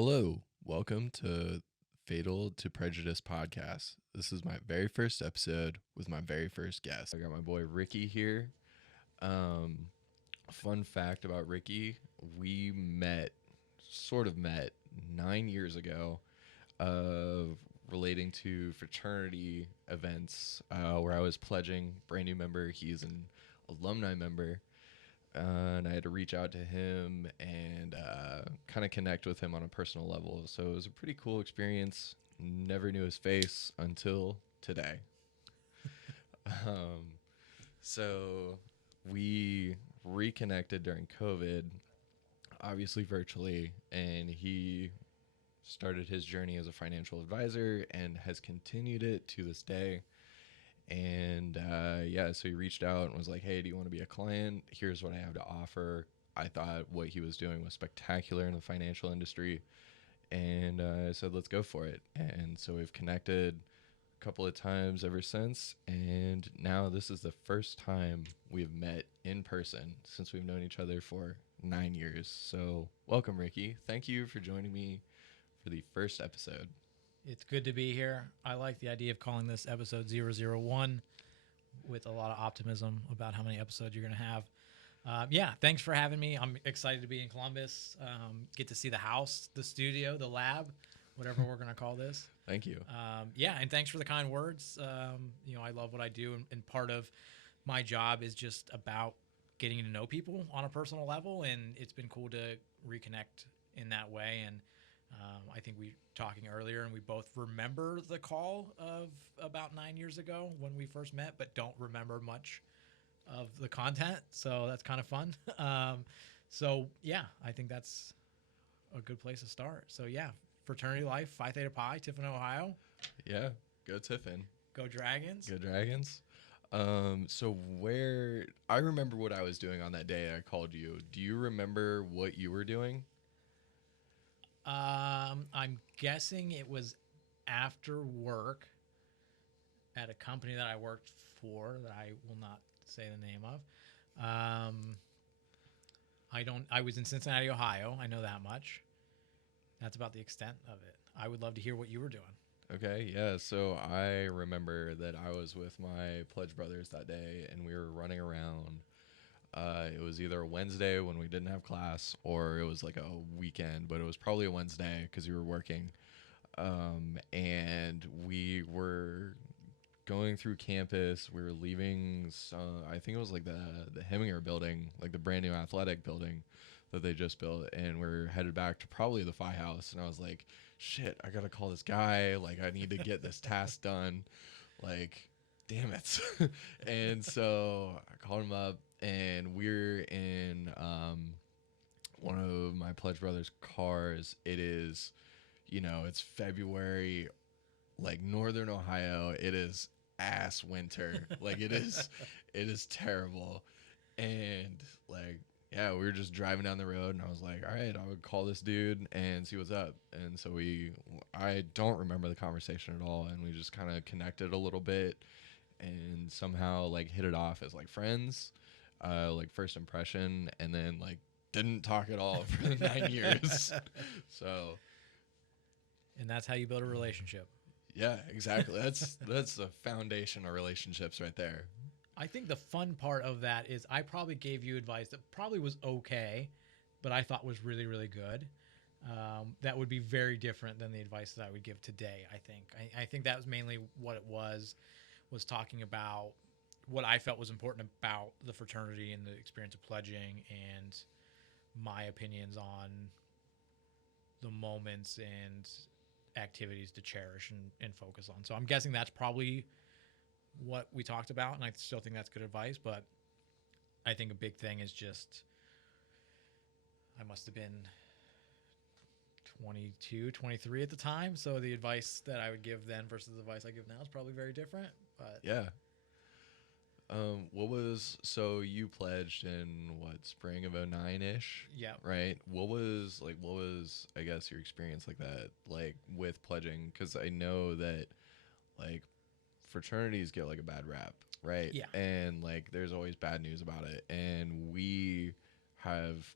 Hello, welcome to Fatal to Prejudice podcast. This is my very first episode with my very first guest. I got my boy Ricky here. Fun fact about Ricky, we met 9 years ago, relating to fraternity events where I was pledging, brand new member. He's an alumni member, and I had to reach out to him and kind of connect with him on a personal level. So it was a pretty cool experience. Never knew his face until today. um, so we reconnected during COVID, obviously virtually, and he started his journey as a financial advisor and has continued it to this day. And so he reached out and was like, hey, do you want to be a client? Here's what I have to offer. I thought what he was doing was spectacular in the financial industry. And I said, let's go for it. And so we've connected a couple of times ever since. And now this is the first time we've met in person since we've known each other for 9 years. So welcome, Ricky. Thank you for joining me for the first episode. It's good to be here. I like the idea of calling this episode 001 with a lot of optimism about how many episodes you're going to have. Thanks for having me. I'm excited to be in Columbus, get to see the house, the studio, the lab, whatever we're going to call this. Thank you. And thanks for the kind words. I love what I do, and part of my job is just about getting to know people on a personal level, and it's been cool to reconnect in that way. And I think we talking earlier, and we both remember the call of about 9 years ago when we first met, but don't remember much of the content. So that's kind of fun. I think that's a good place to start. So fraternity life, Phi Theta Pi, Tiffin, Ohio. Yeah, go Tiffin. Go Dragons. Go Dragons. So where I remember what I was doing on that day I called you. Do you remember what you were doing? I'm guessing it was after work at a company that I worked for that I will not say the name of. I was in Cincinnati, Ohio. I know that much. That's about the extent of it. I would love to hear what you were doing. Okay, yeah. So I remember that I was with my pledge brothers that day, and we were running around. It was either a Wednesday when we didn't have class, or it was like a weekend, but it was probably a Wednesday because we were working. And we were going through campus. We were leaving, I think it was like the Heminger building, like the brand new athletic building that they just built. And we're headed back to probably the Phi house. And I was like, shit, I got to call this guy. Like, I need to get this task done. Like, damn it. And so I called him up, and we're in one of my pledge brothers' cars. It is, it's February, like Northern Ohio. It is ass winter. Like it is terrible. And like, yeah, we were just driving down the road, and I was like, all right, I would call this dude and see what's up. And so I don't remember the conversation at all, and we just kind of connected a little bit and somehow like hit it off as like friends, like first impression, and then like didn't talk at all for the 9 years. So, and that's how you build a relationship. Yeah, exactly. That's the foundation of relationships right there. I think the fun part of that is I probably gave you advice that probably was okay, but I thought was really, really good. That would be very different than the advice that I would give today, I think. I think that was mainly what it was talking about what I felt was important about the fraternity and the experience of pledging, and my opinions on the moments and activities to cherish and focus on. So I'm guessing that's probably what we talked about, and I still think that's good advice, but I think a big thing is just I must have been 22, 23 at the time, so the advice that I would give then versus the advice I give now is probably very different. But yeah. So you pledged in spring of 09-ish? Yeah. Right? What was I guess your experience like that, like with pledging? Because I know that like fraternities get like a bad rap, right? Yeah. And like there's always bad news about it. And we have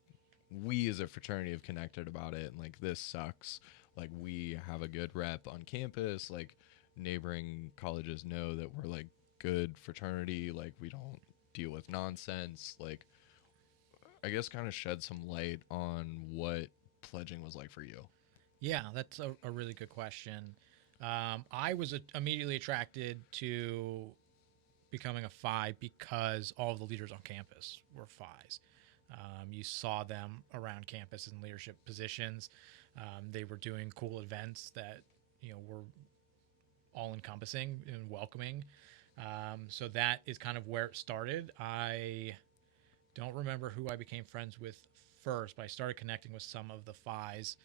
we as a fraternity have connected about it, and like this sucks. Like we have a good rep on campus. Like neighboring colleges know that we're like good fraternity. Like we don't deal with nonsense. Like I guess kind of shed some light on what pledging was like for you. Yeah, that's a really good question. I was immediately attracted to becoming a Phi because all of the leaders on campus were Phis. You saw them around campus in leadership positions. They were doing cool events that were all encompassing and welcoming. So that is kind of where it started. I don't remember who I became friends with first, but I started connecting with some of the Phis.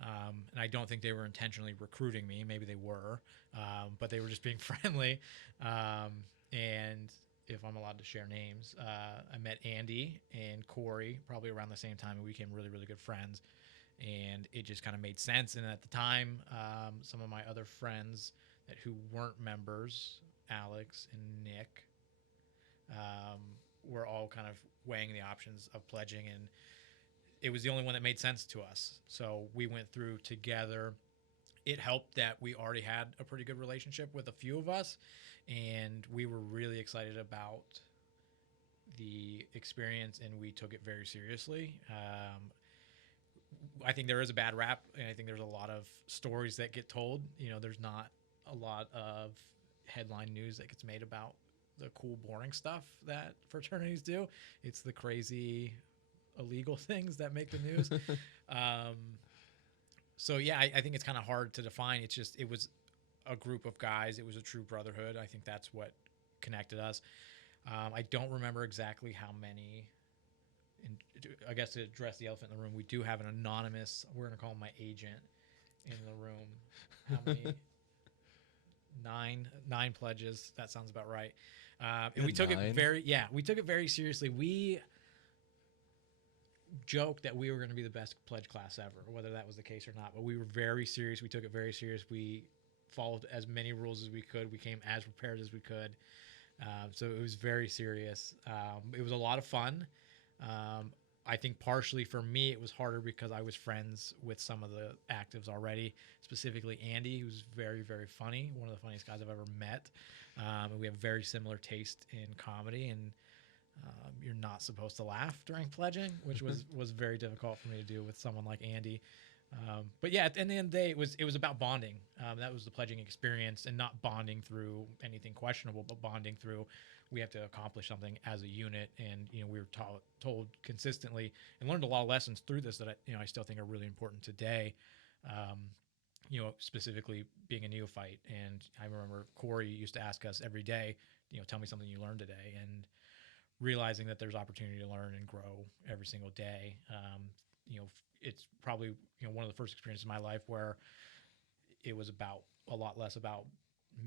And I don't think they were intentionally recruiting me. Maybe they were, but they were just being friendly. And if I'm allowed to share names, I met Andy and Corey probably around the same time, and we became really, really good friends. And it just kind of made sense. And at the time, some of my other friends who weren't members, Alex and Nick, um, were all kind of weighing the options of pledging, and it was the only one that made sense to us. So we went through together. It helped that we already had a pretty good relationship with a few of us, and we were really excited about the experience, and we took it very seriously. I think there is a bad rap, and I think there's a lot of stories that get told. There's not a lot of headline news that gets made about the cool, boring stuff that fraternities do. It's the crazy, illegal things that make the news. um, so yeah, I think it's kind of hard to define. It was a group of guys. It was a true brotherhood. I think that's what connected us. I don't remember exactly how many. I guess to address the elephant in the room, we do have an anonymous. We're gonna call him my agent in the room. How many? Nine pledges. That sounds about right. And we took it very seriously. We joked that we were going to be the best pledge class ever, whether that was the case or not. But we were very serious. We took it very serious. We followed as many rules as we could. We came as prepared as we could. So it was very serious. It was a lot of fun. I think partially for me, it was harder because I was friends with some of the actives already, specifically Andy, who's very, very funny, one of the funniest guys I've ever met. And we have very similar taste in comedy, and you're not supposed to laugh during pledging, which was very difficult for me to do with someone like Andy. But yeah, at the end of the day, it was about bonding. That was the pledging experience, and not bonding through anything questionable, but bonding through we have to accomplish something as a unit. And we were told consistently and learned a lot of lessons through this that I still think are really important today. Specifically being a neophyte, and I remember Corey used to ask us every day, tell me something you learned today, and realizing that there's opportunity to learn and grow every single day. It's probably one of the first experiences in my life where it was about a lot less about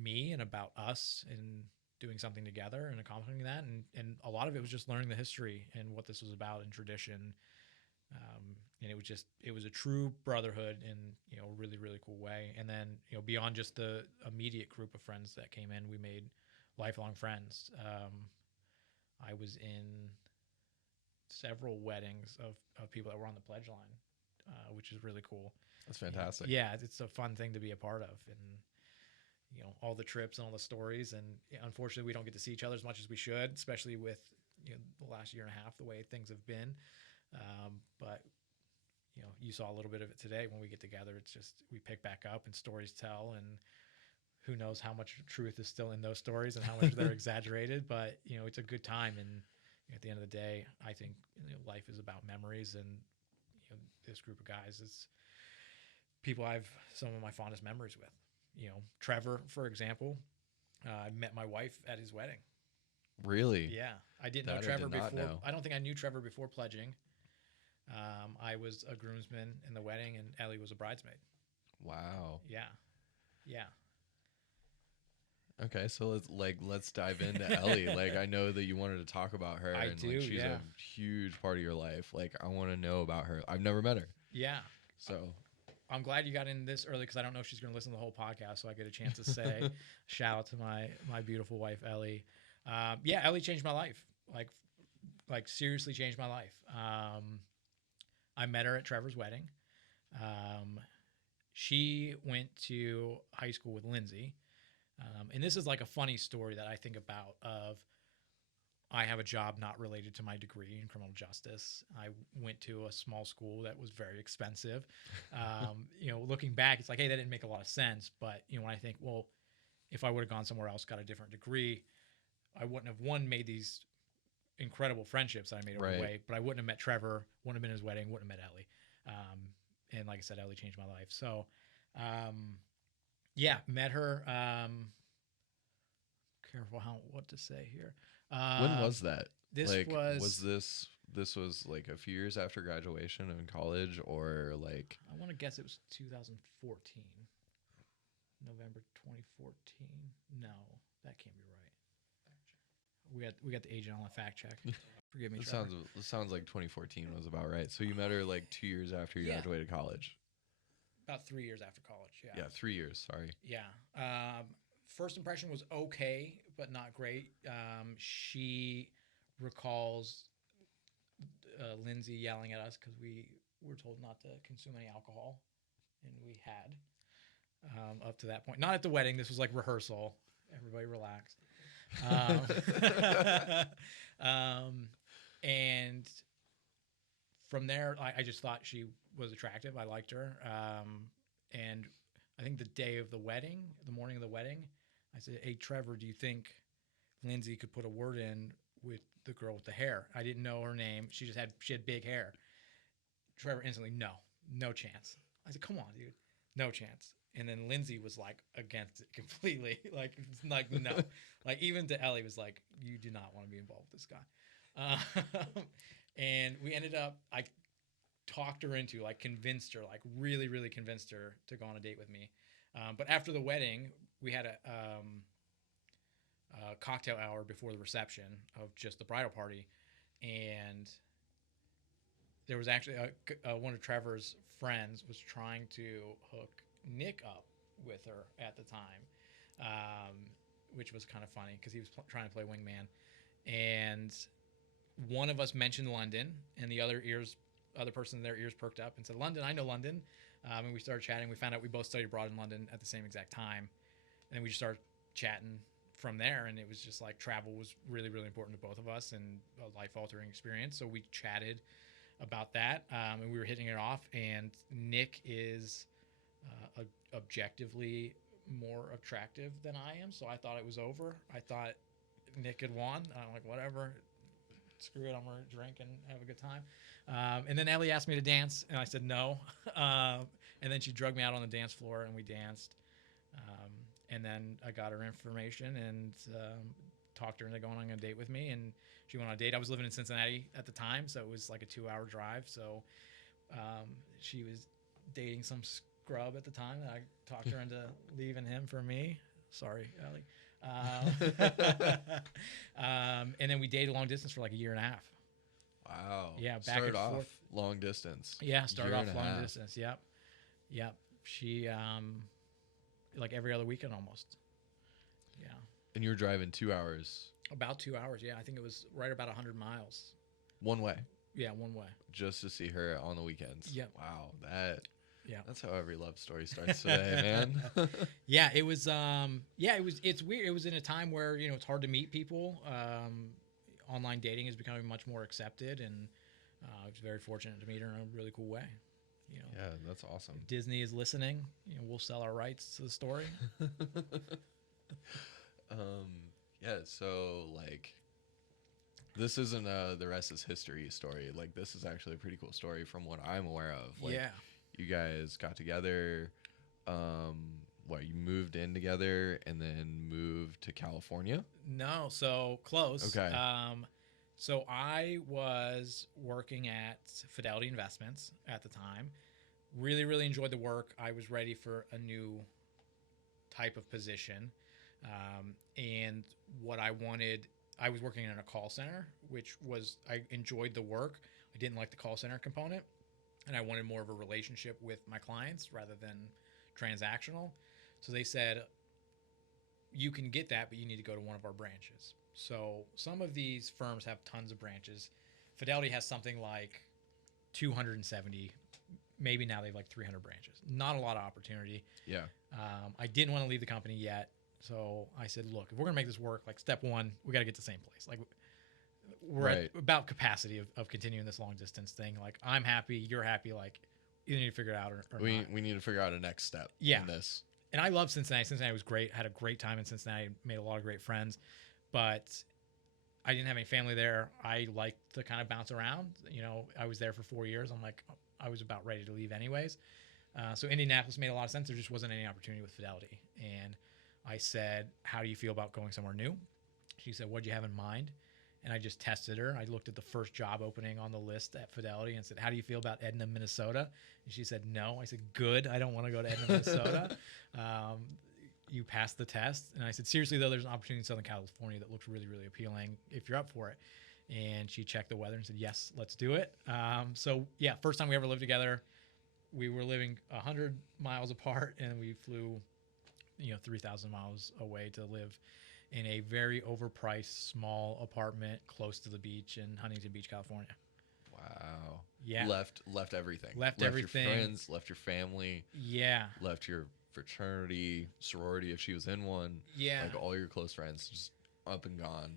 me and about us and doing something together and accomplishing that, and a lot of it was just learning the history and what this was about and tradition. And it was a true brotherhood in a really, really cool way. And then beyond just the immediate group of friends that came in, we made lifelong friends. I was in several weddings of people that were on the pledge line, which is really cool. That's fantastic. And yeah, it's a fun thing to be a part of, and all the trips and all the stories. And unfortunately, we don't get to see each other as much as we should, especially with the last year and a half, the way things have been. But you saw a little bit of it today when we get together. It's just we pick back up and stories tell, and who knows how much truth is still in those stories and how much they're exaggerated. But it's a good time, and at the end of the day, I think life is about memories, and this group of guys is people I have some of my fondest memories with. Trevor, for example, I met my wife at his wedding. Really? Yeah, I didn't know Trevor before. I don't think I knew Trevor before pledging. I was a groomsman in the wedding, and Ellie was a bridesmaid. Wow. Yeah. Okay, so let's dive into Ellie. Like, I know that you wanted to talk about her, and do, like, she's a huge part of your life. Like, I want to know about her. I've never met her. Yeah. So I'm glad you got in this early, because I don't know if she's going to listen to the whole podcast, so I get a chance to say shout out to my beautiful wife, Ellie. Ellie changed my life. Like seriously changed my life. I met her at Trevor's wedding. Um, she went to high school with Lindsay. And this is like a funny story that I think about of I have a job not related to my degree in criminal justice. I went to a small school that was very expensive. Looking back, it's like, hey, that didn't make a lot of sense. But, when I think, well, if I would have gone somewhere else, got a different degree, I wouldn't have, made these incredible friendships that I made over the way, but I wouldn't have met Trevor, wouldn't have been at his wedding, wouldn't have met Ellie. And like I said, Ellie changed my life. So, met her. Careful what to say here. When was that? This like, was this was like a few years after graduation in college, or like? I want to guess it was 2014, November 2014. No, that can't be right. We got the agent on the fact check. Forgive me. It sounds like 2014 was about right. So you met her like 2 years after you graduated college. About 3 years after college. Yeah. Yeah, 3 years. Sorry. Yeah. First impression was okay, but not great. She recalls Lindsay yelling at us because we were told not to consume any alcohol, and we had up to that point. Not at the wedding. This was like rehearsal. Everybody relaxed. And from there, I just thought she was attractive. I liked her. And I think the day of the wedding, the morning of the wedding, I said, hey, Trevor, do you think Lindsay could put a word in with the girl with the hair? I didn't know her name. She had big hair. Trevor instantly, no chance. I said, come on, dude, no chance. And then Lindsay was like against it completely. like no. Like even to Ellie was like, you do not want to be involved with this guy. And we ended up, I talked her into, like convinced her, like really, really convinced her to go on a date with me. But after the wedding, we had a cocktail hour before the reception of just the bridal party. And there was actually one of Trevor's friends was trying to hook Nick up with her at the time, which was kind of funny because he was trying to play wingman. And one of us mentioned London, and the other person, their ears perked up and said, London, I know London. And we started chatting. We found out we both studied abroad in London at the same exact time. And then we just started chatting from there. And it was just like travel was really, really important to both of us and a life-altering experience. So we chatted about that, and we were hitting it off. And Nick is objectively more attractive than I am. So I thought it was over. I thought Nick had won. I'm like, whatever. Screw it, I'm going to drink and have a good time. And then Ellie asked me to dance, and I said no. And then she drugged me out on the dance floor, and we danced. And then I got her information and talked her into going on a date with me, and she went on a date. I was living in Cincinnati at the time, so it was like a 2-hour drive. So she was dating some scrub at the time. I talked her into leaving him for me. Sorry, Ellie. And then we dated long distance for like a year and a half. Wow. Yeah, back started and off forth. Long distance. Yeah, started off long distance. Yep. She like every other weekend almost. Yeah. And you were driving 2 hours. About 2 hours. Yeah, I think it was right about 100 miles. One way. Yeah, one way. Just to see her on the weekends. Yep. Wow, that's how every love story starts today, man. Yeah, it was. It's weird. It was in a time where it's hard to meet people. Online dating is becoming much more accepted, and I was very fortunate to meet her in a really cool way. Yeah, that's awesome. If Disney is listening, we'll sell our rights to the story. Yeah. So like, this isn't the rest is history story. Like, this is actually a pretty cool story from what I'm aware of. Like, yeah. You guys got together. You moved in together and then moved to California? No, so close. Okay. So I was working at Fidelity Investments at the time. Really, really enjoyed the work. I was ready for a new type of position. And what I wanted, I was working in a call center, I enjoyed the work. I didn't like the call center component. And I wanted more of a relationship with my clients rather than transactional. So they said, you can get that, but you need to go to one of our branches. So some of these firms have tons of branches. Fidelity has something like 270, maybe now they have like 300 branches. Not a lot of opportunity. Yeah. I didn't want to leave the company yet. So I said, look, if we're going to make this work, like step one, we got to get to the same place. Like we're Right. at about capacity of continuing this long distance thing. Like I'm happy, you're happy. Like you need to figure it out or We not. we need to figure out a next step Yeah. in this. And I love Cincinnati. Cincinnati was great. Had a great time in Cincinnati. Made a lot of great friends. But I didn't have any family there. I like to kind of bounce around. You know, I was there for 4 years. I'm like, I was about ready to leave anyways. So Indianapolis made a lot of sense. There just wasn't any opportunity with Fidelity. And I said, how do you feel about going somewhere new? She said, what do you have in mind? And I just tested her. I looked at the first job opening on the list at Fidelity and said, how do you feel about Edna, Minnesota? And she said, no. I said, good. I don't want to go to Edna, Minnesota. You passed the test. And I said, seriously, though, there's an opportunity in Southern California that looks really, really appealing if you're up for it. And she checked the weather and said, yes, let's do it. So, yeah, first time we ever lived together, we were living 100 miles apart, and we flew, 3,000 miles away to live in a very overpriced small apartment close to the beach in Huntington Beach, California. Wow. Yeah. Left everything. Left everything. Your friends, left your family. Yeah. Left your fraternity, sorority if she was in one. Yeah. Like all your close friends just up and gone.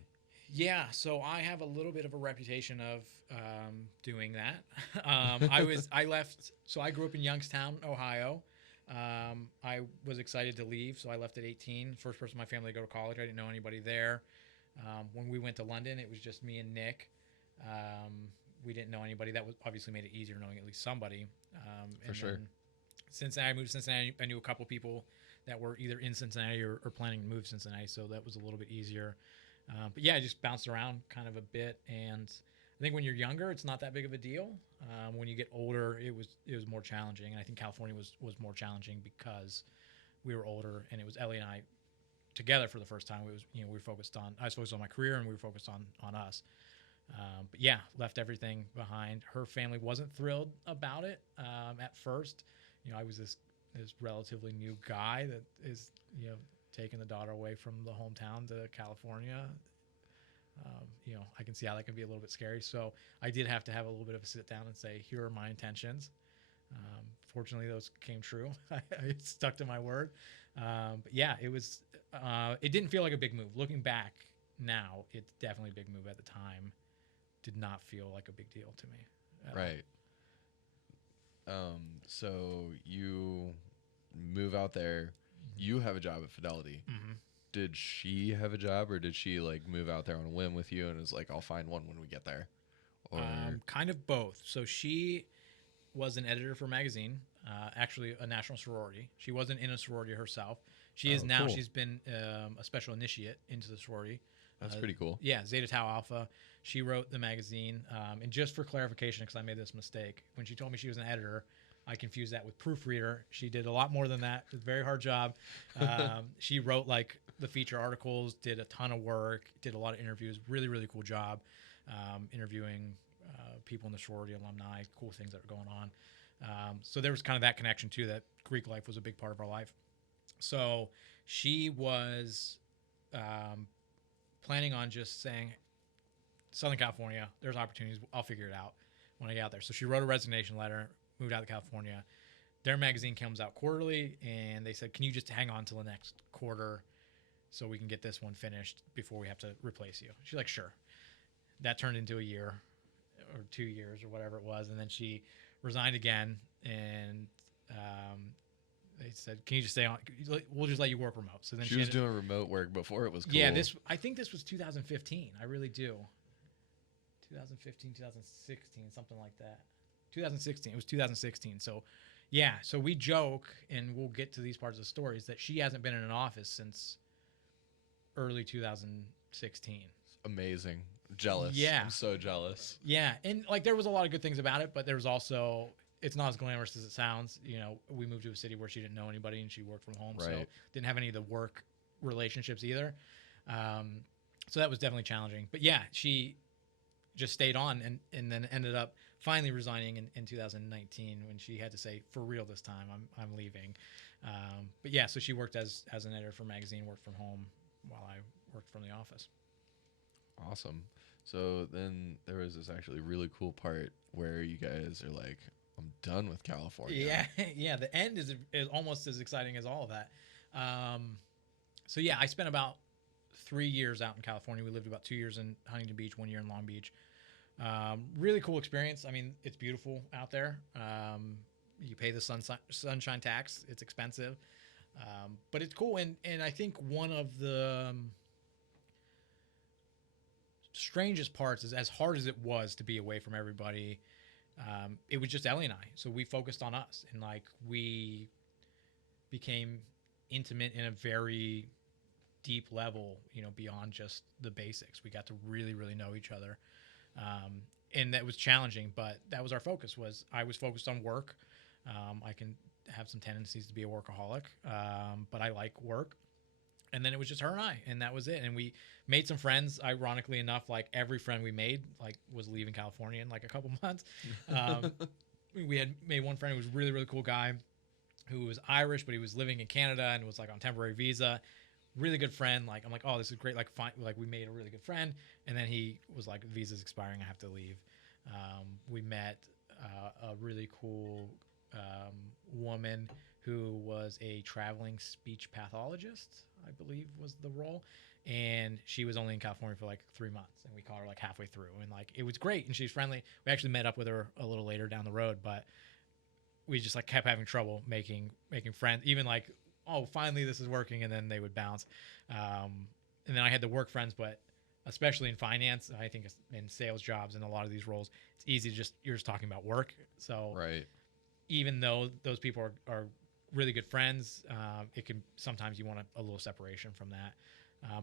Yeah, so I have a little bit of a reputation of doing that. I left. So I grew up in Youngstown, Ohio. I was excited to leave, so I left at 18. First person in my family to go to college. I didn't know anybody there. When we went to London, it was just me and Nick. We didn't know anybody. That was obviously made it easier knowing at least somebody. For sure. Since I moved to Cincinnati, I knew a couple people that were either in Cincinnati or planning to move to Cincinnati, so that was a little bit easier. But yeah, I just bounced around kind of a bit, and I think when you're younger, it's not that big of a deal. When you get older, it was more challenging, and I think California was more challenging because we were older, and it was Ellie and I together for the first time. It was I was focused on my career, and we were focused on us. But yeah, left everything behind. Her family wasn't thrilled about it at first. I was this relatively new guy that is taking the daughter away from the hometown to California. I can see how that can be a little bit scary. So I did have to have a little bit of a sit down and say, here are my intentions. Fortunately, those came true. I stuck to my word. But yeah, it didn't feel like a big move. Looking back now, it's definitely a big move. At the time, did not feel like a big deal to me. Right. So you move out there. You have a job at Fidelity. Mm-hmm. Did she have a job, or did she like move out there on a whim with you and is like, I'll find one when we get there? Or kind of both. So she was an editor for a magazine, actually a national sorority. She wasn't in a sorority herself. She is now. Cool. She's been a special initiate into the sorority. That's pretty cool. Yeah, Zeta Tau Alpha. She wrote the magazine. And just for clarification, because I made this mistake, when she told me she was an editor, I confused that with proofreader. She did a lot more than that. It was a very hard job. She wrote like the feature articles, did a ton of work, did a lot of interviews. Really, really cool job interviewing people in the sorority, alumni, cool things that are going on. So there was kind of that connection too, that Greek life was a big part of our life. So she was planning on just saying, Southern California, there's opportunities. I'll figure it out when I get out there. So she wrote a resignation letter, moved out to California. Their magazine comes out quarterly, and they said, can you just hang on till the next quarter so we can get this one finished before we have to replace you? She's like, sure. That turned into a year or 2 years or whatever it was, and then she resigned again, and they said, can you just stay on? We'll just let you work remote. So then she was doing remote work before it was cool. Yeah, I think this was 2015. I really do. 2015, 2016, something like that. 2016. It was 2016. So, yeah. So we joke, and we'll get to these parts of the stories, that she hasn't been in an office since early 2016. Amazing. Jealous. Yeah. I'm so jealous. Yeah. And like there was a lot of good things about it, but there was also, it's not as glamorous as it sounds. We moved to a city where she didn't know anybody and she worked from home. Right. So didn't have any of the work relationships either. So that was definitely challenging. But yeah, she just stayed on and then ended up finally resigning in 2019 when she had to say, for real this time, I'm leaving. But yeah, so she worked as an editor for a magazine, worked from home while I worked from the office. Awesome. So then there was this actually really cool part where you guys are like, I'm done with California. Yeah, yeah. The end is almost as exciting as all of that. Um, so yeah, I spent about 3 years out in California. We lived about 2 years in Huntington Beach, 1 year in Long Beach. Really cool experience. I mean, it's beautiful out there. You pay the sunshine tax. It's expensive, but it's cool. And I think one of the strangest parts is, as hard as it was to be away from everybody, it was just Ellie and I. So we focused on us, and like we became intimate in a very deep level, beyond just the basics. We got to really, really know each other. And that was challenging, but that was our focus. Was I was focused on work. I can have some tendencies to be a workaholic, but I like work. And then it was just her and I, and that was it. And we made some friends. Ironically enough, like every friend we made, like was leaving California in like a couple months. We had made one friend who was a really, really cool guy, who was Irish, but he was living in Canada and was like on temporary visa. Really good friend. Like I'm like, oh, this is great. Like fine. Like we made a really good friend. And then he was like, visa's expiring. I have to leave. We met a really cool woman who was a traveling speech pathologist, I believe was the role. And she was only in California for like 3 months, and we caught her like halfway through, and like it was great. And she's friendly. We actually met up with her a little later down the road, but we just like kept having trouble making friends. Even like, oh, finally this is working, and then they would bounce. And then I had the work friends, but especially in finance, I think in sales jobs and a lot of these roles, it's easy to you're just talking about work. So Right. even though those people are really good friends, it can sometimes you want a little separation from that.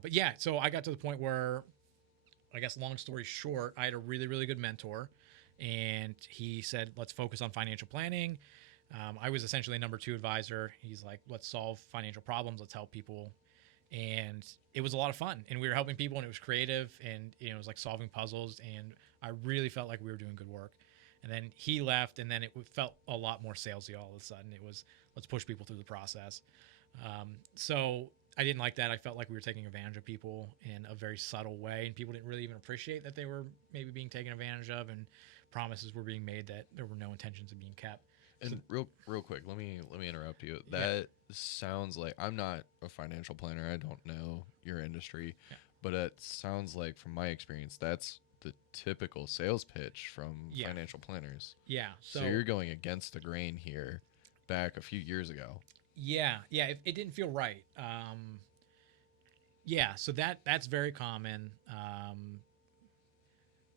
But yeah, so I got to the point where, I guess long story short, I had a really, really good mentor, and he said, let's focus on financial planning. I was essentially a number two advisor. He's like, let's solve financial problems. Let's help people. And it was a lot of fun, and we were helping people, and it was creative, and it was like solving puzzles, and I really felt like we were doing good work. And then he left, and then it felt a lot more salesy all of a sudden. It was, let's push people through the process. So I didn't like that. I felt like we were taking advantage of people in a very subtle way, and people didn't really even appreciate that they were maybe being taken advantage of, and promises were being made that there were no intentions of being kept. And So, real quick, let me interrupt you. Yeah. That sounds like, I'm not a financial planner. I don't know your industry, Yeah. but it sounds like, from my experience, that's the typical sales pitch from Yeah. financial planners. yeah. So you're going against the grain here. Back a few years ago. Yeah, it didn't feel right. Yeah, so that's very common.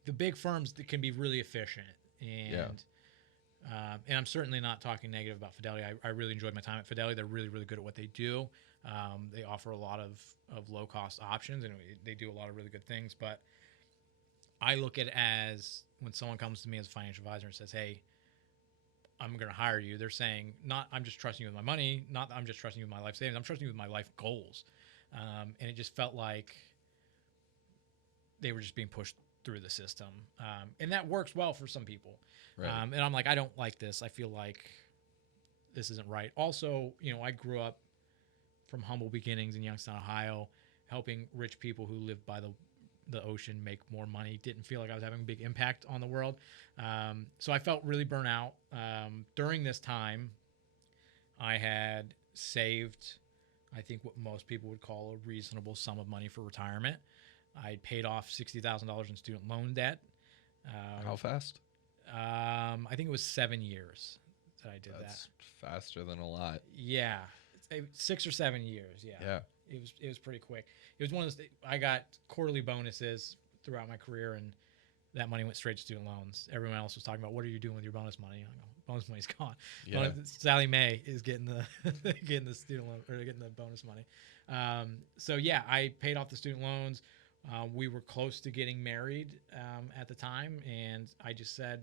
The big firms that can be really efficient, and and I'm certainly not talking negative about Fidelity. I really enjoyed my time at Fidelity. They're really, really good at what they do. They offer a lot of low cost options, and they do a lot of really good things. But I look at it as, when someone comes to me as a financial advisor and says, "Hey, I'm going to hire you," they're saying, not I'm just trusting you with my money, not I'm just trusting you with my life savings, I'm trusting you with my life goals. And it just felt like they were just being pushed through the system. And that works well for some people. Right. And I'm like, I don't like this. I feel like this isn't right. Also, I grew up from humble beginnings in Youngstown, Ohio, helping rich people who live by the ocean make more money. Didn't feel like I was having a big impact on the world. So I felt really burnt out. During this time, I had saved, I think, what most people would call a reasonable sum of money for retirement. I paid off $60,000 in student loan debt. How fast? I think it was 7 years that I did That's faster than a lot. Yeah, 6 or 7 years. Yeah. Yeah. It was pretty quick. It was one of those. I got quarterly bonuses throughout my career, and that money went straight to student loans. Everyone else was talking about, what are you doing with your bonus money? I go, bonus money's gone. Yeah. Sally Mae is getting the getting the student loan, or getting the bonus money. So yeah, I paid off the student loans. We were close to getting married at the time, and I just said,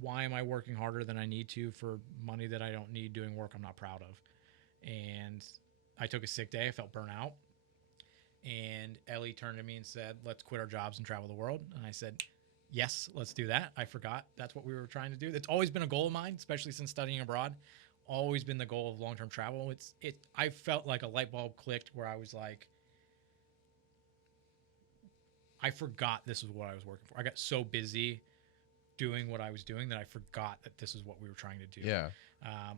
why am I working harder than I need to for money that I don't need, doing work I'm not proud of? And I took a sick day. I felt burnt out. And Ellie turned to me and said, let's quit our jobs and travel the world. And I said, yes, let's do that. I forgot that's what we were trying to do. It's always been a goal of mine, especially since studying abroad. Always been the goal of long-term travel. I felt like a light bulb clicked where I was like, I forgot this was what I was working for. I got so busy doing what I was doing that I forgot that this is what we were trying to do. Yeah.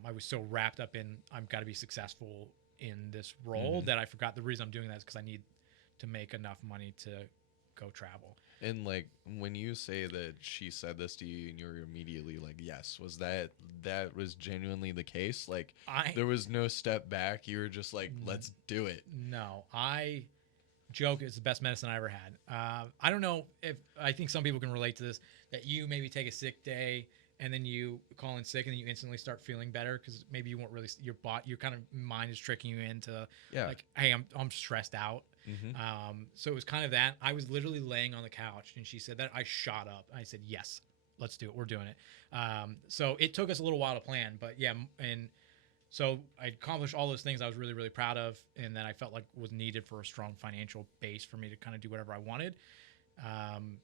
I was so wrapped up in I've got to be successful in this role that I forgot the reason I'm doing that is because I need to make enough money to go travel. And like when you say that she said this to you and you were immediately like, yes, was that was genuinely the case? Like there was no step back. You were just like, let's do it. No, I joke it's the best medicine I ever had. I don't know if I think some people can relate to this, that you maybe take a sick day and then you call in sick and then you instantly start feeling better because maybe you weren't really your kind of mind is tricking you into like, hey, I'm stressed out. So it was kind of that. I was literally laying on the couch and she said that. I shot up. I said, yes, let's do it. We're doing it. So it took us a little while to plan, but yeah. And so I accomplished all those things I was really, really proud of and that I felt like was needed for a strong financial base for me to kind of do whatever I wanted.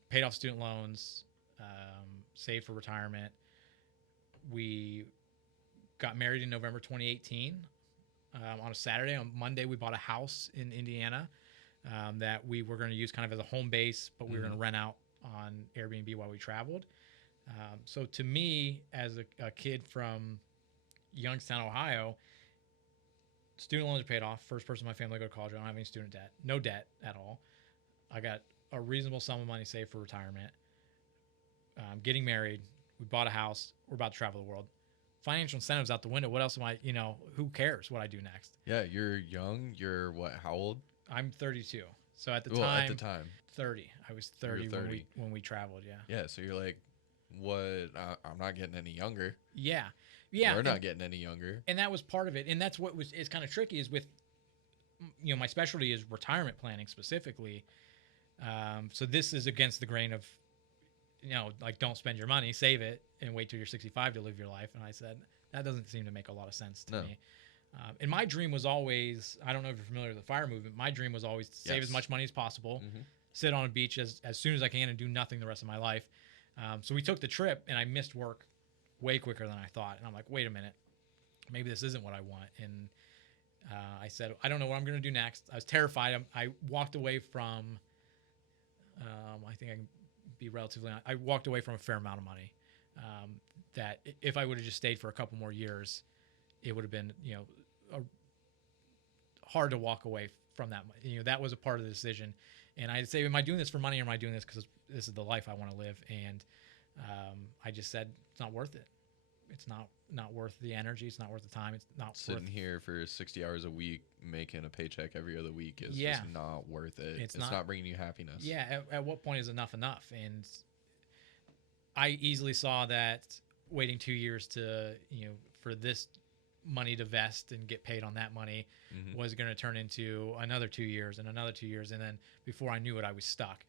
Paid off student loans, saved for retirement. We got married in November 2018 on a Saturday. On Monday, we bought a house in Indiana that we were going to use kind of as a home base, but we were going to rent out on Airbnb while we traveled. So to me, as a kid from Youngstown, Ohio, student loans are paid off. First person in my family to go to college. I don't have any student debt. No debt at all. I got a reasonable sum of money saved for retirement. Getting married. We bought a house. We're about to travel the world. Financial incentives out the window. What else am I, who cares what I do next? Yeah, you're young. You're what, how old? I'm 32. So at the 30. I was 30, 30. When we traveled, yeah. Yeah, so you're like, what? I'm not getting any younger. Yeah. Yeah. We're not getting any younger. And that was part of it. And that's what is kind of tricky is with, my specialty is retirement planning specifically. So this is against the grain of, like don't spend your money, save it, and wait till you're 65 to live your life. And I said, that doesn't seem to make a lot of sense to me. And my dream was always, I don't know if you're familiar with the FIRE movement, my dream was always to save as much money as possible, sit on a beach as soon as I can and do nothing the rest of my life. So we took the trip and I missed work way quicker than I thought. And I'm like, wait a minute, maybe this isn't what I want. And I said, I don't know what I'm going to do next. I was terrified. I walked away from, I think I can be relatively honest, I walked away from a fair amount of money that if I would have just stayed for a couple more years, it would have been, hard to walk away from that. That was a part of the decision. And I'd say, am I doing this for money or am I doing this because this is the life I want to live? And I just said, it's not worth it. It's not worth the energy. It's not worth the time. It's not sitting here for 60 hours a week, making a paycheck every other week is just not worth it. It's not bringing you happiness. Yeah. At what point is enough? And I easily saw that waiting 2 years to, for this money to vest and get paid on that money was going to turn into another 2 years and another 2 years. And then before I knew it, I was stuck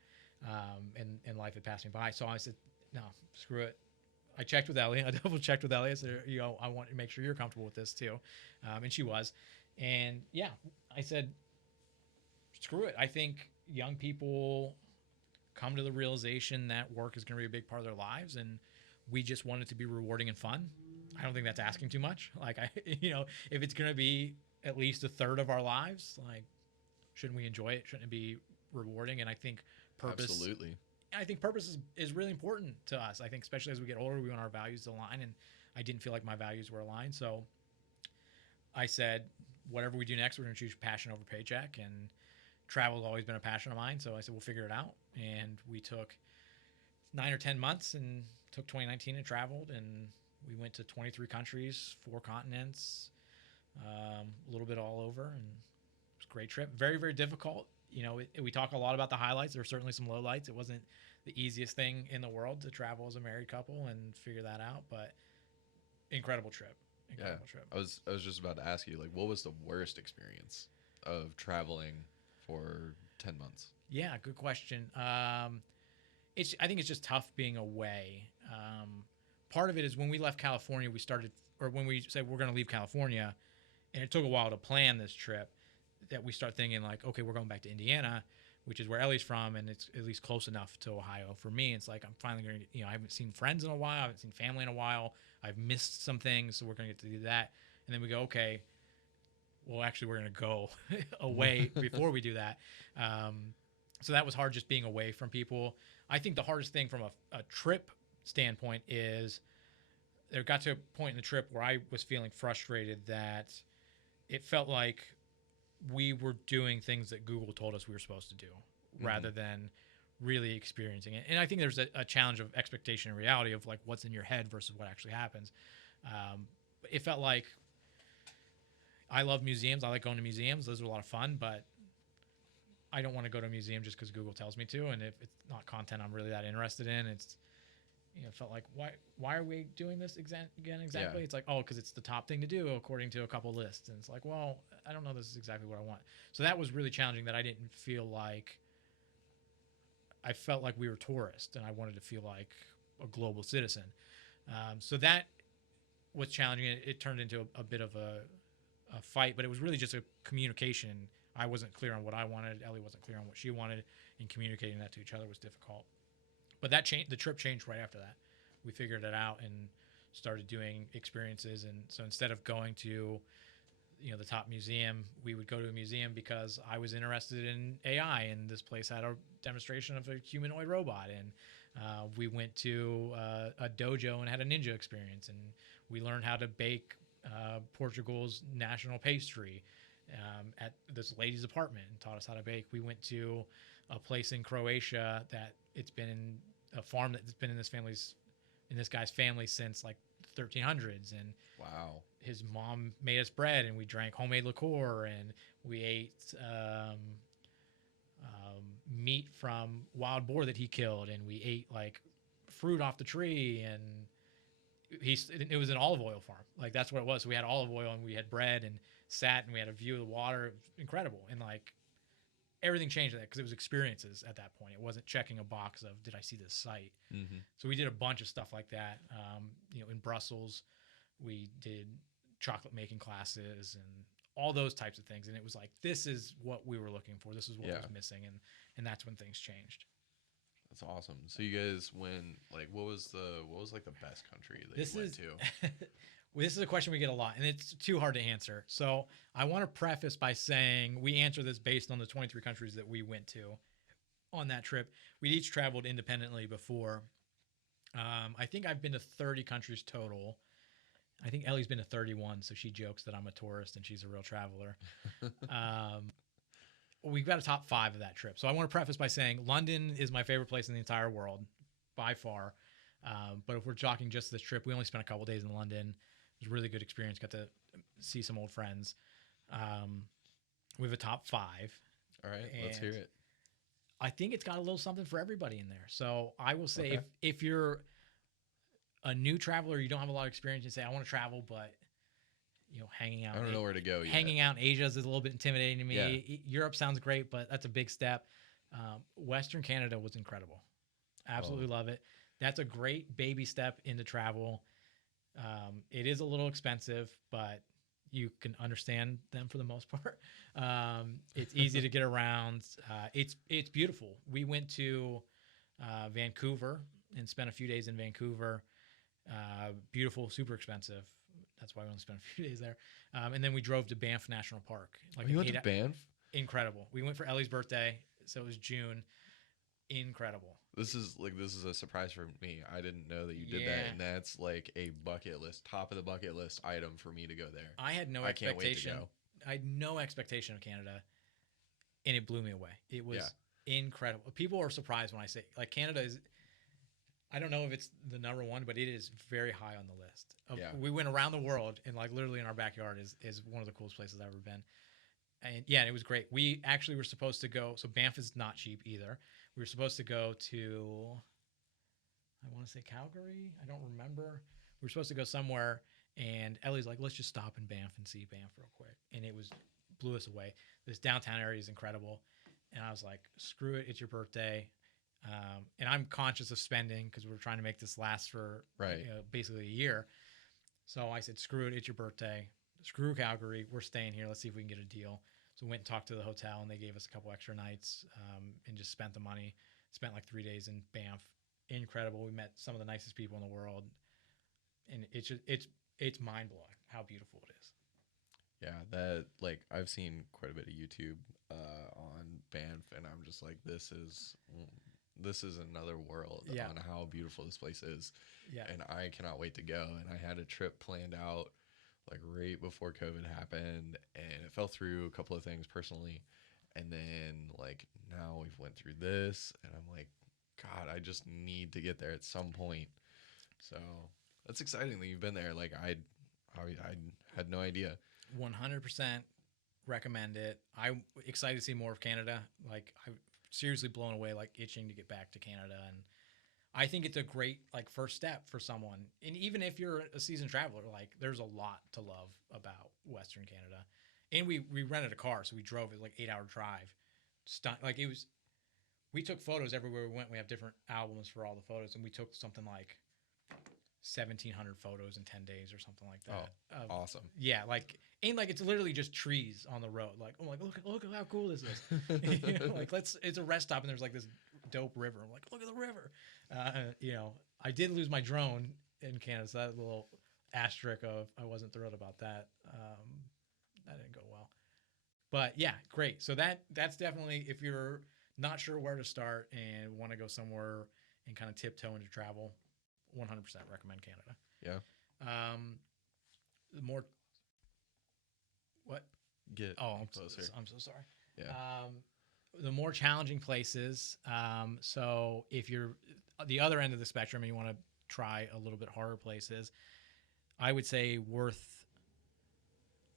and life had passed me by. So I said, no, screw it. I checked with Ellie. I double checked with Ellie. I said, I want to make sure you're comfortable with this too. And she was. And yeah, I said, screw it. I think young people come to the realization that work is going to be a big part of their lives. And we just want it to be rewarding and fun. I don't think that's asking too much. Like, if it's going to be at least a third of our lives, like, shouldn't we enjoy it? Shouldn't it be rewarding? And I think purpose. Absolutely. I think purpose is really important to us. I think especially as we get older, we want our values to align, and I didn't feel like my values were aligned. So I said, whatever we do next, we're going to choose passion over paycheck, and travel has always been a passion of mine. So I said, we'll figure it out. And we took 9 or 10 months and took 2019 and traveled, and we went to 23 countries, 4 continents, a little bit all over, and it was a great trip. Very, very difficult. We talk a lot about the highlights. There were certainly some lowlights. It wasn't the easiest thing in the world to travel as a married couple and figure that out, but incredible trip. Trip. I was just about to ask you, like, what was the worst experience of traveling for 10 months? Yeah, good question. I think it's just tough being away. Part of it is when we left California, when we said we're going to leave California, and it took a while to plan this trip, that we start thinking like, okay, we're going back to Indiana, which is where Ellie's from, and it's at least close enough to Ohio. For me, it's like I'm finally going to, I haven't seen friends in a while, I haven't seen family in a while, I've missed some things, so we're going to get to do that. And then we go, okay, well, actually, we're going to go away before we do that. So that was hard, just being away from people. I think the hardest thing from a trip standpoint is there got to a point in the trip where I was feeling frustrated that it felt like we were doing things that Google told us we were supposed to do rather than really experiencing it. And I think there's a challenge of expectation and reality of like what's in your head versus what actually happens. It felt like I love museums. I like going to museums. Those are a lot of fun, but I don't want to go to a museum just because Google tells me to. And if it's not content I'm really that interested in, it's, it felt like, why are we doing this again exactly? Yeah. It's like, oh, because it's the top thing to do according to a couple lists. And it's like, well, I don't know this is exactly what I want. So that was really challenging, that I didn't feel like, I felt like we were tourists and I wanted to feel like a global citizen. So that was challenging. It turned into a bit of a fight, but it was really just a communication. I wasn't clear on what I wanted. Ellie wasn't clear on what she wanted, and communicating that to each other was difficult. But that the trip changed right after that. We figured it out and started doing experiences. And so instead of going to, the top museum, we would go to a museum because I was interested in AI, and this place had a demonstration of a humanoid robot. And we went to a dojo and had a ninja experience, and we learned how to bake Portugal's national pastry at this lady's apartment and taught us how to bake. We went to a place in Croatia that it's been in a farm that's been in this guy's family since like 1300s, and Wow. his mom made us bread, and we drank homemade liqueur, and we ate meat from wild boar that he killed, and we ate like fruit off the tree, and it was an olive oil farm. Like that's what it was. So we had olive oil and we had bread and sat and we had a view of the water. It was incredible. And like everything changed that because it was experiences at that point. It wasn't checking a box of, did I see this site? So we did a bunch of stuff like that. In Brussels, we did chocolate making classes and all those types of things. And it was like, this is what we were looking for. This is what was missing. And that's when things changed. That's awesome. So you guys went, like, what was like the best country that you went to? This is a question we get a lot, and it's too hard to answer. So I want to preface by saying we answer this based on the 23 countries that we went to on that trip. We each traveled independently before. I think I've been to 30 countries total. I think Ellie's been to 31, so she jokes that I'm a tourist and she's a real traveler. We've got a top 5 of that trip. So I want to preface by saying London is my favorite place in the entire world by far. But if we're talking just this trip, we only spent a couple days in London. It was a really good experience. Got to see some old friends. We have a top 5. All right, let's hear it. I think it's got a little something for everybody in there. So I will say if you're a new traveler, you don't have a lot of experience, and say, I want to travel, but hanging out. I don't know where to go yet. Hanging out in Asia is a little bit intimidating to me. Yeah. Europe sounds great, but that's a big step. Western Canada was incredible. Absolutely love it. That's a great baby step into travel. It is a little expensive, but you can understand them for the most part. It's easy to get around. It's beautiful. We went to Vancouver and spent a few days in Vancouver. Beautiful, super expensive. That's why we only spent a few days there. And then we drove to Banff National Park. Like you went to Banff? Incredible. We went for Ellie's birthday, so it was June. Incredible. This is a surprise for me. I didn't know that you did that, and that's like a bucket list, top of the bucket list item for me to go there. I had no expectation. Can't wait to go. I had no expectation of Canada, and it blew me away. It was incredible. People are surprised when I say like Canada is. I don't know if it's the number one, but it is very high on the list. We went around the world, and like literally in our backyard is one of the coolest places I've ever been. And yeah, it was great. We actually were supposed to go. So Banff is not cheap either. We were supposed to go to, I want to say Calgary. I don't remember. We were supposed to go somewhere, and Ellie's like, let's just stop in Banff and see Banff real quick. And it blew us away. This downtown area is incredible. And I was like, screw it. It's your birthday. And I'm conscious of spending because we're trying to make this last for basically a year. So I said, screw it. It's your birthday. Screw Calgary. We're staying here. Let's see if we can get a deal. So we went and talked to the hotel, and they gave us a couple extra nights and just spent the money. Spent like 3 days in Banff. Incredible. We met some of the nicest people in the world. And it's mind-blowing how beautiful it is. Yeah, that like I've seen quite a bit of YouTube on Banff, and I'm just like, this is this is another world Yeah. on how beautiful this place is. Yeah. And I cannot wait to go. And I had a trip planned out like right before COVID happened, and it fell through a couple of things personally. And then like now we've went through this, and I'm like, God, I just need to get there at some point. So that's exciting that you've been there. Like I had no idea. 100% recommend it. I'm excited to see more of Canada. Like I'm seriously blown away, like itching to get back to Canada. And I think it's a great like first step for someone. And even if you're a seasoned traveler, like there's a lot to love about Western Canada. And we rented a car, so we drove it like 8-hour drive. Like it was. We took photos everywhere we went. We have different albums for all the photos, and we took something like 1,700 photos in 10 days or something like that. Oh, awesome. Yeah, like and like it's literally just trees on the road. Like I'm like look at how cool this is. You know, like it's a rest stop and there's like this dope river. I'm like look at the river. You know, I did lose my drone in Canada, so that little asterisk of I wasn't thrilled about that. That didn't go well. But yeah, great. So that's definitely if you're not sure where to start and want to go somewhere and kind of tiptoe into travel, 100% recommend Canada. Yeah. The more what? Get I'm closer. I'm so sorry. Yeah. The more challenging places. So if you're the other end of the spectrum and you want to try a little bit harder places, I would say worth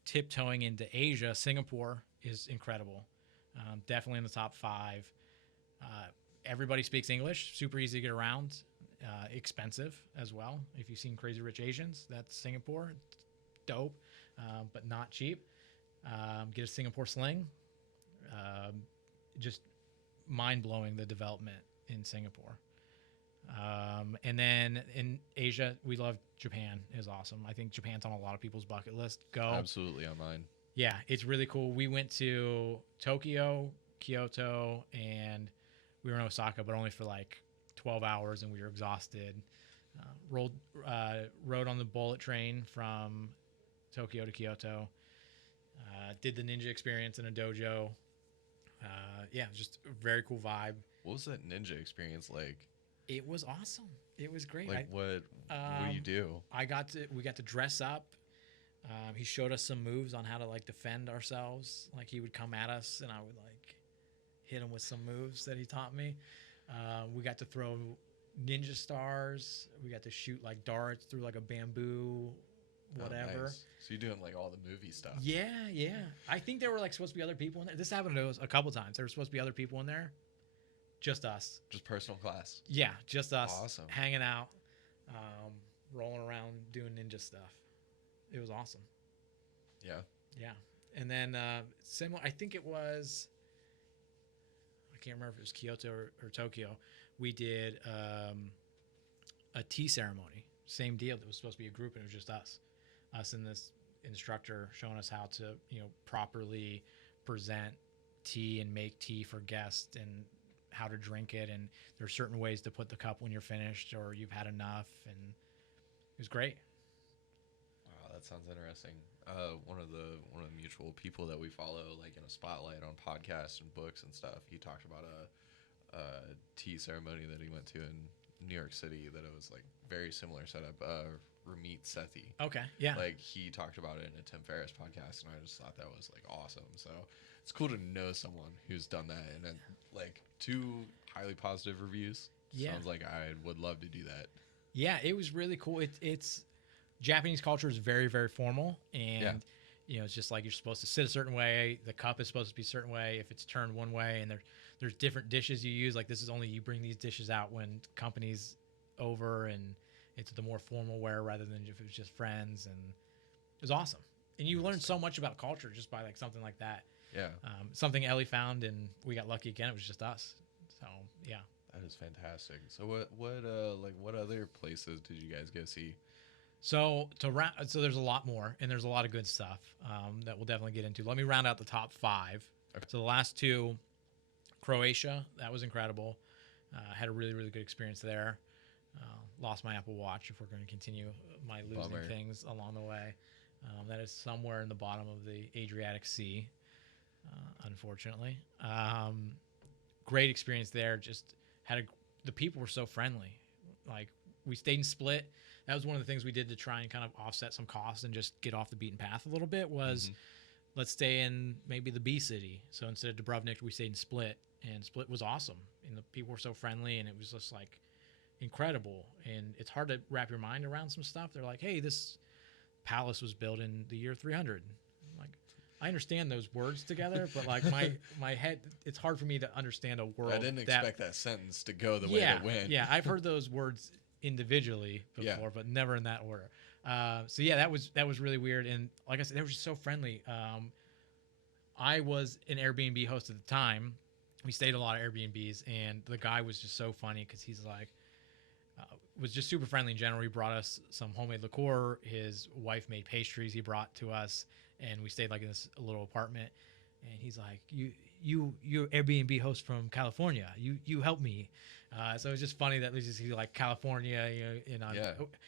tiptoeing into Asia. Singapore is incredible. Definitely in the top 5. Everybody speaks English. Super easy to get around. Expensive as well. If you've seen Crazy Rich Asians, that's Singapore. It's dope, but not cheap. Get a Singapore sling. Just mind-blowing the development in Singapore. And then in Asia, we love Japan. Is awesome. I think Japan's on a lot of people's bucket list. Go. Absolutely on mine. Yeah, it's really cool. We went to Tokyo, Kyoto, and we were in Osaka, but only for like 12 hours, and we were exhausted. Rode on the bullet train from Tokyo to Kyoto. Did the ninja experience in a dojo. Yeah, just a very cool vibe. What was that ninja experience like? It was awesome. It was great. Like what do you do? We got to dress up. He showed us some moves on how to like defend ourselves. Like he would come at us, and I would like hit him with some moves that he taught me. We got to throw ninja stars. We got to shoot like darts through like a bamboo, whatever. Oh, nice. So you're doing like all the movie stuff. Yeah. I think there were like supposed to be other people in there. This happened to us a couple times. There were supposed to be other people in there. Just us. Just personal class. Yeah, just us. Awesome. Hanging out, rolling around, doing ninja stuff. It was awesome. Yeah. And then similar, I think it was, I can't remember if it was Kyoto or Tokyo. We did a tea ceremony. Same deal. It was supposed to be a group, and it was just us and this instructor showing us how to, properly present tea and make tea for guests and how to drink it. And there are certain ways to put the cup when you're finished or you've had enough. And it was great. Wow, that sounds interesting. One of the mutual people that we follow, like in a spotlight on podcasts and books and stuff, he talked about a tea ceremony that he went to in New York City that it was like very similar setup. Ramit Sethi. Okay. Yeah. Like he talked about it in a Tim Ferriss podcast, and I just thought that was like awesome. So it's cool to know someone who's done that, and then like 2 highly positive reviews. Yeah. Sounds like I would love to do that. Yeah, it was really cool. It's Japanese culture is very, very formal, and it's just like you're supposed to sit a certain way. The cup is supposed to be a certain way. If it's turned one way, and there's different dishes you use. Like this is only you bring these dishes out when company's over, and it's the more formal wear rather than if it was just friends. And it was awesome. And you learn so much about culture just by like something like that. Yeah. Something Ellie found, and we got lucky again. It was just us. So yeah. That is fantastic. So what other places did you guys go see? So there's a lot more, and there's a lot of good stuff that we'll definitely get into. Let me round out the top 5. Okay. So the last 2, Croatia, that was incredible. Had a really, really good experience there. Lost my Apple Watch if we're going to continue my losing Bummer. things along the way. That is somewhere in the bottom of the Adriatic Sea, unfortunately. Great experience there. Just the people were so friendly. Like we stayed in Split. That was one of the things we did to try and kind of offset some costs and just get off the beaten path a little bit was let's stay in maybe the B city. So instead of Dubrovnik, we stayed in Split, and Split was awesome. And the people were so friendly, and it was just like incredible. And it's hard to wrap your mind around some stuff. They're like, hey, this palace was built in the year 300. I'm like, I understand those words together, but like my head, it's hard for me to understand a world. I didn't expect that sentence to go the way it went. Yeah, I've heard those words individually before, but never in that order. So yeah, that was really weird. And like I said, they were just so friendly. I was an Airbnb host at the time. We stayed at a lot of Airbnbs, and the guy was just so funny because he's like, was just super friendly in general. He brought us some homemade liqueur. His wife made pastries he brought to us, and we stayed like in this little apartment. And he's like, you're Airbnb host from California. You help me. So it was just funny that just he like California,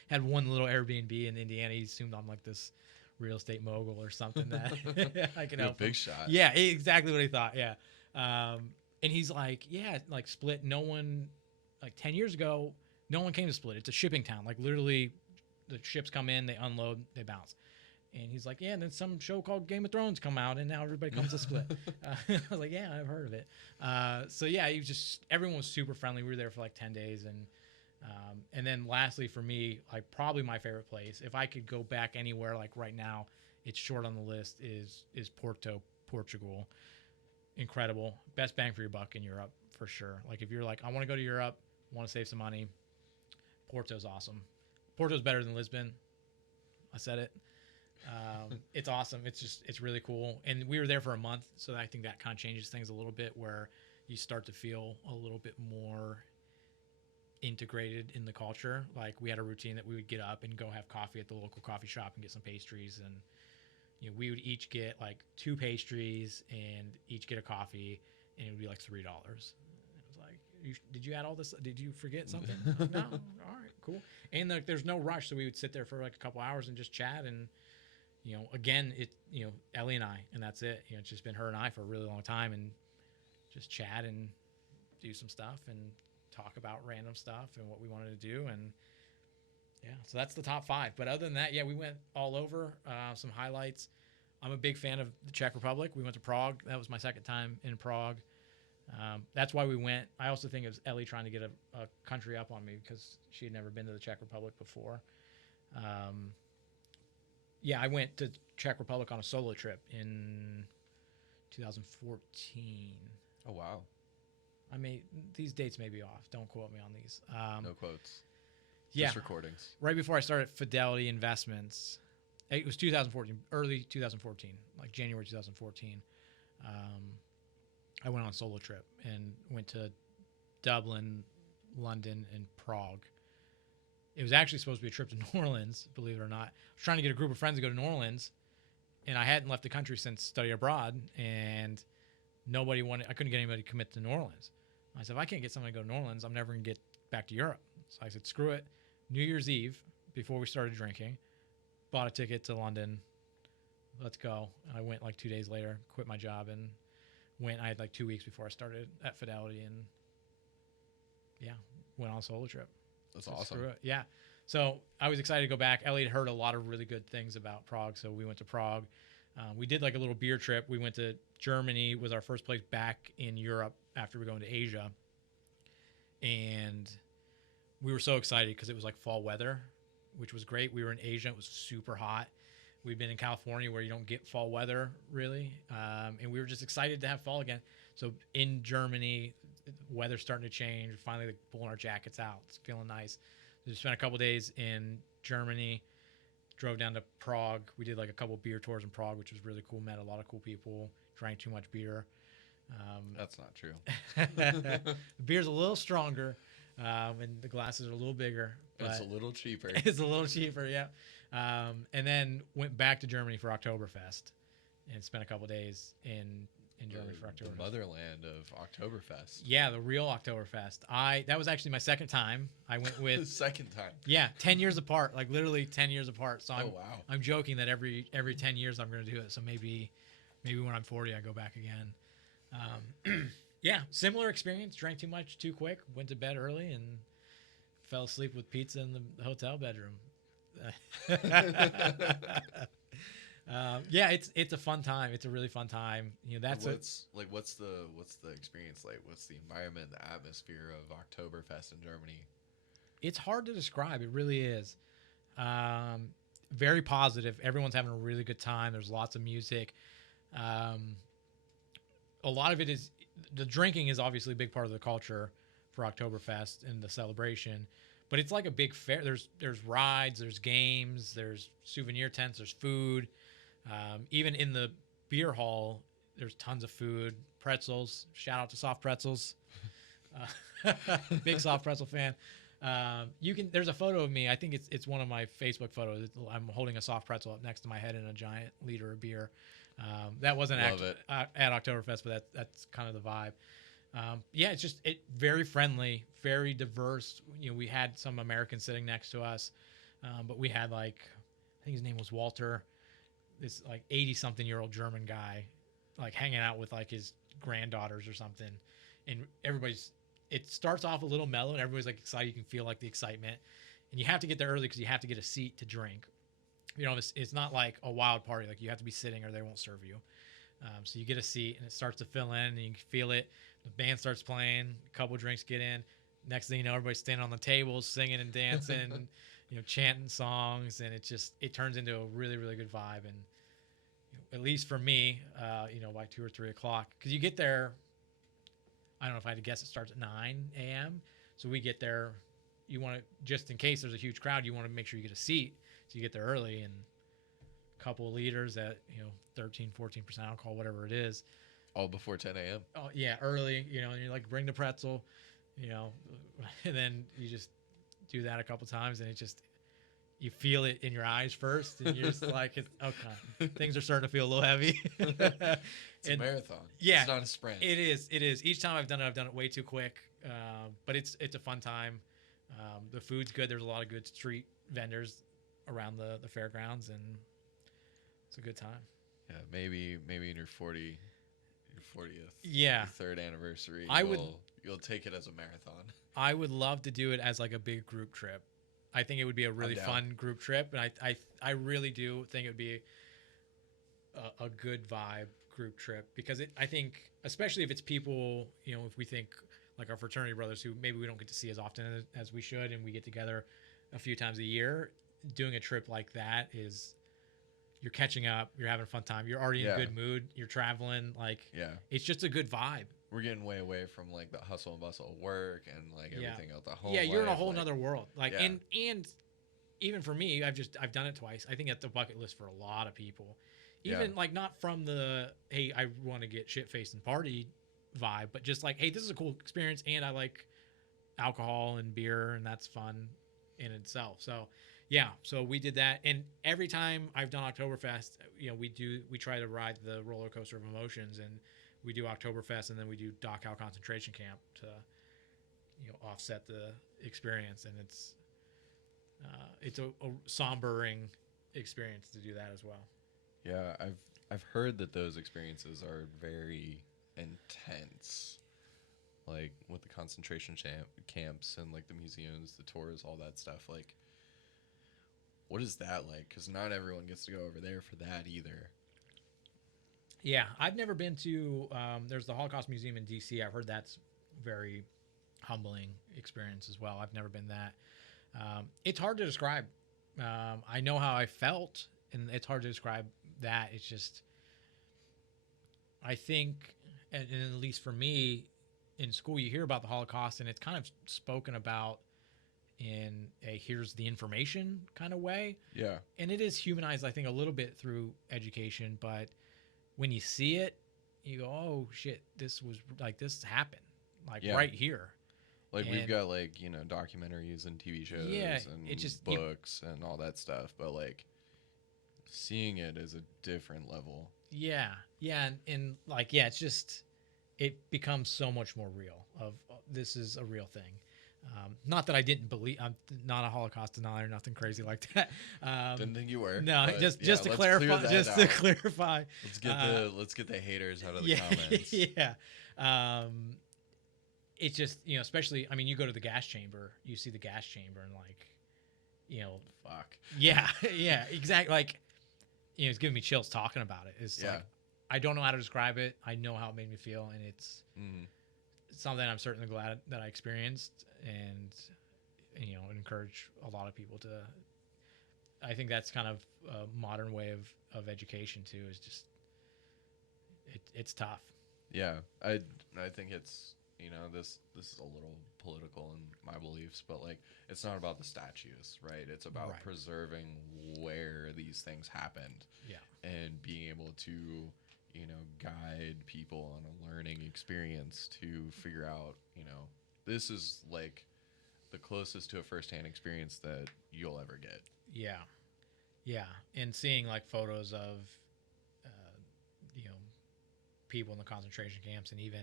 had one little Airbnb in Indiana. He assumed I'm like this real estate mogul or something that I can help. Big shot. Yeah, exactly what he thought. Yeah. And he's like, yeah, like Split. No one, like 10 years ago, no one came to Split. It's a shipping town. Like literally, the ships come in, they unload, they bounce. And he's like, yeah, and then some show called Game of Thrones come out, and now everybody comes to Split. I was like, yeah, I've heard of it. So yeah, everyone was super friendly. We were there for like 10 days, and then lastly for me, like probably my favorite place, if I could go back anywhere, like right now, it's short on the list is Porto, Portugal. Incredible, best bang for your buck in Europe for sure. Like if you're like, I want to go to Europe, want to save some money, Porto's awesome. Porto's better than Lisbon. I said it. It's awesome. It's really cool. And we were there for a month, so I think that kind of changes things a little bit where you start to feel a little bit more integrated in the culture. Like we had a routine that we would get up and go have coffee at the local coffee shop and get some pastries, and we would each get like 2 pastries and each get a coffee, and it would be like $3. It was like, did you add all this? Did you forget something? Like, no. All right, cool. And there's no rush, so we would sit there for like a couple hours and just chat. And again, Ellie and I, and that's it. It's just been her and I for a really long time, and just chat and do some stuff and talk about random stuff and what we wanted to do. And yeah, so that's the top 5. But other than that, yeah, we went all over. Some highlights. I'm a big fan of the Czech Republic. We went to Prague. That was my second time in Prague. That's why we went. I also think it was Ellie trying to get a country up on me because she had never been to the Czech Republic before. Yeah, I went to Czech Republic on a solo trip in 2014. Oh, wow. These dates may be off. Don't quote me on these. No quotes. Yeah. Just recordings. Right before I started Fidelity Investments, it was 2014, early 2014, like January 2014. I went on a solo trip and went to Dublin, London, and Prague. It was actually supposed to be a trip to New Orleans, believe it or not. I was trying to get a group of friends to go to New Orleans, and I hadn't left the country since study abroad, and I couldn't get anybody to commit to New Orleans. I said, if I can't get someone to go to New Orleans, I'm never going to get back to Europe. So I said, screw it. New Year's Eve, before we started drinking, bought a ticket to London. Let's go. And I went like 2 days later, quit my job, and went. I had like 2 weeks before I started at Fidelity, and yeah, went on a solo trip. That's so awesome. Screw it. Yeah. So I was excited to go back. Ellie had heard a lot of really good things about Prague, so we went to Prague. We did like a little beer trip. We went to Germany, was our first place back in Europe after we going to Asia. And we were so excited because it was like fall weather, which was great. We were in Asia. It was super hot. We've been in California where you don't get fall weather really. And we were just excited to have fall again. So in Germany, the weather's starting to change. We're finally like pulling our jackets out. It's feeling nice. We spent a couple days in Germany, drove down to Prague. We did like a couple beer tours in Prague, which was really cool. Met a lot of cool people. Drank too much beer. That's not true. The beer's a little stronger, and the glasses are a little bigger. But it's a little cheaper. It's a little cheaper, yeah. And then went back to Germany for Oktoberfest, and spent a couple days in Germany for Oktoberfest. The motherland of Oktoberfest. Yeah, the real Oktoberfest. That was actually my second time. I went with The second time. Yeah, 10 years apart, like literally 10 years apart. So wow. I'm joking that every 10 years I'm going to do it. So maybe when I'm 40 I go back again. Yeah, similar experience. Drank too much too quick. Went to bed early and fell asleep with pizza in the hotel bedroom. Yeah, it's a fun time. It's a really fun time. You know, And that's a what's the experience like? What's the environment, the atmosphere of Oktoberfest in Germany? it's hard to describe. It really is. Um, Very positive. Everyone's having a really good time. There's lots of music. Um, a lot of it is the drinking is obviously a big part of the culture for Oktoberfest and the celebration. But it's like a big fair. There's rides, there's games, there's souvenir tents, there's food. Even in the beer hall, there's tons of food, pretzels. Shout out to soft pretzels. Big soft pretzel fan. You can. There's a photo of me. I think it's one of my Facebook photos. I'm holding a soft pretzel up next to my head in a giant liter of beer. That wasn't Love it. at Oktoberfest, but that's kind of the vibe. Yeah, it's just very friendly, very diverse. You know, we had some Americans sitting next to us, but we had like I think his name was Walter, this like 80-something-year-old German guy, like hanging out with like his granddaughters or something, and everybody's. It starts off a little mellow, and everybody's like excited. You can feel like the excitement, and you have to get there early because you have to get a seat to drink. You know, it's not like a wild party. Like you have to be sitting or they won't serve you. So you get a seat and it starts to fill in and you can feel it. The band starts playing, a couple drinks get in. Next thing you know, everybody's standing on the tables, singing and dancing, you know, chanting songs. And it turns into a really, really good vibe. And you know, at least for me, you know, by 2 or 3 o'clock, because you get there, I don't know if I had to guess, it starts at 9 a.m. So we get there, you want to, just in case there's a huge crowd, you want to make sure you get a seat. So you get there early and a couple of liters at, you know, 13, 14% alcohol, whatever it is. All before 10 a.m. Oh yeah, early, you know, and you're like, bring the pretzel, you know, and then you just do that a couple times and you feel it in your eyes first and you're just like, okay, things are starting to feel a little heavy. It's a marathon. Yeah, it's not a sprint. It is. Each time I've done it way too quick. But it's a fun time. The food's good. There's a lot of good street vendors around the fairgrounds, and it's a good time. Yeah, maybe in your 40th, Yeah, your third anniversary, you'll take it as a marathon. I would love to do it as like a big group trip. I think it would be a really fun group trip, and I really do think it would be a good vibe group trip because I think especially if it's people, you know, if we think like our fraternity brothers who maybe we don't get to see as often as we should, and we get together a few times a year, doing a trip like that is you're catching up, you're having a fun time, you're already in a good mood, you're traveling, like it's just a good vibe. We're getting way away from like the hustle and bustle of work and like everything else. The whole you're in a life, whole like, nother world. Like and even for me, I've done it twice. I think that's the bucket list for a lot of people. Even like not from the hey, I want to get shit faced and party vibe, but just like hey, this is a cool experience and I like alcohol and beer and that's fun in itself. So yeah, so we did that, and every time I've done Oktoberfest, you know, we try to ride the roller coaster of emotions, and we do Oktoberfest, and then we do Dachau concentration camp to, you know, offset the experience, and it's a sombering experience to do that as well. Yeah, I've heard that those experiences are very intense, like with the concentration camps and like the museums, the tours, all that stuff. Like, what is that like? Because not everyone gets to go over there for that either. Yeah, I've never been to. There's the Holocaust Museum in D.C. I've heard that's very humbling experience as well. I've never been that. It's hard to describe. I know how I felt, and it's hard to describe that. It's just, I think, and at least for me, in school, you hear about the Holocaust, and it's kind of spoken about in a here's the information kind of way. Yeah. And it is humanized, I think, a little bit through education, but when you see it, you go, oh shit, this was like, this happened like right here. Like we've got like, you know, documentaries and TV shows and it just, books and all that stuff, but like seeing it is a different level. Yeah. And like, yeah, it's just, it becomes so much more real of this is a real thing. Not that I didn't believe. I'm not a Holocaust denier, nothing crazy like that. Didn't think you were. No, but just to let's clarify. clear that Just to out. clarify. Let's get the haters out of the Yeah, comments. yeah. Um, it's just especially. I mean, you go to the gas chamber, you see the gas chamber, and like, you know, Fuck. yeah, yeah, exactly. Like, it's giving me chills talking about it. It's like I don't know how to describe it. I know how it made me feel, and it's something I'm certainly glad that I experienced, and encourage a lot of people to. I think that's kind of a modern way of education too. Is just it's tough. Yeah, I think it's this is a little political in my beliefs, but like it's not about the statues, right? It's about Right. preserving where these things happened Yeah. and being able to guide people on a learning experience to figure out this is like the closest to a firsthand experience that you'll ever get. Yeah. Yeah. And seeing like photos of, uh, you know, people in the concentration camps, and even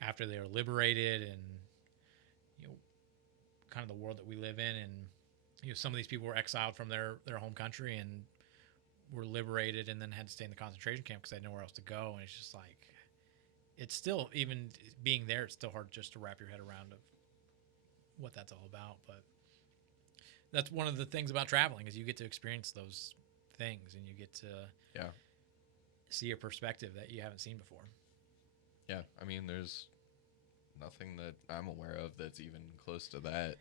after they were liberated, and you know, kind of the world that we live in, and some of these people were exiled from their home country and were liberated, and then had to stay in the concentration camp because they had nowhere else to go. And it's just like, it's still, even being there, it's still hard just to wrap your head around of what that's all about. But that's one of the things about traveling, is you get to experience those things, and you get to Yeah. see a perspective that you haven't seen before. Yeah, I mean, there's nothing that I'm aware of that's even close to that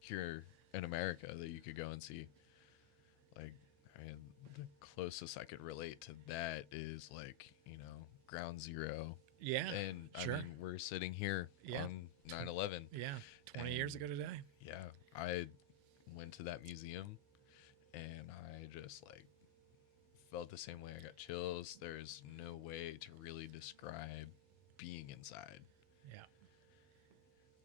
here in America that you could go and see. Like, I mean, the closest I could relate to that is like, Ground Zero. Yeah, And sure. I mean, we're sitting here on 9/11. Yeah, 20 years ago today. Yeah, I went to that museum and I just like felt the same way. I got chills. There's no way to really describe being inside. Yeah.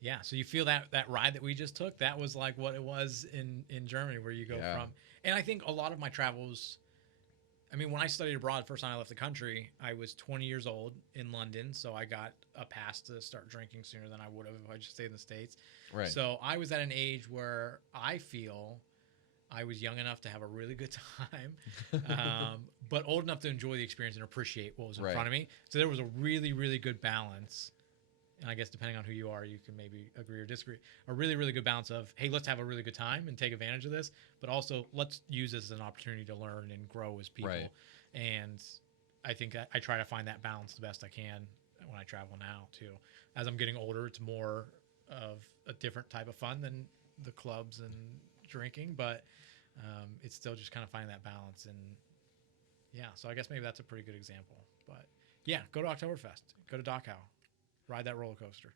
Yeah, so you feel that ride that we just took, that was like what it was in Germany, where you go from. And I think a lot of my travels, I mean, when I studied abroad, first time I left the country, I was 20 years old in London, so I got a pass to start drinking sooner than I would have if I just stayed in the States. Right. So I was at an age where I feel I was young enough to have a really good time, but old enough to enjoy the experience and appreciate what was in front of me. So there was a really, really good balance. And I guess depending on who you are, you can maybe agree or disagree. A really, really good balance of, hey, let's have a really good time and take advantage of this, but also let's use this as an opportunity to learn and grow as people. Right. And I think I try to find that balance the best I can when I travel now too. As I'm getting older, it's more of a different type of fun than the clubs and drinking, but it's still just kind of finding that balance. And yeah, so I guess maybe that's a pretty good example. But yeah, go to Oktoberfest, go to Dachau. Ride that roller coaster.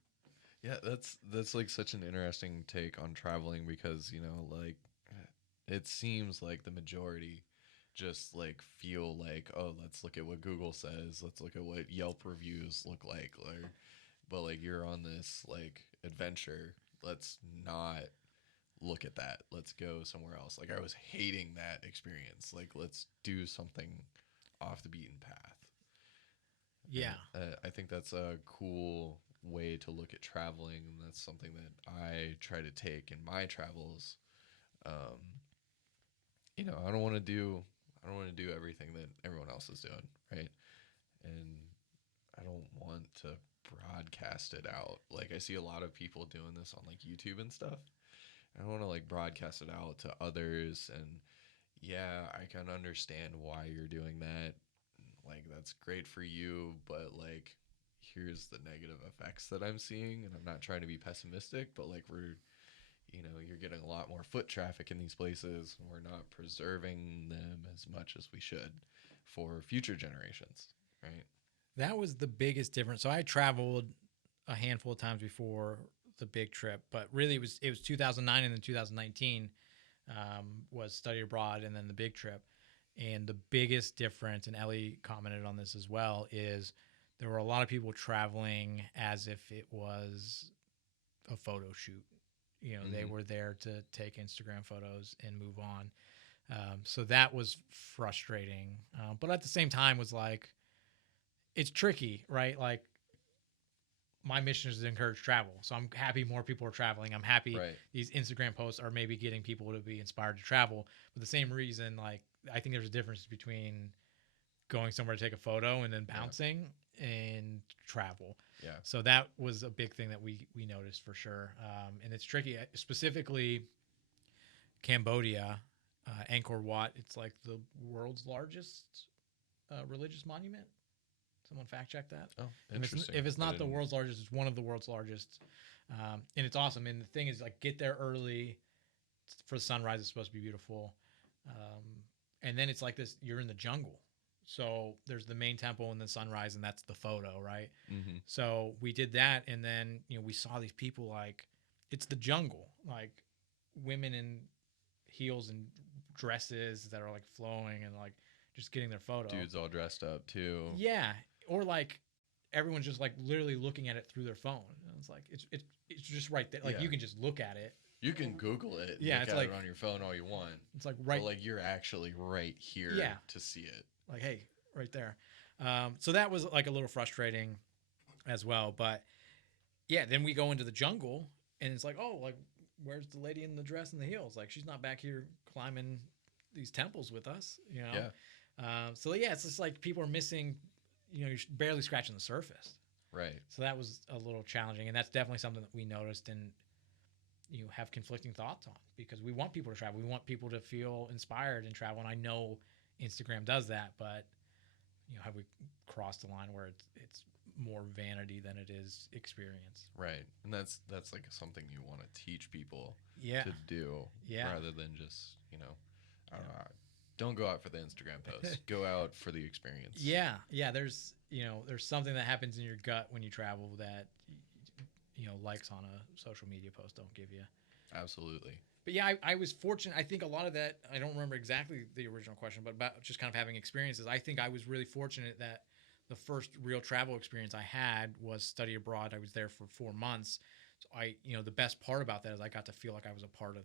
Yeah, that's like such an interesting take on traveling, because like it seems like the majority just like feel like, oh, let's look at what Google says, let's look at what Yelp reviews look like, but like you're on this like adventure, let's not look at that, let's go somewhere else. Like I was hating that experience, like let's do something off the beaten path. Yeah. I think that's a cool way to look at traveling, and that's something that I try to take in my travels. Um, I don't want to do everything that everyone else is doing, right? And I don't want to broadcast it out. Like I see a lot of people doing this on like YouTube and stuff. I don't want to like broadcast it out to others, and yeah, I can understand why you're doing that. Like that's great for you, but like here's the negative effects that I'm seeing, and I'm not trying to be pessimistic, but like you're getting a lot more foot traffic in these places, and we're not preserving them as much as we should for future generations, right? That was the biggest difference. So I traveled a handful of times before the big trip, but really it was 2009, and then 2019 was study abroad, and then the big trip. And the biggest difference, and Ellie commented on this as well, is there were a lot of people traveling as if it was a photo shoot. They were there to take Instagram photos and move on. So that was frustrating. But at the same time was like, it's tricky, right? Like my mission is to encourage travel. So I'm happy more people are traveling. I'm happy Right. these Instagram posts are maybe getting people to be inspired to travel. For the same reason, like I think there's a difference between going somewhere to take a photo and then Yeah. bouncing and travel. Yeah. So that was a big thing that we noticed for sure. And it's tricky, specifically Cambodia, Angkor Wat. It's like the world's largest religious monument. Someone fact check that. Oh, If it's, interesting. if it's I not the didn't- world's largest, it's one of the world's largest, and it's awesome. And the thing is, like, get there early for the sunrise. It's supposed to be beautiful, and then it's like this. You're in the jungle, so there's the main temple and the sunrise, and that's the photo, right? Mhm. So we did that, and then we saw these people like it's the jungle, like women in heels and dresses that are like flowing and like just getting their photo. Dudes all dressed up too. Yeah, or like everyone's just like literally looking at it through their phone. And it's like it's just right there. Like Yeah. you can just look at it. You can Google it. And Yeah, look it's at like- it on your phone all you want. It's like right, But like you're actually right here Yeah. to see it. like hey, right there. So that was like a little frustrating as well. But yeah, then we go into the jungle and it's like, oh, like where's the lady in the dress and the heels? Like she's not back here climbing these temples with us, Yeah. So yeah, it's just like people are missing. You're barely scratching the surface. Right. So that was a little challenging, and that's definitely something that we noticed and have conflicting thoughts on because we want people to travel. We want people to feel inspired and travel, and I know Instagram does that, but have we crossed the line where it's more vanity than it is experience? Right. And that's like something you want to teach people Yeah, to do Yeah. rather than just, I don't know, don't go out for the Instagram post. Go out for the experience. yeah. There's there's something that happens in your gut when you travel that likes on a social media post don't give you. Absolutely. But yeah, I was fortunate. I think a lot of that, I don't remember exactly the original question, but about just kind of having experiences. I think I was really fortunate that the first real travel experience I had was study abroad. I was there for 4 months. So the best part about that is I got to feel like I was a part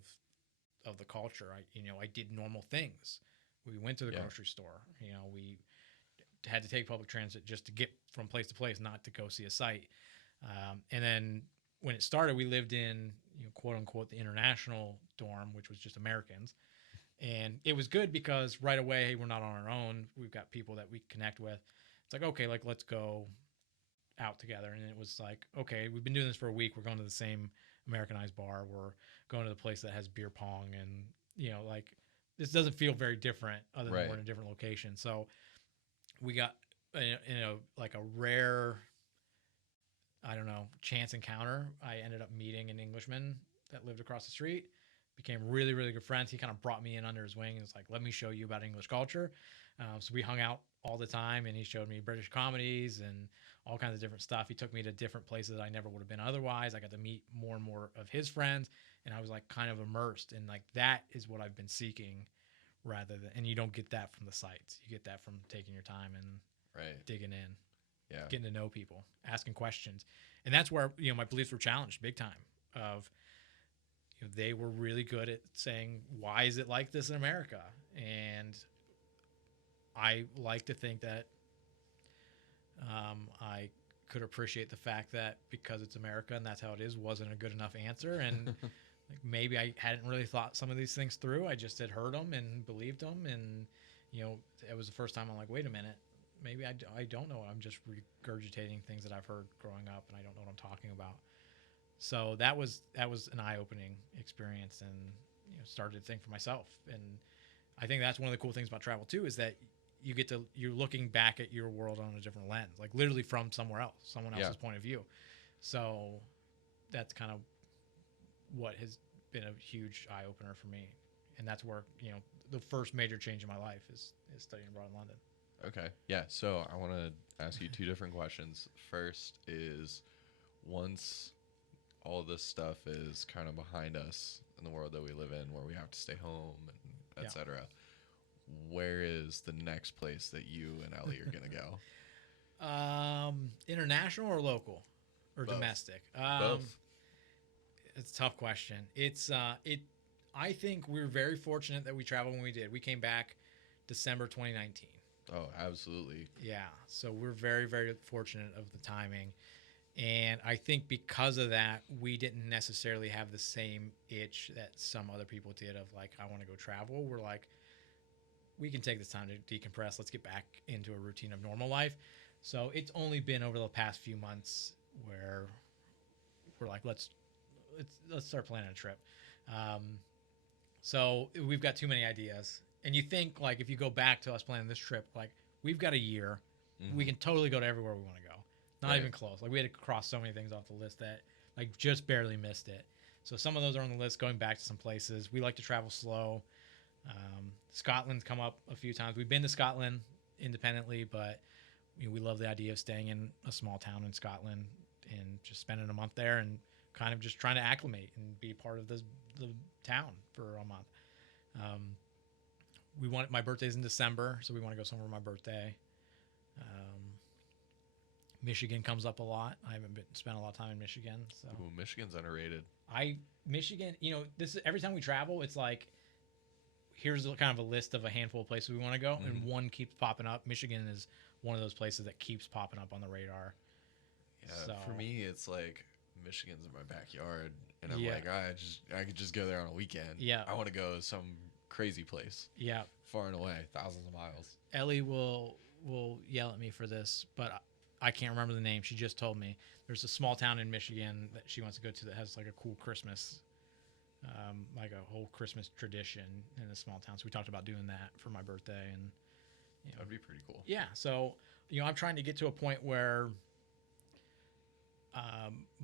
of the culture. I did normal things. We went to the Yeah. grocery store. We had to take public transit just to get from place to place, not to go see a site. And then when it started, we lived in quote unquote the international dorm, which was just Americans, and it was good because right away, hey, we're not on our own. We've got people that we connect with. It's like, okay, like let's go out together. And it was like, okay, we've been doing this for a week. We're going to the same Americanized bar. We're going to the place that has beer pong, and like this doesn't feel very different other than Right. we're in a different location. So we got like a rare, I don't know, chance encounter. I ended up meeting an Englishman that lived across the street, became really, really good friends. He kind of brought me in under his wing and was like, let me show you about English culture. So we hung out all the time, and he showed me British comedies and all kinds of different stuff. He took me to different places that I never would have been otherwise. I got to meet more and more of his friends, and I was like kind of immersed. And like that is what I've been seeking rather than, and you don't get that from the sites. You get that from taking your time and Right. digging in, Yeah. getting to know people, asking questions. And that's where, my beliefs were challenged big time of, they were really good at saying, why is it like this in America? And I like to think that I could appreciate the fact that because it's America and that's how it is wasn't a good enough answer. And like maybe I hadn't really thought some of these things through. I just had heard them and believed them. And, it was the first time I'm like, wait a minute, maybe I don't know. I'm just regurgitating things that I've heard growing up and I don't know what I'm talking about. So that was an eye-opening experience, and started to think for myself. And I think that's one of the cool things about travel too, is that you're looking back at your world on a different lens, like literally from someone else's point of view. So that's kind of what has been a huge eye-opener for me. And that's where, the first major change in my life is studying abroad in London. Okay. Yeah. So I want to ask you two different questions. First is, once all this stuff is kind of behind us in the world that we live in, where we have to stay home and Yeah. etc., where is the next place that you and Ellie are going to go? International or local or Both. domestic? Both. It's a tough question. I think we're very fortunate that we traveled when we did. We came back December 2019. Oh, absolutely. Yeah. So we're very, very fortunate of the timing. And I think because of that, we didn't necessarily have the same itch that some other people did of like, I want to go travel. We're like, we can take this time to decompress. Let's get back into a routine of normal life. So it's only been over the past few months where we're like, let's start planning a trip. Um, so we've got too many ideas. And you think like if you go back to us planning this trip, like we've got a year, we can totally go to everywhere we want to go. Not Right. even close. Like we had to cross so many things off the list that like just barely missed it. So some of those are on the list. Going back to some places, we like to travel slow. Scotland's come up a few times. We've been to Scotland independently, but we love the idea of staying in a small town in Scotland and just spending a month there and kind of just trying to acclimate and be part of the town for a month. Um, we want my birthday's in December, so we want to go somewhere for my birthday. Um, Michigan comes up a lot. I haven't spent a lot of time in Michigan, so Ooh, Michigan's underrated. Michigan. This is every time we travel, it's like here's kind of a list of a handful of places we want to go, and one keeps popping up. Michigan is one of those places that keeps popping up on the radar. Yeah, So, for me, it's like Michigan's in my backyard, and I'm Yeah. like, I could just go there on a weekend. Yeah. I want to go some crazy place, yeah, far and away, thousands of miles. Ellie will yell at me for this, but I can't remember the name. She just told me there's a small town in Michigan that she wants to go to that has like a cool Christmas, like a whole Christmas tradition in a small town. So we talked about doing that for my birthday, and That'd be pretty cool. yeah. So I'm trying to get to a point where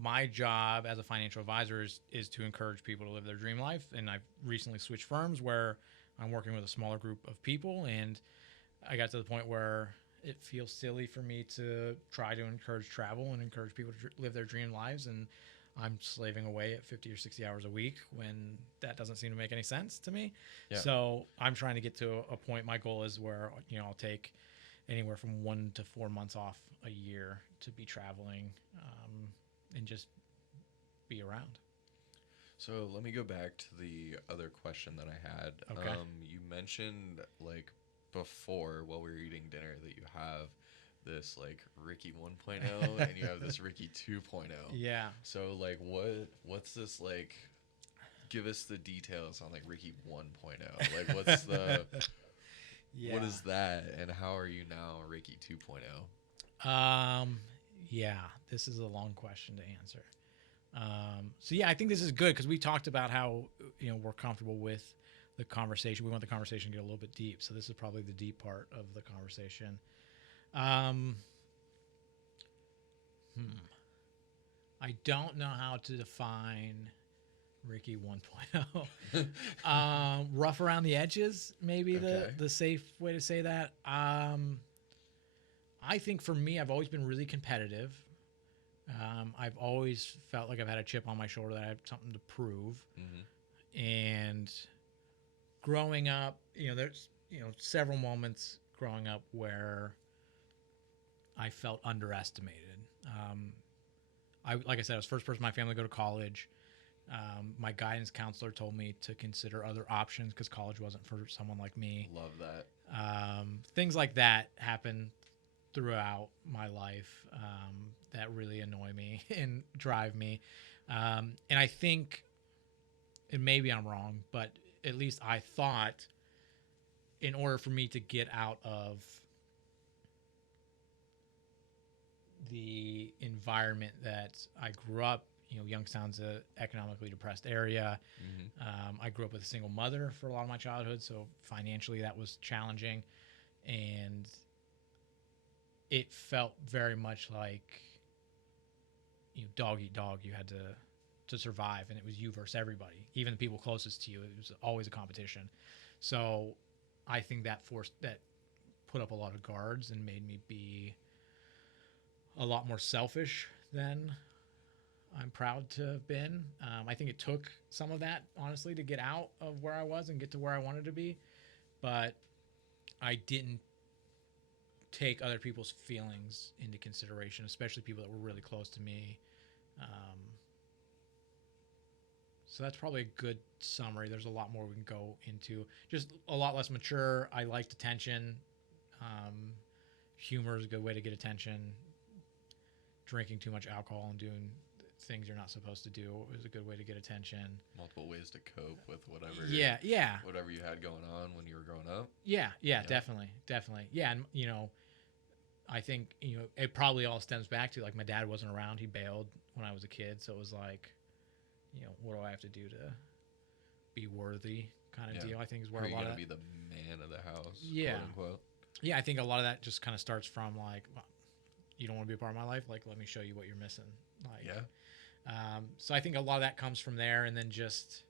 my job as a financial advisor is to encourage people to live their dream life. And I've recently switched firms where I'm working with a smaller group of people. And I got to the point where it feels silly for me to try to encourage travel and encourage people to live their dream lives. And I'm slaving away at 50 or 60 hours a week when that doesn't seem to make any sense to me. Yeah. So I'm trying to get to a point. My goal is where, I'll take anywhere from 1 to 4 months off a year to be traveling, and just be around. So let me go back to the other question that I had. Okay. You mentioned like before while we were eating dinner that you have this like Ricky 1.0 and you have this Ricky 2.0. Yeah. So like what's this like? Give us the details on like Ricky 1.0. Like what's the Yeah. what is that and how are you now Ricky 2.0? Yeah, this is a long question to answer. So yeah, I think this is good because we talked about how we're comfortable with the conversation. We want the conversation to get a little bit deep. So this is probably the deep part of the conversation. I don't know how to define Ricky 1.0. Rough around the edges, maybe Okay. the safe way to say that. I think for me, I've always been really competitive. I've always felt like I've had a chip on my shoulder that I have something to prove. Mm-hmm. And growing up, there's several moments growing up where I felt underestimated. Like I said, I was the first person in my family to go to college. My guidance counselor told me to consider other options because college wasn't for someone like me. Love that. Things like that happen throughout my life that really annoy me and drive me. And I think, and maybe I'm wrong, but at least I thought in order for me to get out of the environment that I grew up, Youngstown's an economically depressed area. Mm-hmm. I grew up with a single mother for a lot of my childhood, so financially that was challenging. And it felt very much like, dog eat dog. You had to survive, and it was you versus everybody, even the people closest to you. It was always a competition. So I think that put up a lot of guards and made me be a lot more selfish than I'm proud to have been. I think it took some of that, honestly, to get out of where I was and get to where I wanted to be. But I didn't take other people's feelings into consideration, especially people that were really close to me. So that's probably a good summary. There's a lot more we can go into. Just a lot less mature. I liked attention. Humor is a good way to get attention. drinking too much alcohol and doing things you're not supposed to do is a good way to get attention. Multiple ways to cope with whatever. Yeah. Whatever you had going on when you were growing up. Yeah, definitely. Yeah, and I think it probably all stems back to like my dad wasn't around. He bailed when I was a kid, so it was like, what do I have to do to be worthy, kind of deal. I think is where a lot of. Are you gonna be the man of the house? Yeah. Quote unquote. Yeah, I think a lot of that just kind of starts from like, you don't want to be a part of my life. Like, let me show you what you're missing. Like, so I think a lot of that comes from there, and then just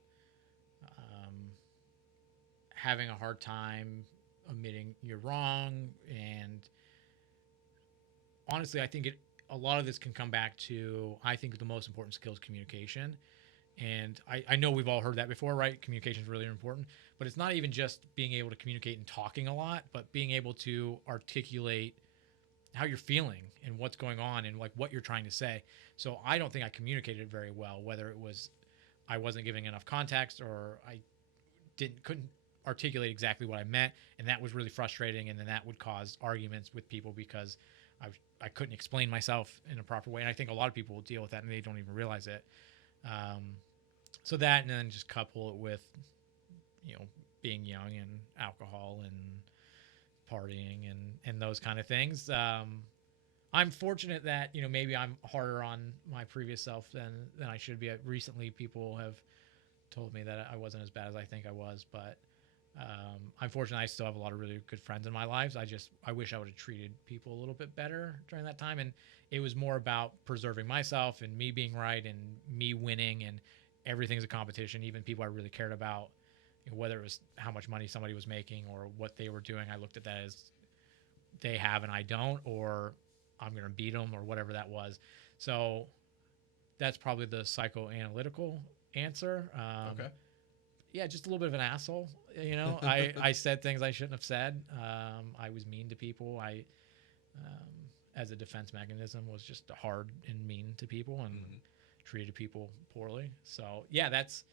having a hard time admitting you're wrong. And honestly, I think a lot of this can come back to, I think the most important skill is communication. And I know we've all heard that before, right? Communication is really important, but it's not even just being able to communicate and talking a lot, but being able to articulate how you're feeling and what's going on and like what you're trying to say. So I don't think I communicated very well, whether it was I wasn't giving enough context or I couldn't articulate exactly what I meant, and that was really frustrating. And then that would cause arguments with people because I couldn't explain myself in a proper way. And I think a lot of people will deal with that and they don't even realize it. So that, and then just couple it with, being young and alcohol and partying and those kind of things. I'm fortunate that, maybe I'm harder on my previous self than I should be. Recently, people have told me that I wasn't as bad as I think I was, but I'm fortunate I still have a lot of really good friends in my lives. I wish I would have treated people a little bit better during that time. And it was more about preserving myself and me being right and me winning, and everything's a competition. Even people I really cared about, whether it was how much money somebody was making or what they were doing, I looked at that as they have and I don't, or I'm going to beat them, or whatever that was. So that's probably the psychoanalytical answer. Okay. Yeah, just a little bit of an asshole. I said things I shouldn't have said. I was mean to people. I, as a defense mechanism, was just hard and mean to people and treated people poorly. So yeah, that's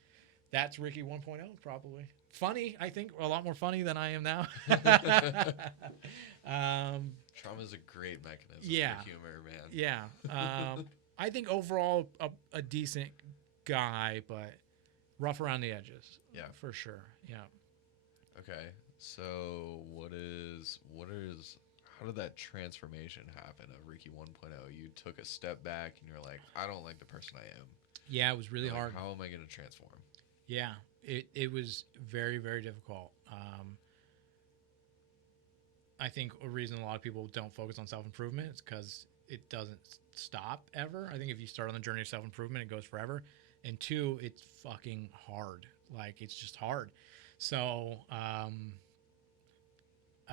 Ricky 1.0 probably. Funny, I think, a lot more funny than I am now. Trauma is a great mechanism for humor, man. Yeah. I think overall a decent guy, but rough around the edges. Yeah, for sure. Yeah. Okay. So how did that transformation happen of Ricky 1.0? You took a step back and you're like, I don't like the person I am. Yeah, it was really hard. How am I going to transform? Yeah, it was very, very difficult. I think a reason a lot of people don't focus on self-improvement is because it doesn't stop ever. I think if you start on the journey of self-improvement, it goes forever. And two, it's fucking hard. Like, it's just hard. So I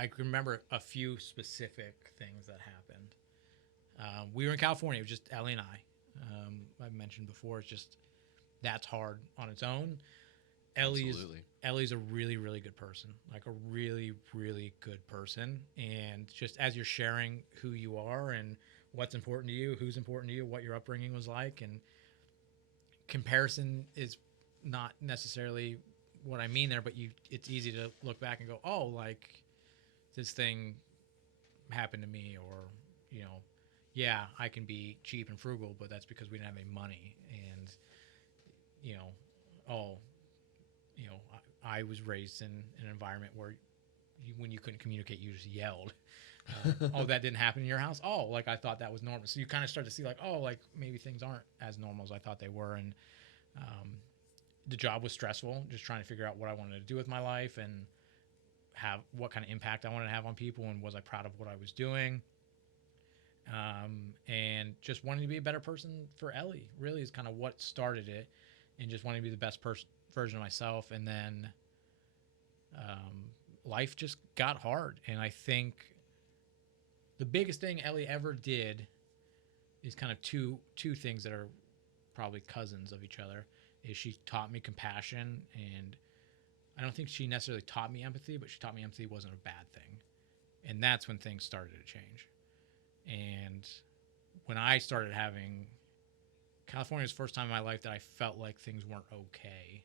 can remember a few specific things that happened. We were in California. It was just Ellie and I. I mentioned before, it's just, that's hard on its own. Ellie's a really, really good person, like a really, really good person. And just as you're sharing who you are and what's important to you, who's important to you, what your upbringing was like, and comparison is not necessarily what I mean there, but it's easy to look back and go, oh, like this thing happened to me, or, yeah, I can be cheap and frugal, but that's because we didn't have any money. And, I was raised in an environment where when you couldn't communicate, you just yelled. Oh, that didn't happen in your house? Oh, like I thought that was normal. So you kind of start to see like, oh, like maybe things aren't as normal as I thought they were. And the job was stressful, just trying to figure out what I wanted to do with my life and have what kind of impact I wanted to have on people, and was I proud of what I was doing. And just wanting to be a better person for Ellie really is kind of what started it, and just wanting to be the best version of myself. And then life just got hard. And I think the biggest thing Ellie ever did is kind of two things that are probably cousins of each other. Is she taught me compassion, and I don't think she necessarily taught me empathy, but she taught me empathy wasn't a bad thing. And that's when things started to change. And when I started having, California was the first time in my life that I felt like things weren't okay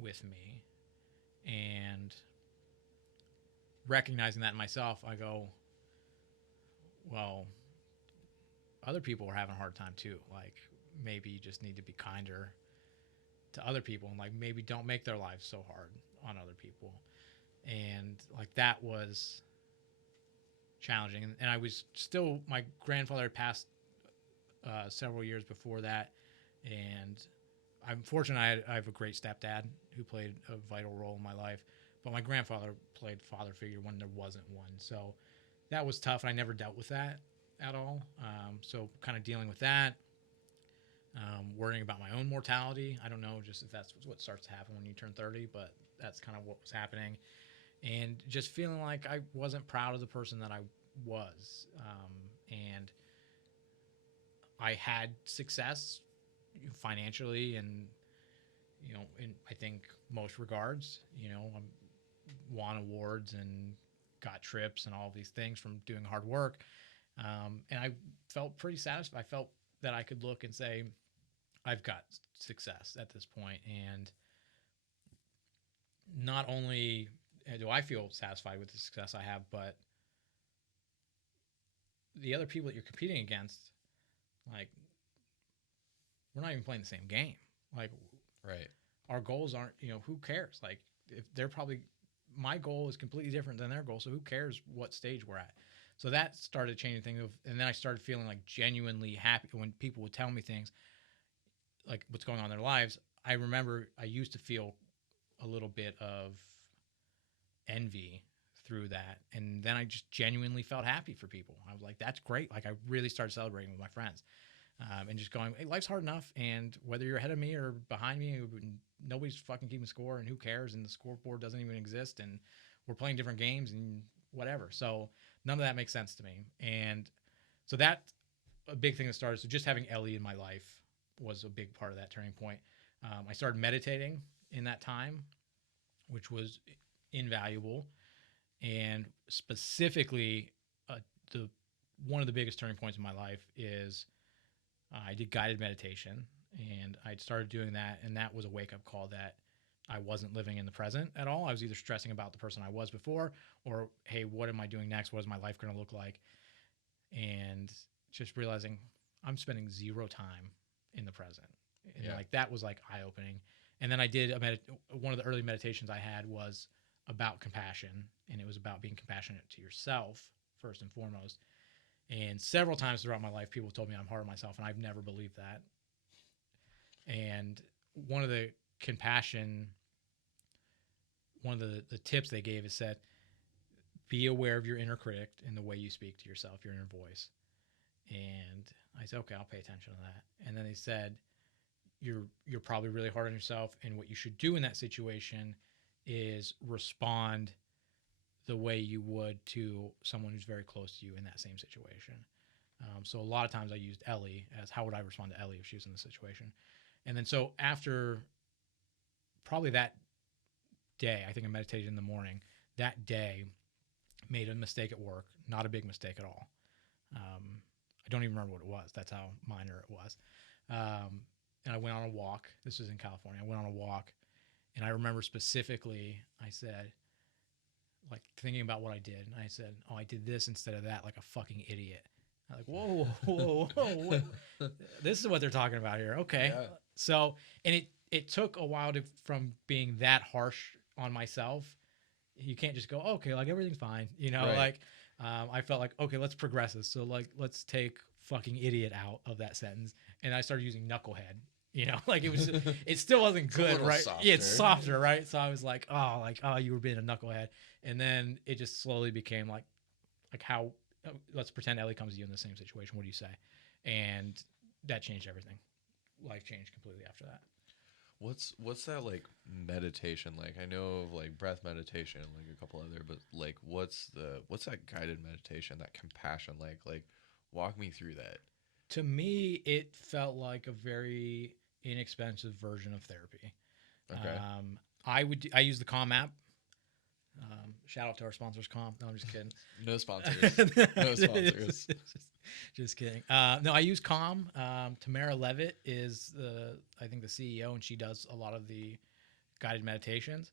with me. And recognizing that in myself, I go, well, other people are having a hard time too. Like maybe you just need to be kinder to other people, and like maybe don't make their lives so hard on other people. And like that was challenging. And I was still, my grandfather had passed several years before that, and I'm fortunate I have a great stepdad who played a vital role in my life, but my grandfather played father figure when there wasn't one. So that was tough, and I never dealt with that at all. So kind of dealing with that, worrying about my own mortality. I don't know just if that's what starts to happen when you turn 30, but that's kind of what was happening. And just feeling like I wasn't proud of the person that I was. And I had success financially and, in I think most regards, I won awards and got trips and all these things from doing hard work. And I felt pretty satisfied. I felt that I could look and say, I've got success at this point. And not only do I feel satisfied with the success I have, but the other people that you're competing against, like, we're not even playing the same game. Like, Right. our goals aren't, who cares? Like, if they're probably, my goal is completely different than their goal. So who cares what stage we're at? So that started changing things. And then I started feeling like genuinely happy when people would tell me things like what's going on in their lives. I remember I used to feel a little bit of envy through that. And then I just genuinely felt happy for people. I was like, that's great. Like I really started celebrating with my friends. And just going, hey, life's hard enough, and whether you're ahead of me or behind me, nobody's fucking keeping score, and who cares? And the scoreboard doesn't even exist, and we're playing different games and whatever. So none of that makes sense to me. And so that's a big thing that started. So just having Ellie in my life was a big part of that turning point. I started meditating in that time, which was invaluable. And specifically, the one of the biggest turning points in my life is I did guided meditation, and I started doing that, and that was a wake-up call that I wasn't living in the present at all. I was either stressing about the person I was before, or, hey, what am I doing next? What is my life going to look like? And just realizing I'm spending zero time in the present. And like that was like eye-opening. And then I did one of the early meditations I had was about compassion, and it was about being compassionate to yourself first and foremost. And several times throughout my life, people told me I'm hard on myself, and I've never believed that. And one of the tips they gave is said, be aware of your inner critic and the way you speak to yourself, your inner voice. And I said, okay, I'll pay attention to that. And then they said, you're probably really hard on yourself, and what you should do in that situation is respond the way you would to someone who's very close to you in that same situation. So a lot of times I used Ellie as how would I respond to Ellie if she was in the situation. And then so after probably that day, I think I meditated in the morning, that day made a mistake at work, not a big mistake at all. I don't even remember what it was. That's how minor it was. And I went on a walk. This was in California. I went on a walk, and I remember specifically I said, like thinking about what I did, and I said, oh, I did this instead of that, like a fucking idiot. I'm like, whoa. This is what they're talking about here. Okay. Yeah. So, and it took a while from being that harsh on myself. You can't just go, okay, like everything's fine. Right. Like, I felt like, okay, let's progress this. So like, let's take fucking idiot out of that sentence. And I started using knucklehead. Like it still wasn't good, right? Softer. Yeah, it's softer, right? So I was like, oh, you were being a knucklehead. And then it just slowly became like how, let's pretend Ellie comes to you in the same situation. What do you say? And that changed everything. Life changed completely after that. What's that like meditation like? I know of like breath meditation, like a couple other, but like what's that guided meditation, that compassion like? Like walk me through that. To me, it felt like a very inexpensive version of therapy. Okay. I use the Calm app. Shout out to our sponsors, Calm. No, I'm just kidding. No sponsors. No sponsors. Just kidding. No, I use Calm. Tamara Levitt is I think the CEO, and she does a lot of the guided meditations.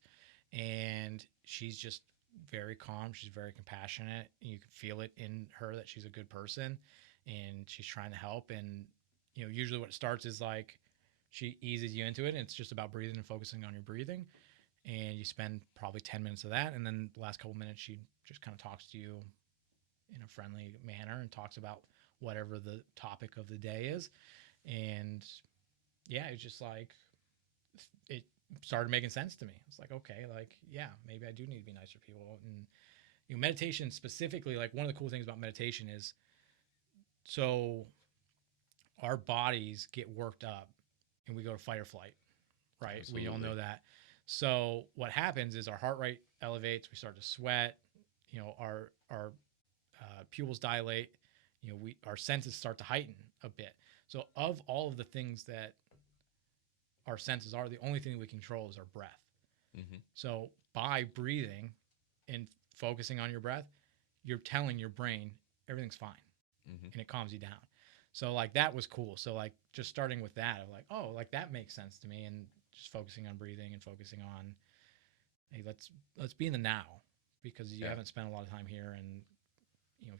And she's just very calm. She's very compassionate. And you can feel it in her that she's a good person. and she's trying to help. And usually what it starts is like she eases you into it, and it's just about breathing and focusing on your breathing, and you spend probably 10 minutes of that, and then the last couple minutes she just kind of talks to you in a friendly manner and talks about whatever the topic of the day is. And yeah, it's just like it started making sense to me. It's like, okay, like, yeah, maybe I do need to be nicer to people. And meditation specifically, like one of the cool things about meditation is, so our bodies get worked up and we go to fight or flight, right? Absolutely. We all know that. So what happens is our heart rate elevates, we start to sweat, our pupils dilate, our senses start to heighten a bit. So of all of the things that our senses are, the only thing that we control is our breath. Mm-hmm. So by breathing and focusing on your breath, you're telling your brain everything's fine, Mm-hmm. and it calms you down. So like that was cool. So like just starting with that, of like, oh, like that makes sense to me, and just focusing on breathing and focusing on, hey, let's be in the now, because you haven't spent a lot of time here, and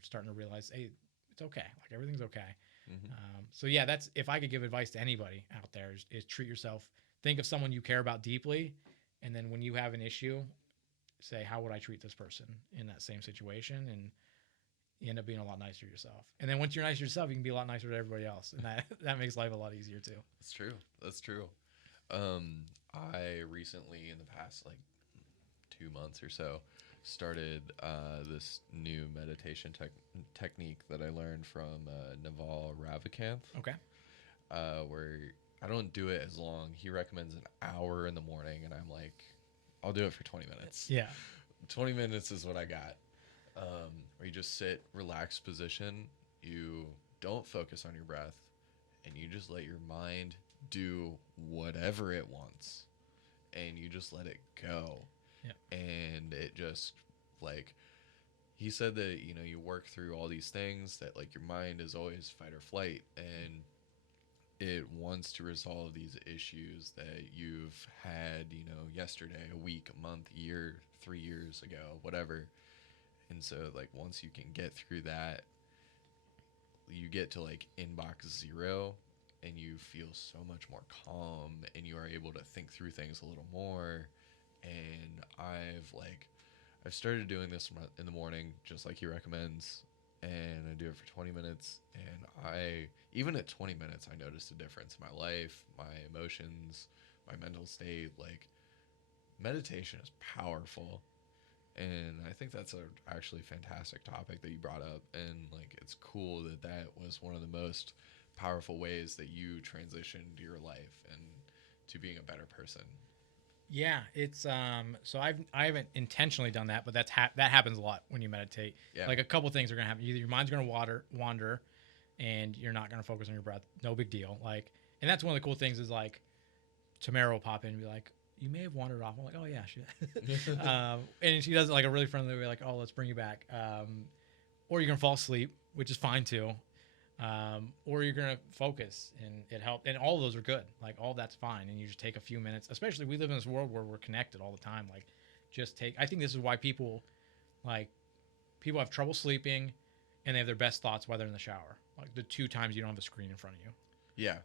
starting to realize, hey, it's okay, like everything's okay. Mm-hmm. So yeah, that's, if I could give advice to anybody out there, is treat yourself. Think of someone you care about deeply, and then when you have an issue, say, how would I treat this person in that same situation? And you end up being a lot nicer to yourself. And then once you're nicer to yourself, you can be a lot nicer to everybody else, and that makes life a lot easier too. That's true. I recently, in the past like 2 months or so, started this new meditation technique that I learned from Naval Ravikant. Okay. Where I don't do it as long. He recommends an hour in the morning, and I'm like, I'll do it for 20 minutes. Yeah. 20 minutes is what I got. Where you just sit, relaxed position. You don't focus on your breath, and you just let your mind do whatever it wants, and you just let it go. Yeah. And it just, like, he said that, you work through all these things that, like, your mind is always fight or flight, and it wants to resolve these issues that you've had, yesterday, a week, a month, a year, 3 years ago, whatever. And so, like, once you can get through that, you get to, like, inbox 0, and you feel so much more calm, and you are able to think through things a little more. And I've started doing this in the morning, just like he recommends, and I do it for 20 minutes. And even at 20 minutes, I noticed a difference in my life, my emotions, my mental state. Like, meditation is powerful. And I think that's a actually fantastic topic that you brought up. And, like, it's cool that was one of the most powerful ways that you transitioned your life and to being a better person. Yeah, it's so I haven't intentionally done that, but that happens a lot when you meditate. Yeah. Like a couple things are gonna happen. Either your mind's gonna wander, and you're not gonna focus on your breath. No big deal. Like, and that's one of the cool things is, like, Tamara will pop in and be like, "You may have wandered off." I'm like, "Oh yeah, shit." And she does it like a really friendly way, like, "Oh, let's bring you back." Or you're gonna fall asleep, which is fine too. Or you're gonna focus, and it helped, and all of those are good. Like, all that's fine, and you just take a few minutes. Especially, we live in this world where we're connected all the time. Like, I think this is why people have trouble sleeping, and they have their best thoughts while they're in the shower. Like the 2 times you don't have a screen in front of you. Yeah,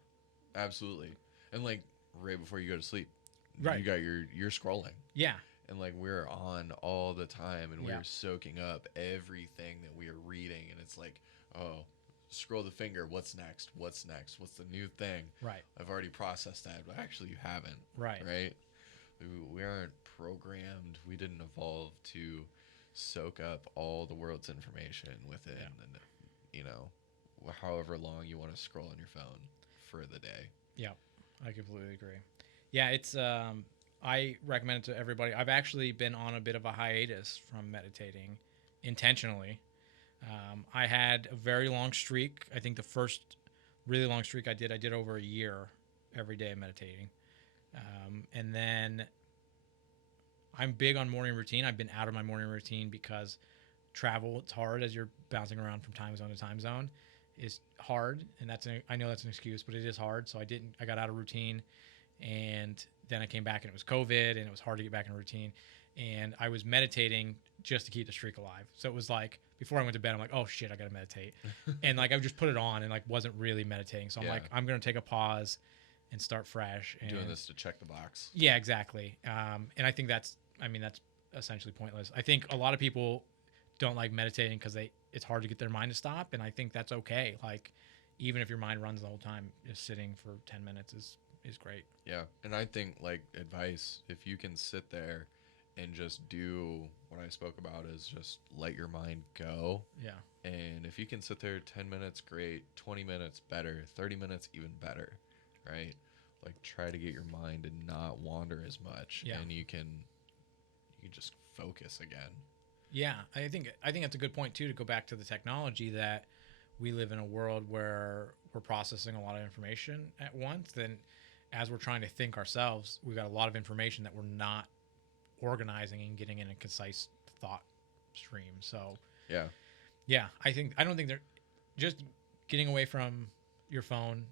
absolutely. And, like, right before you go to sleep, Right. you got you're scrolling. Yeah. And, like, we're on all the time, and Yeah. we're soaking up everything that we are reading, and it's like, oh, scroll the finger, what's next, what's the new thing. Right. I've already processed that, but actually you haven't. Right. We aren't programmed, we didn't evolve to soak up all the world's information within, and however long you want to scroll on your phone for the day. Yeah, I completely agree. Yeah, it's I recommend it to everybody. I've actually been on a bit of a hiatus from meditating intentionally. I had a very long streak. I think the first really long streak I did over a year every day meditating. And then I'm big on morning routine. I've been out of my morning routine because travel, it's hard as you're bouncing around from time zone to time zone. Is hard, and I know that's an excuse, but it is hard. So I got out of routine, and then I came back, and it was COVID, and it was hard to get back in routine. And I was meditating just to keep the streak alive. So it was like before I went to bed, I'm like, oh shit, I gotta meditate, and like I just put it on and like wasn't really meditating. So I'm like, I'm gonna take a pause and start fresh. And doing this to check the box. Yeah, exactly. And I think that's essentially pointless. I think a lot of people don't like meditating because it's hard to get their mind to stop, and I think that's okay. Like, even if your mind runs the whole time, just sitting for 10 minutes is great. Yeah, and I think like advice, if you can sit there and just do what I spoke about, is just let your mind go. Yeah. And if you can sit there 10 minutes, great. 20 minutes, better. 30 minutes, even better, right? Like, try to get your mind to not wander as much, and you can just focus again. Yeah, I think that's a good point too, to go back to the technology, that we live in a world where we're processing a lot of information at once. Then as we're trying to think ourselves, we've got a lot of information that we're not organizing and getting in a concise thought stream. So yeah, I don't think they're just getting away from your phone,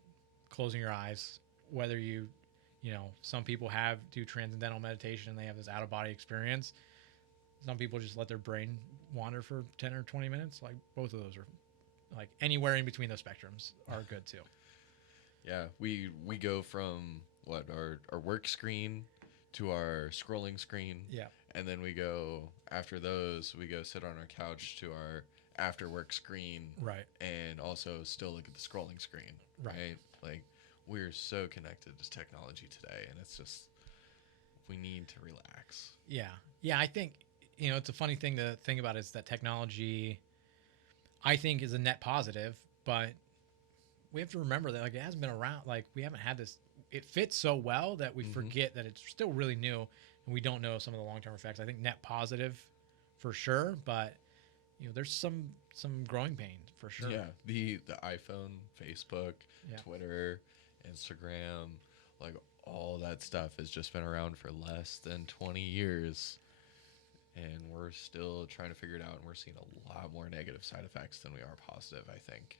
closing your eyes, whether you know, some people do transcendental meditation and they have this out of body experience. Some people just let their brain wander for 10 or 20 minutes. Like, both of those are, like, anywhere in between those spectrums are good too. Yeah, we go from our work screen to our scrolling screen. Yeah. And then we go, after those, we go sit on our couch to our after work screen. Right. And also still look at the scrolling screen. Right? Like, we're so connected to technology today, and it's just, we need to relax. Yeah. Yeah, I think, you know, it's a funny thing to think about, is that technology, I think, is a net positive, but we have to remember that, like, it hasn't been around. Like, we haven't had this. It fits so well that we forget that it's still really new, and we don't know some of the long-term effects. I think net positive for sure, but, you know, there's some growing pains for sure. Yeah, the iPhone, Facebook, Twitter, Instagram, like, all that stuff has just been around for less than 20 years. And we're still trying to figure it out, and we're seeing a lot more negative side effects than we are positive, I think,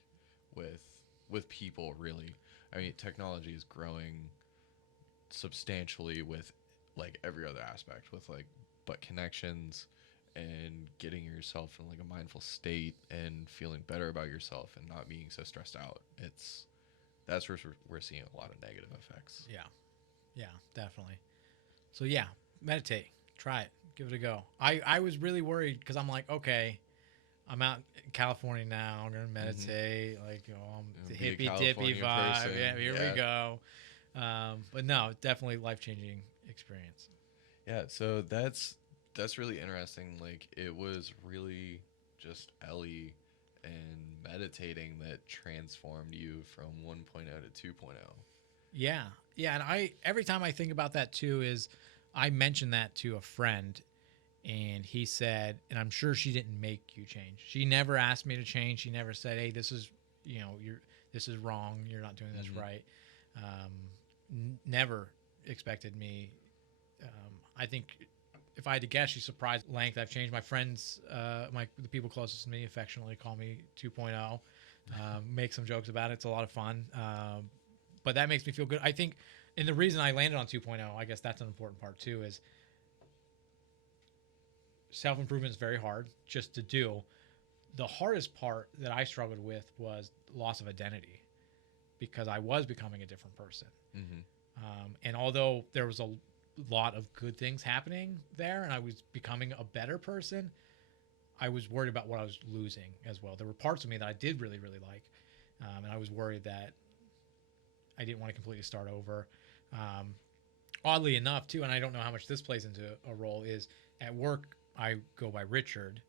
with people, really. I mean, technology is growing substantially with, like, every other aspect, with, like, but connections and getting yourself in, like, a mindful state and feeling better about yourself and not being so stressed out. That's where we're seeing a lot of negative effects. Yeah, definitely. So yeah, meditate, try it. Give it a go. I was really worried because I'm like, okay, I'm out in California now. I'm gonna meditate. Like, you know, I'm the hippie dippy vibe. Person. Yeah, here we go. But no, definitely life-changing experience. Yeah, so that's really interesting. Like, it was really just Ellie and meditating that transformed you from 1.0 to 2.0. Yeah, and every time I think about that too, is I mentioned that to a friend, and he said, and I'm sure she didn't make you change. She never asked me to change. She never said, hey, this is, you know, this is wrong. You're not doing this right. Never expected me. I think if I had to guess, she's surprised at length I've changed. My friends, the people closest to me affectionately call me 2.0. Make some jokes about it. It's a lot of fun. But that makes me feel good. I think, and the reason I landed on 2.0, I guess that's an important part too, is self-improvement is very hard just to do. The hardest part that I struggled with was loss of identity, because I was becoming a different person. And although there was a lot of good things happening there and I was becoming a better person, I was worried about what I was losing as well. There were parts of me that I did really, really like. And I was worried that I didn't want to completely start over. Oddly enough, too, and I don't know how much this plays into a role, is at work I go by Richard,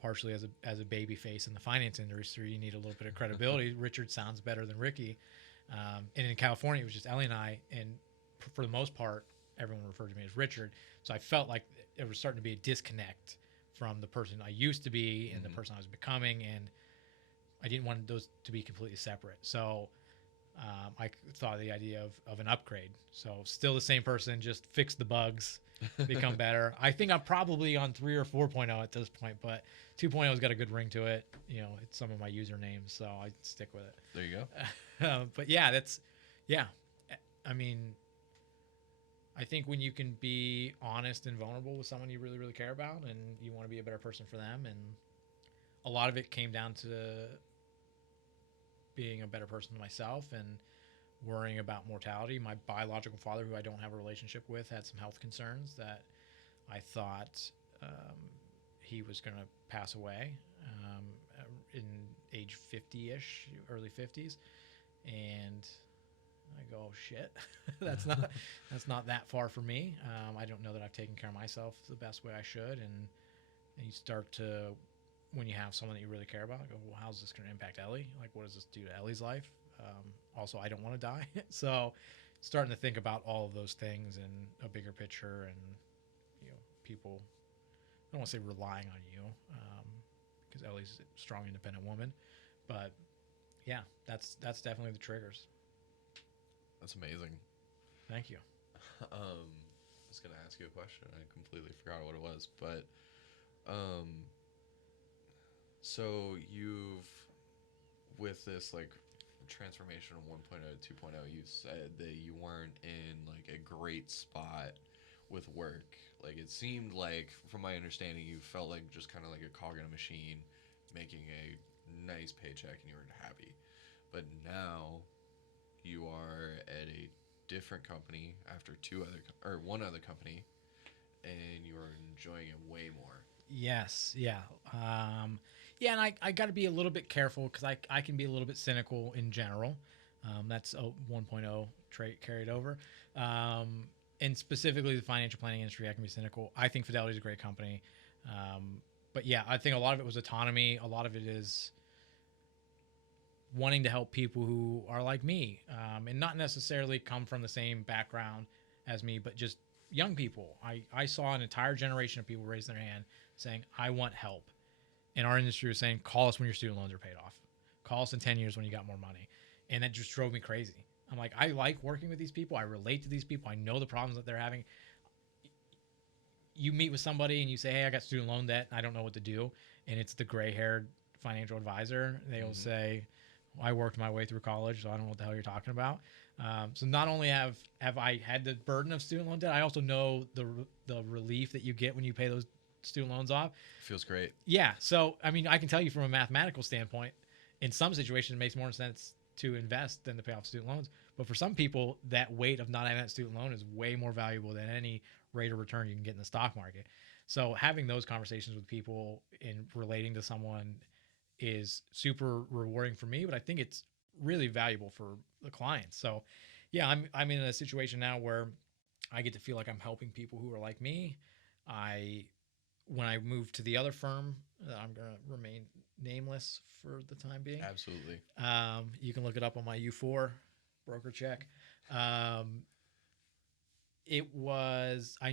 partially as a baby face in the finance industry. You need a little bit of credibility. Richard sounds better than Ricky. And in California, it was just Ellie and I, and for the most part, everyone referred to me as Richard. So I felt like there was starting to be a disconnect from the person I used to be and the person I was becoming, and I didn't want those to be completely separate. So I thought of the idea of an upgrade. So still the same person, just fix the bugs, become better. I think I'm probably on 3 or 4.0 at this point, but 2.0 has got a good ring to it. You know, it's some of my usernames, so I stick with it. There you go. But yeah, I mean, I think when you can be honest and vulnerable with someone you really, really care about, and you want to be a better person for them, and a lot of it came down to being a better person than myself and worrying about mortality. My biological father, who I don't have a relationship with, had some health concerns that I thought he was going to pass away in age 50-ish, early 50s. And I go, oh, shit, that's not that far for me. I don't know that I've taken care of myself the best way I should. And you start to, when you have someone that you really care about, go, well, how's this going to impact Ellie? Like, what does this do to Ellie's life? Also, I don't want to die. So starting to think about all of those things and a bigger picture, and, people, I don't want to say relying on you, because Ellie's a strong, independent woman. But yeah, that's definitely the triggers. That's amazing. Thank you. I was gonna ask you a question. I completely forgot what it was, but so you've, with this like transformation of 1.0 to 2.0, you said that you weren't in like a great spot with work. Like, it seemed like, from my understanding, you felt like just kind of like a cog in a machine, making a nice paycheck, and you were happy. But now you are at a different company after one other company, and you are enjoying it way more. Yes. Yeah. Yeah. And I got to be a little bit careful because I can be a little bit cynical in general. That's a 1.0 trait carried over. And specifically the financial planning industry, I can be cynical. I think Fidelity is a great company. But yeah, I think a lot of it was autonomy. A lot of it is wanting to help people who are like me, and not necessarily come from the same background as me, but just young people. I saw an entire generation of people raise their hand saying, I want help. And our industry was saying, call us when your student loans are paid off. Call us in 10 years when you got more money. And that just drove me crazy. I'm like, I like working with these people. I relate to these people. I know the problems that they're having. You meet with somebody and you say, hey, I got student loan debt. I don't know what to do. And it's the gray-haired financial advisor. They'll say, I worked my way through college, so I don't know what the hell you're talking about. So not only have I had the burden of student loan debt, I also know the relief that you get when you pay those student loans off. Feels great. Yeah. So, I mean, I can tell you from a mathematical standpoint, in some situations, it makes more sense to invest than to pay off student loans. But for some people, that weight of not having that student loan is way more valuable than any rate of return you can get in the stock market. So having those conversations with people and relating to someone is super rewarding for me, but I think it's really valuable for the clients. So yeah, I'm in a situation now where I get to feel like I'm helping people who are like me. When I move to the other firm, I'm going to remain nameless for the time being. Absolutely. You can look it up on my U4 broker check. I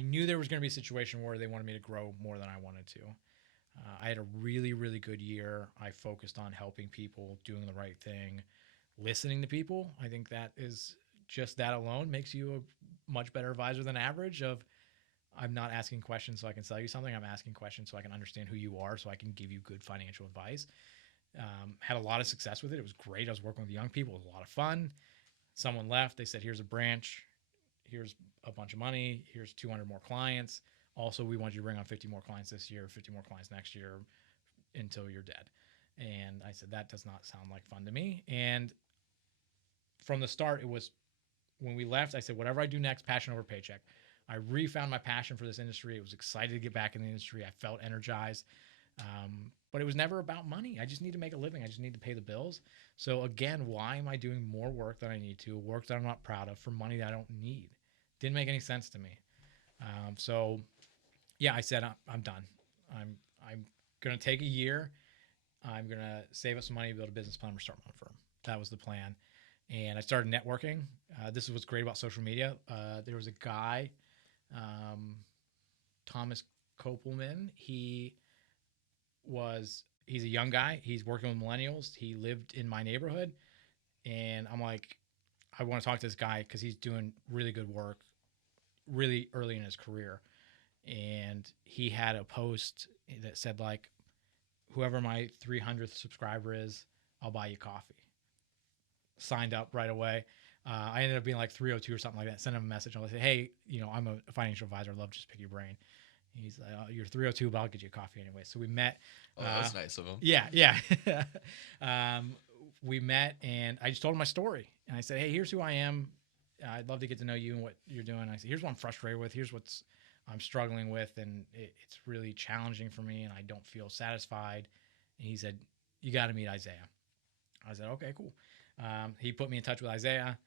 knew there was going to be a situation where they wanted me to grow more than I wanted to. I had a really, really good year. I focused on helping people, doing the right thing, listening to people. I think that is just that alone makes you a much better advisor than average. I'm not asking questions so I can sell you something. I'm asking questions so I can understand who you are, so I can give you good financial advice. Had a lot of success with it. It was great. I was working with young people. It was a lot of fun. Someone left. They said, here's a branch. Here's a bunch of money. Here's 200 more clients. Also, we want you to bring on 50 more clients this year, 50 more clients next year until you're dead. And I said, that does not sound like fun to me. And from the start, it was, when we left, I said, whatever I do next, passion over paycheck. I refound my passion for this industry. I was excited to get back in the industry. I felt energized. But it was never about money. I just need to make a living. I just need to pay the bills. So again, why am I doing more work than I need to, work that I'm not proud of, for money that I don't need? Didn't make any sense to me. So yeah, I said, I'm done. I'm going to take a year. I'm going to save up some money, build a business plan, and start my own firm. That was the plan. And I started networking. This is what's great about social media. There was a guy, Thomas Kopelman. He's a young guy. He's working with millennials. He lived in my neighborhood. And I'm like, I want to talk to this guy because he's doing really good work really early in his career. And he had a post that said, like, whoever my 300th subscriber is, I'll buy you coffee. Signed up right away. I ended up being like 302 or something like that. Sent him a message. I said, hey, I'm a financial advisor. I'd love to just pick your brain. He's like, oh, you're 302, but I'll get you a coffee anyway. So we met. Oh, that was nice of him. Yeah, yeah. We met, and I just told him my story. And I said, hey, here's who I am. I'd love to get to know you and what you're doing. I said, here's what I'm frustrated with. Here's what's I'm struggling with, and it's really challenging for me, and I don't feel satisfied. And he said, you got to meet Isaiah. I said, okay, cool. He put me in touch with Isaiah.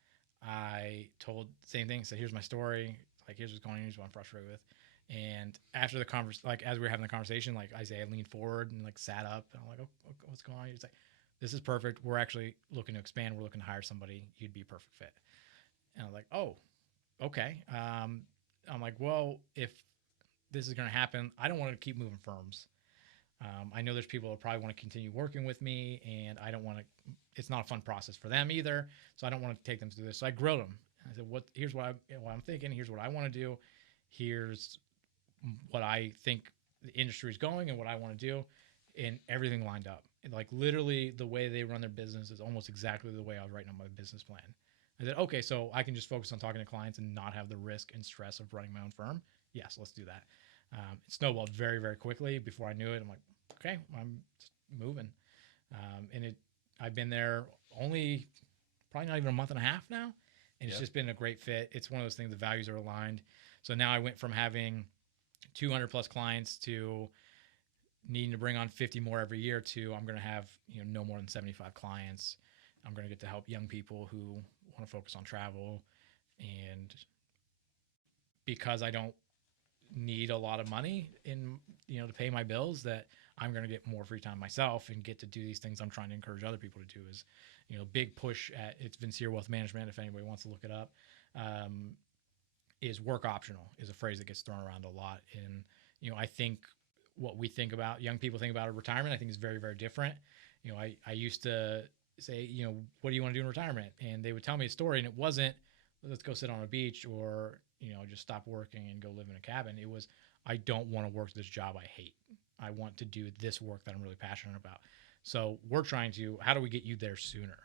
I told the same thing. Said, here's my story. Like, here's what's going on. Here's what I'm frustrated with. And after the conversation, like as we were having the conversation, like Isaiah leaned forward and like sat up, and I'm like, oh, what's going on? He's like, this is perfect. We're actually looking to expand. We're looking to hire somebody. You'd be a perfect fit. And I'm like, oh, okay. I'm like, well, if this is going to happen, I don't want to keep moving firms. I know there's people that probably want to continue working with me, and I don't want to. It's not a fun process for them either, so I don't want to take them through this. So I grilled them. I said, here's what I'm thinking. Here's what I want to do. Here's what I think the industry is going and what I want to do, and everything lined up. And like literally, the way they run their business is almost exactly the way I was writing on my business plan. I said, okay, so I can just focus on talking to clients and not have the risk and stress of running my own firm. Yes, let's do that. It snowballed very, very quickly. Before I knew it, I'm like, okay, I'm just moving. I've been there only probably not even a month and a half now. And it's just been a great fit. It's one of those things, the values are aligned. So now I went from having 200 plus clients to needing to bring on 50 more every year to I'm going to have, no more than 75 clients. I'm going to get to help young people who want to focus on travel. And because I don't need a lot of money to pay my bills, that I'm going to get more free time myself and get to do these things I'm trying to encourage other people to do is, big push at it's Vincier Wealth Management. If anybody wants to look it up, is work optional is a phrase that gets thrown around a lot. And, I think what we think about young people think about retirement, I think is very, very different. I used to say, what do you want to do in retirement? And they would tell me a story, and it wasn't, let's go sit on a beach or, just stop working and go live in a cabin. It was, I don't want to work this job I hate. I want to do this work that I'm really passionate about. So we're trying to, how do we get you there sooner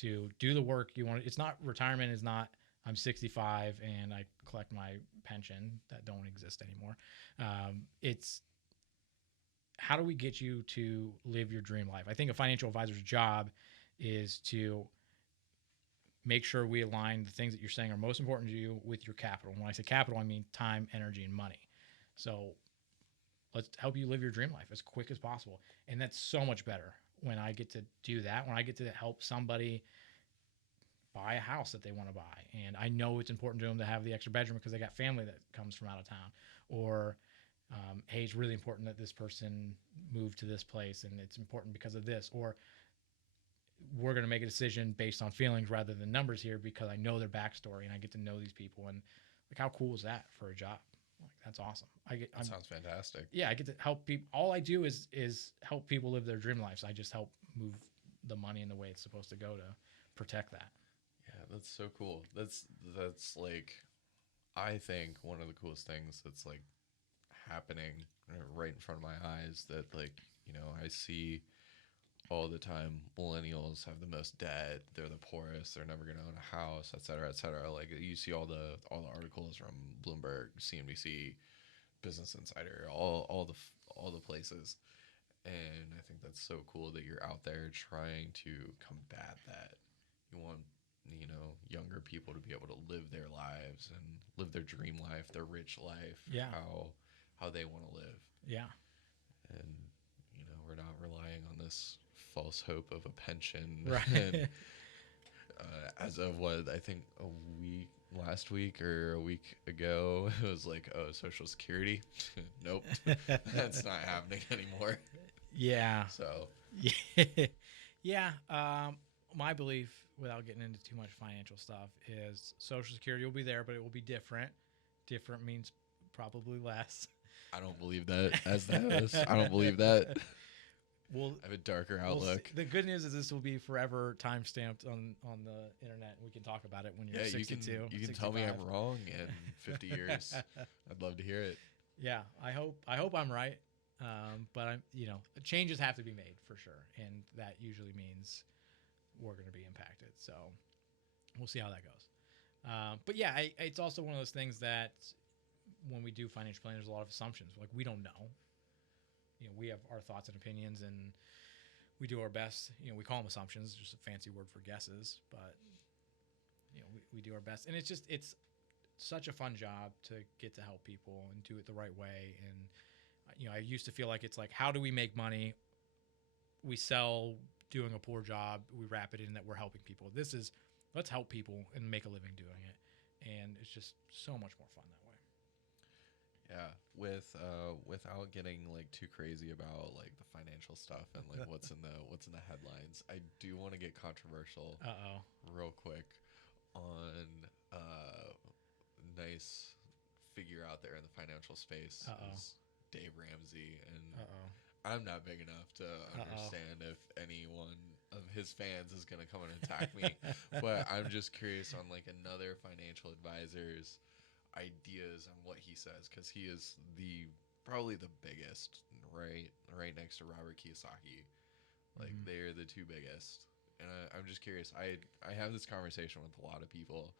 to do the work you want? It's not retirement is not, I'm 65 and I collect my pension that don't exist anymore. It's how do we get you to live your dream life? I think a financial advisor's job is to make sure we align the things that you're saying are most important to you with your capital. And when I say capital, I mean time, energy, and money. So let's help you live your dream life as quick as possible. And that's so much better when I get to do that, when I get to help somebody buy a house that they want to buy. And I know it's important to them to have the extra bedroom because they got family that comes from out of town. Or, hey, it's really important that this person move to this place and it's important because of this. Or we're going to make a decision based on feelings rather than numbers here because I know their backstory and I get to know these people. And like, how cool is that for a job? Like, that's awesome. That sounds fantastic. Yeah, I get to help people. All I do is help people live their dream lives. I just help move the money in the way it's supposed to go to protect that. Yeah, that's so cool. That's like, I think one of the coolest things that's like happening right in front of my eyes that like, I see all the time. Millennials have the most debt. They're the poorest. They're never going to own a house, et cetera, et cetera. Like you see all the articles from Bloomberg, CNBC, Business Insider, all the places. And I think that's so cool that you're out there trying to combat that. You want, younger people to be able to live their lives and live their dream life, their rich life, Yeah. how they want to live. Yeah. And, we're not relying on this false hope of a pension. Right. And, as of what I think last week or a week ago, it was like, oh, Social Security. Nope, that's not happening anymore. Yeah. So yeah. My belief, without getting into too much financial stuff, is Social Security will be there, but it will be different. Different means probably less. I don't believe that as the host. I don't believe that. I have a darker outlook. The good news is this will be forever time stamped on the internet. We can talk about it when you're 62. You can tell me I'm wrong in 50 years. I'd love to hear it. Yeah, I hope I'm right. But I'm changes have to be made for sure, and that usually means we're going to be impacted. So we'll see how that goes. But yeah, it's also one of those things that when we do financial planning, there's a lot of assumptions. Like, we don't know. We have our thoughts and opinions, and we do our best. We call them assumptions, just a fancy word for guesses, but we do our best. And it's such a fun job to get to help people and do it the right way. And I used to feel like it's like, how do we make money? We sell doing a poor job. We wrap it in that we're helping people. This is, let's help people and make a living doing it. And it's just so much more fun that way. Yeah, without getting like too crazy about like the financial stuff and like what's in the headlines, I do want to get controversial. Real quick on nice figure out there in the financial space is Dave Ramsey, and I'm not big enough to understand if anyone of his fans is going to come and attack me, but I'm just curious on like another financial advisor's ideas on what he says, because he is probably the biggest, right next to Robert Kiyosaki. Like they're the two biggest, and I'm just curious. I have this conversation with a lot of people,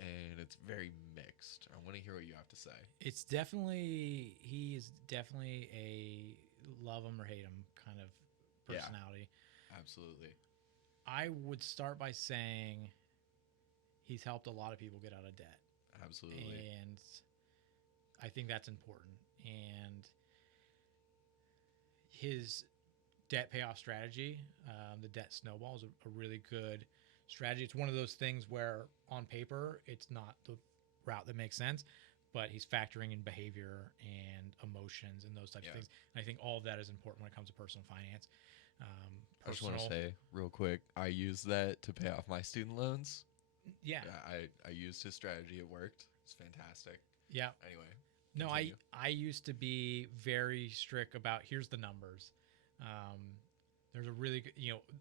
and it's very mixed. I want to hear what you have to say. He is definitely a love him or hate him kind of personality. Yeah, absolutely. I would start by saying he's helped a lot of people get out of debt. Absolutely. And I think that's important. And his debt payoff strategy, the debt snowball, is a really good strategy. It's one of those things where on paper it's not the route that makes sense, but he's factoring in behavior and emotions and those types of things. And I think all of that is important when it comes to personal finance. I just want to say real quick, I used that to pay off my student loans. Yeah. I used his strategy. It worked. It's fantastic. Yeah. Anyway. No, continue. I used to be very strict about, here's the numbers. There's a really good,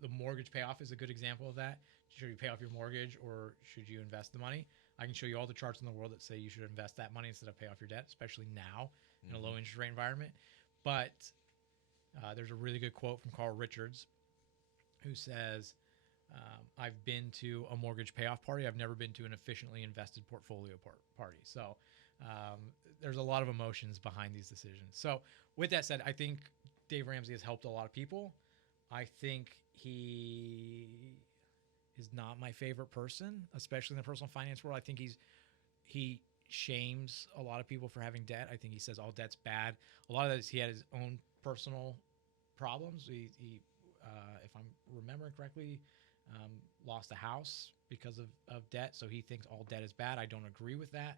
the mortgage payoff is a good example of that. Should you pay off your mortgage or should you invest the money? I can show you all the charts in the world that say you should invest that money instead of pay off your debt, especially now in a low interest rate environment. But there's a really good quote from Carl Richards who says, I've been to a mortgage payoff party. I've never been to an efficiently invested portfolio party. So there's a lot of emotions behind these decisions. So with that said, I think Dave Ramsey has helped a lot of people. I think he is not my favorite person, especially in the personal finance world. I think he shames a lot of people for having debt. I think he says all debt's bad. A lot of that is he had his own personal problems. He if I'm remembering correctly, lost a house because of debt. So he thinks all debt is bad. I don't agree with that.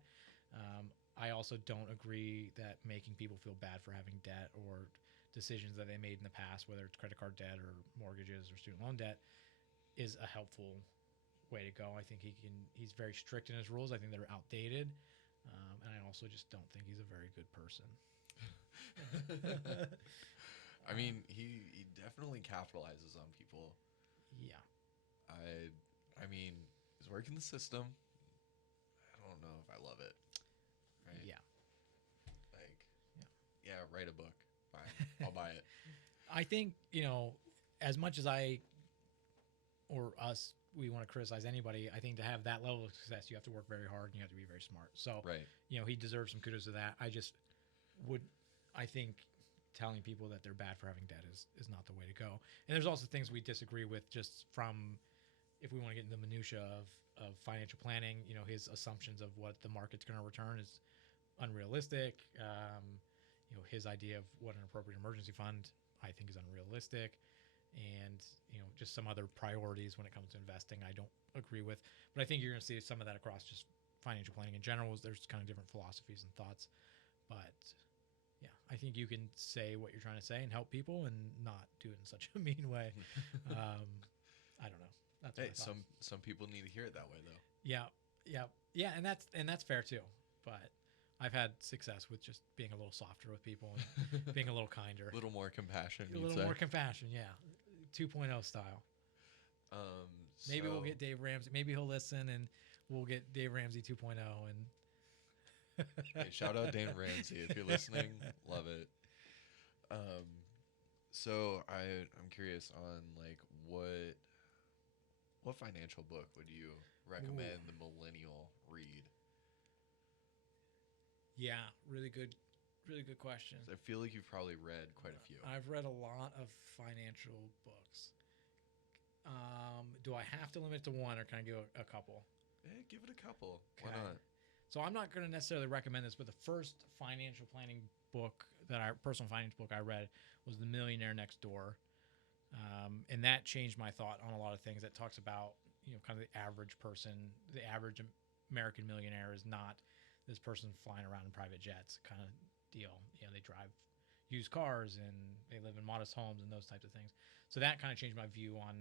I also don't agree that making people feel bad for having debt or decisions that they made in the past, whether it's credit card debt or mortgages or student loan debt, is a helpful way to go. I think he's very strict in his rules. I think they're outdated. And I also just don't think he's a very good person. I mean, he definitely capitalizes on people. Yeah. I mean, he's working the system. I don't know if I love it. Right? Yeah. Like, yeah, write a book. Fine. I'll buy it. I think, as much as we want to criticize anybody, I think to have that level of success, you have to work very hard and you have to be very smart. So, right. He deserves some kudos to that. I think telling people that they're bad for having debt is not the way to go. And there's also things we disagree with just from, if we want to get into the minutia of financial planning, his assumptions of what the market's going to return is unrealistic. His idea of what an appropriate emergency fund, I think, is unrealistic. And, just some other priorities when it comes to investing, I don't agree with. But I think you're going to see some of that across just financial planning in general. There's kind of different philosophies and thoughts. But, yeah, I think you can say what you're trying to say and help people and not do it in such a mean way. I don't know. That's some people need to hear it that way, though. Yeah, and that's fair too. But I've had success with just being a little softer with people and being a little kinder, a little more compassion. More compassion, yeah, 2.0 style. Maybe we'll get Dave Ramsey. Maybe he'll listen, and we'll get Dave Ramsey 2.0. And hey, shout out Dan Ramsey if you're listening. Love it. So I'm curious on like what financial book would you recommend the millennial read? Yeah, really good question. So I feel like you've probably read quite a few. I've read a lot of financial books. Do I have to limit it to one, or can I do a couple? Give it a couple. Why Okay. not? So I'm not going to necessarily recommend this, but the first financial planning book personal finance book I read was The Millionaire Next Door, and that changed my thought on a lot of things. That talks about kind of the average person, the average American millionaire is not this person flying around in private jets kind of deal. They drive used cars and they live in modest homes and those types of things. So that kind of changed my view on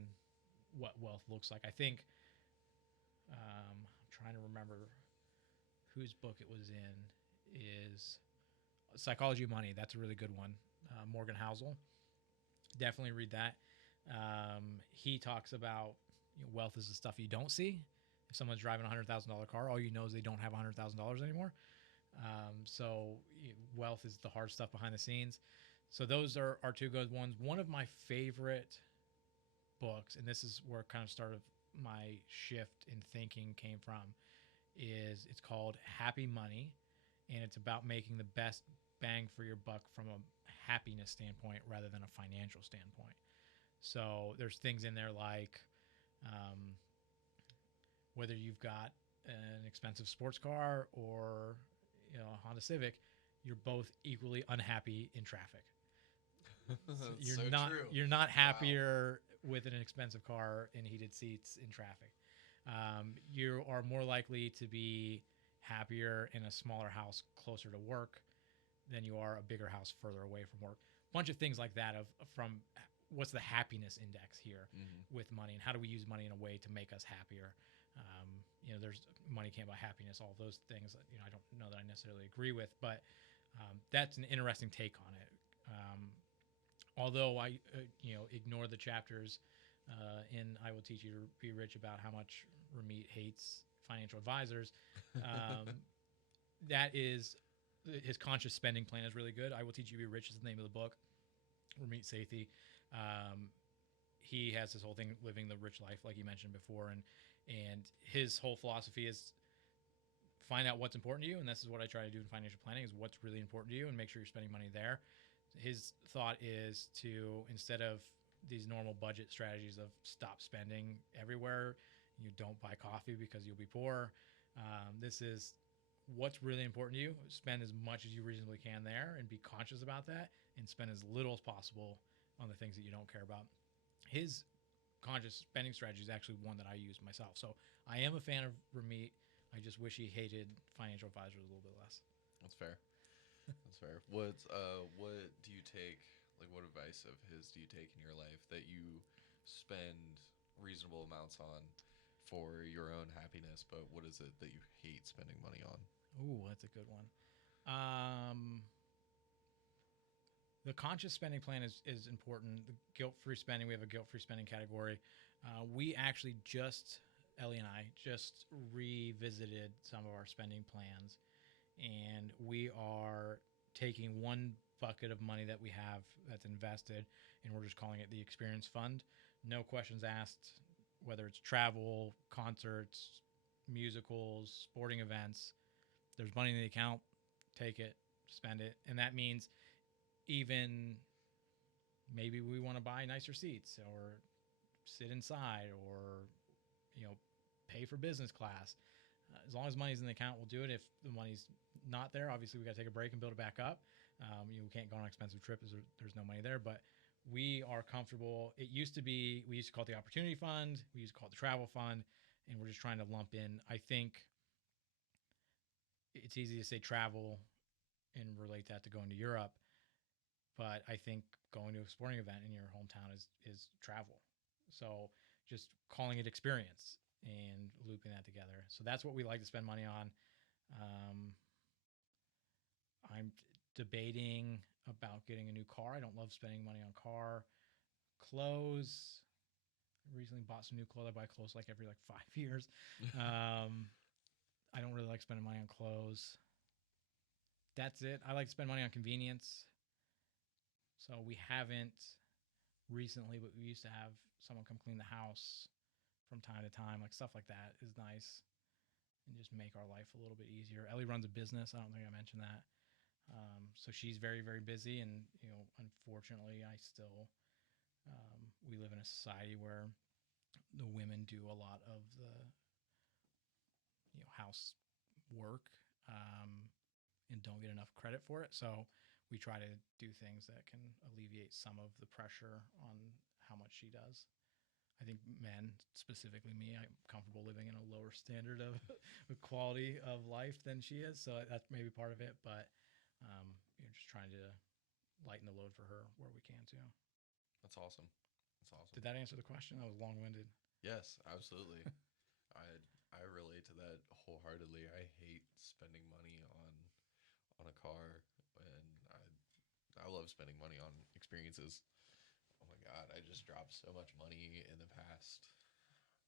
what wealth looks like. I think I'm trying to remember whose book it was in is Psychology of Money. That's a really good one. Morgan Housel. Definitely read that. He talks about wealth is the stuff you don't see. If someone's driving a $100,000 car, all you know is they don't have $100,000 anymore. So wealth is the hard stuff behind the scenes. So those are two good ones. One of my favorite books, and this is where kind of started my shift in thinking came from, is it's called Happy Money, and it's about making the best bang for your buck from a happiness standpoint rather than a financial standpoint. So there's things in there like whether you've got an expensive sports car or a Honda Civic, you're both equally unhappy in traffic. You're so true. You're not happier with an expensive car and heated seats in traffic. You are more likely to be happier in a smaller house closer to work than you are a bigger house further away from work. Bunch of things like that from what's the happiness index here with money, and how do we use money in a way to make us happier. There's money can't buy happiness, all those things. I don't know that I necessarily agree with, but that's an interesting take on it. Although I ignore the chapters in I Will Teach You to Be Rich about how much Ramit hates financial advisors. That is his conscious spending plan is really good. I Will Teach You to Be Rich is the name of the book. Ramit Sethi. He has this whole thing, living the rich life, like you mentioned before, and his whole philosophy is find out what's important to you, and this is what I try to do in financial planning: is what's really important to you, and make sure you're spending money there. His thought is to, instead of these normal budget strategies of stop spending everywhere, you don't buy coffee because you'll be poor. This is what's really important to you. Spend as much as you reasonably can there, and be conscious about that, and spend as little as possible on the things that you don't care about. His conscious spending strategy is actually one that I use myself. So I am a fan of Ramit. I just wish he hated financial advisors a little bit less. That's fair. That's fair. What do you take? Like, what advice of his do you take in your life that you spend reasonable amounts on for your own happiness? But what is it that you hate spending money on? Ooh, that's a good one. The conscious spending plan is important. The guilt-free spending, we have a guilt-free spending category. We actually Ellie and I just revisited some of our spending plans, and we are taking one bucket of money that we have that's invested, and we're just calling it the experience fund. No questions asked, whether it's travel, concerts, musicals, sporting events. There's money in the account, take it, spend it. And that means even maybe we want to buy nicer seats or sit inside or pay for business class. As long as money's in the account, we'll do it. If the money's not there, obviously we got to take a break and build it back up. We can't go on an expensive trip if there's no money there, but we are comfortable. It used to be, we used to call it the opportunity fund, we used to call it the travel fund, and we're just trying to lump in. I think it's easy to say travel and relate that to going to Europe, but I think going to a sporting event in your hometown is travel. So just calling it experience and looping that together. So that's what we like to spend money on. I'm debating about getting a new car. I don't love spending money on car. Clothes. I recently bought some new clothes. I buy clothes like every 5 years. I don't really like spending money on clothes. That's it. I like to spend money on convenience. So we haven't recently, but we used to have someone come clean the house from time to time. Like stuff like that is nice. and just make our life a little bit easier. Ellie runs a business. I don't think I mentioned that. So she's very, very busy, and unfortunately, I still we live in a society where the women do a lot of the house work, and don't get enough credit for it. So we try to do things that can alleviate some of the pressure on how much she does. I think men, specifically me, I'm comfortable living in a lower standard of quality of life than she is. So that's maybe part of it, but just trying to lighten the load for her where we can too. That's awesome. That's awesome. Did that answer the question? That was long-winded. Yes, absolutely. I relate to that wholeheartedly. I hate spending money on a car, and I love spending money on experiences. Oh my god, I just dropped so much money in the past,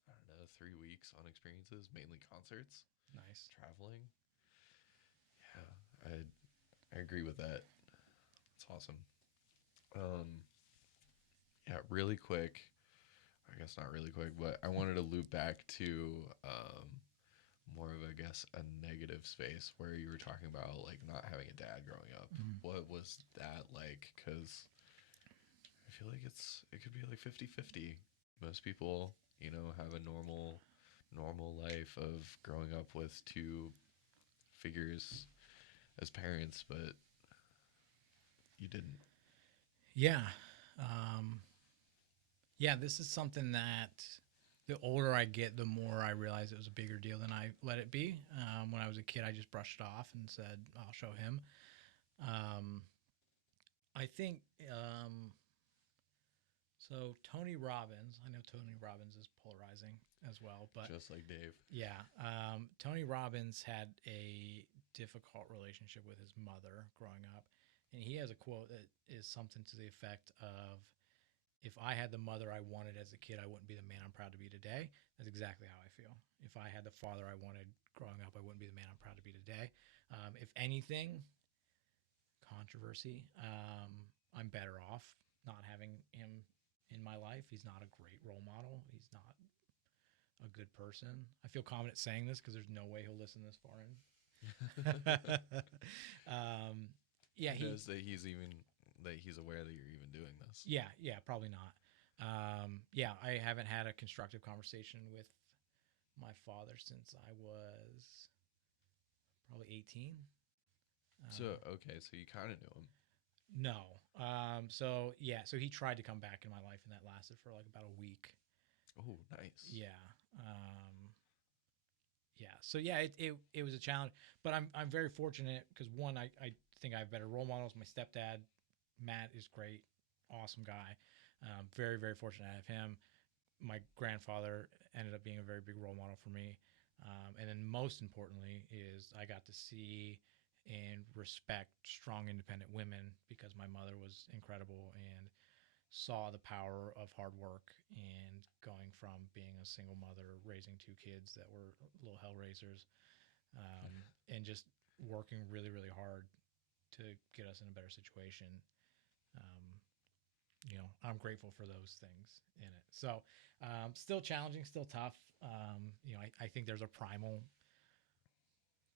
I don't know, 3 weeks on experiences, mainly concerts, Nice. traveling. Yeah, I agree with that. It's awesome. Yeah, really quick. I guess not really quick, but I wanted to loop back to more of, I guess, a negative space where you were talking about like not having a dad growing up. Mhm. What was that like? Because I feel like it could be like 50-50. Most people, have a normal life of growing up with two figures as parents, but you didn't. Yeah. Um, yeah, this is something that the older I get, the more I realize it was a bigger deal than I let it be. When I was a kid, I just brushed it off and said, I'll show him. Um, I think so. Tony Robbins, I know Tony Robbins is polarizing as well, but Just like Dave. yeah, Tony Robbins had a difficult relationship with his mother growing up. And he has a quote that is something to the effect of, if I had the mother I wanted as a kid, I wouldn't be the man I'm proud to be today. That's exactly how I feel. If I had the father I wanted growing up, I wouldn't be the man I'm proud to be today. If anything, controversy, I'm better off not having him in my life. He's not a great role model. He's not a good person. I feel confident saying this because there's no way he'll listen this far in. Yeah, he knows that he's aware that you're even doing this. Yeah, probably not. Yeah, I haven't had a constructive conversation with my father since I was probably 18. So you kind of knew him. No. So he tried to come back in my life, and that lasted for like about a week. Oh, nice. Yeah. Yeah. So yeah, it was a challenge, but I'm very fortunate because one, I think I have better role models. My stepdad, Matt, is great, awesome guy. Very, very fortunate to have him. My grandfather ended up being a very big role model for me. And then most importantly is I got to see and respect strong, independent women because my mother was incredible and saw the power of hard work, and going from being a single mother, raising two kids that were little hell raisers, and just working really, really hard to get us in a better situation. Um, I'm grateful for those things in it. So, still challenging, still tough. I think there's a primal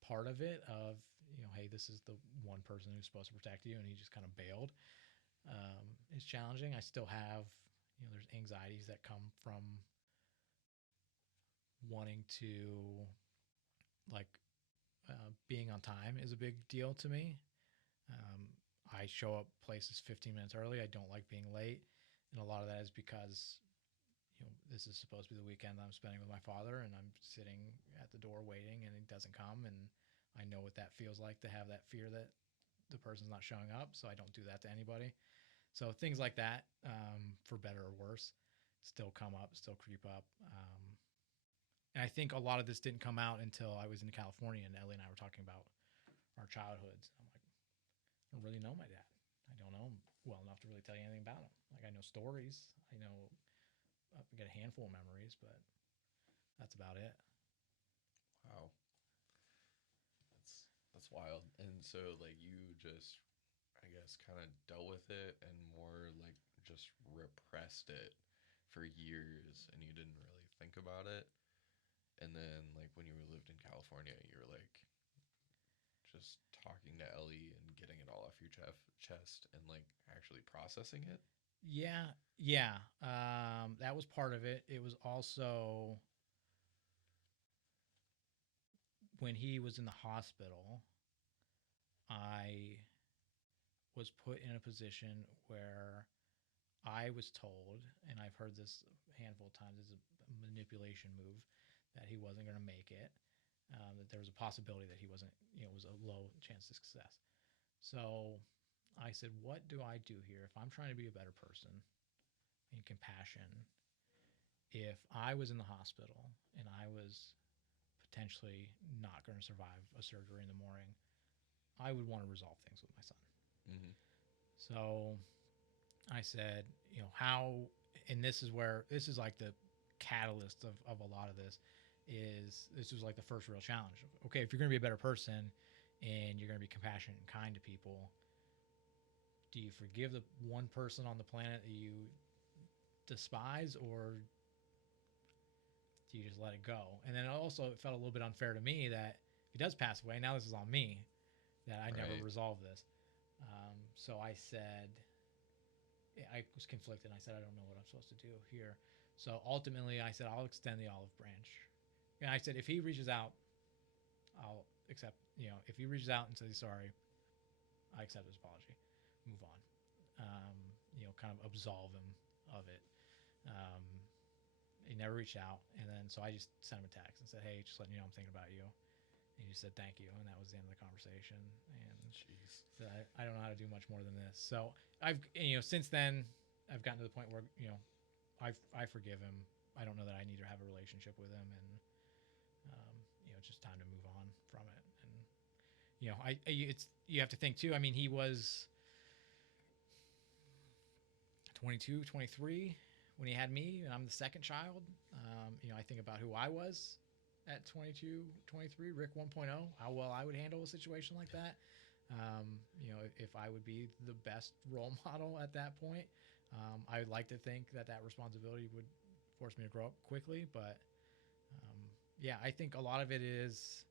part of it of, hey, this is the one person who's supposed to protect you, and he just kind of bailed. It's challenging. I still have, there's anxieties that come from wanting to, like, being on time is a big deal to me. I show up places 15 minutes early. I don't like being late. And a lot of that is because, this is supposed to be the weekend that I'm spending with my father, and I'm sitting at the door waiting and he doesn't come. And I know what that feels like, to have that fear that the person's not showing up. So I don't do that to anybody. So things like that, for better or worse, still come up, still creep up. And I think a lot of this didn't come out until I was in California, and Ellie and I were talking about our childhoods. I'm like, I don't really know my dad. I don't know him well enough to really tell you anything about him. Like, I know stories. I get a handful of memories, but that's about it. Wow. That's wild. And so like you just, I guess, kind of dealt with it and more like just repressed it for years, and you didn't really think about it. And then, like, when you lived in California, you were like just talking to Ellie and getting it all off your chest and like actually processing it. Yeah, yeah. That was part of it. It was also when he was in the hospital, I was put in a position where I was told, and I've heard this a handful of times, as a manipulation move, that he wasn't going to make it, that there was a possibility that he wasn't, it was a low chance of success. So I said, what do I do here? If I'm trying to be a better person in compassion, if I was in the hospital and I was potentially not going to survive a surgery in the morning, I would want to resolve things with my son. Mm-hmm. So I said, how, and this is like the catalyst of a lot of this, is this was like the first real challenge. Okay, if you're going to be a better person and you're going to be compassionate and kind to people, do you forgive the one person on the planet that you despise, or do you just let it go? And then also it felt a little bit unfair to me that if he does pass away, now this is on me, that I never Right. resolved this. So I said, I was conflicted. I said, I don't know what I'm supposed to do here. So ultimately, I said, I'll extend the olive branch. And I said, if he reaches out, I'll accept. If he reaches out and says he's sorry, I accept his apology. Move on. Kind of absolve him of it. Um, he never reached out, and then so I just sent him a text and said, "Hey, just letting you know I'm thinking about you." And he just said, "Thank you," and that was the end of the conversation. And Jeez. so I don't know how to do much more than this. So I've since then I've gotten to the point where I forgive him. I don't know that I need to have a relationship with him, and it's just time to move on from it. And it's you have to think too. I mean, he was 22, 23 when he had me, and I'm the second child. I think about who I was at 22, 23, Rick 1.0, how well I would handle a situation like that. If I would be the best role model at that point. I would like to think that responsibility would force me to grow up quickly, but I think a lot of it is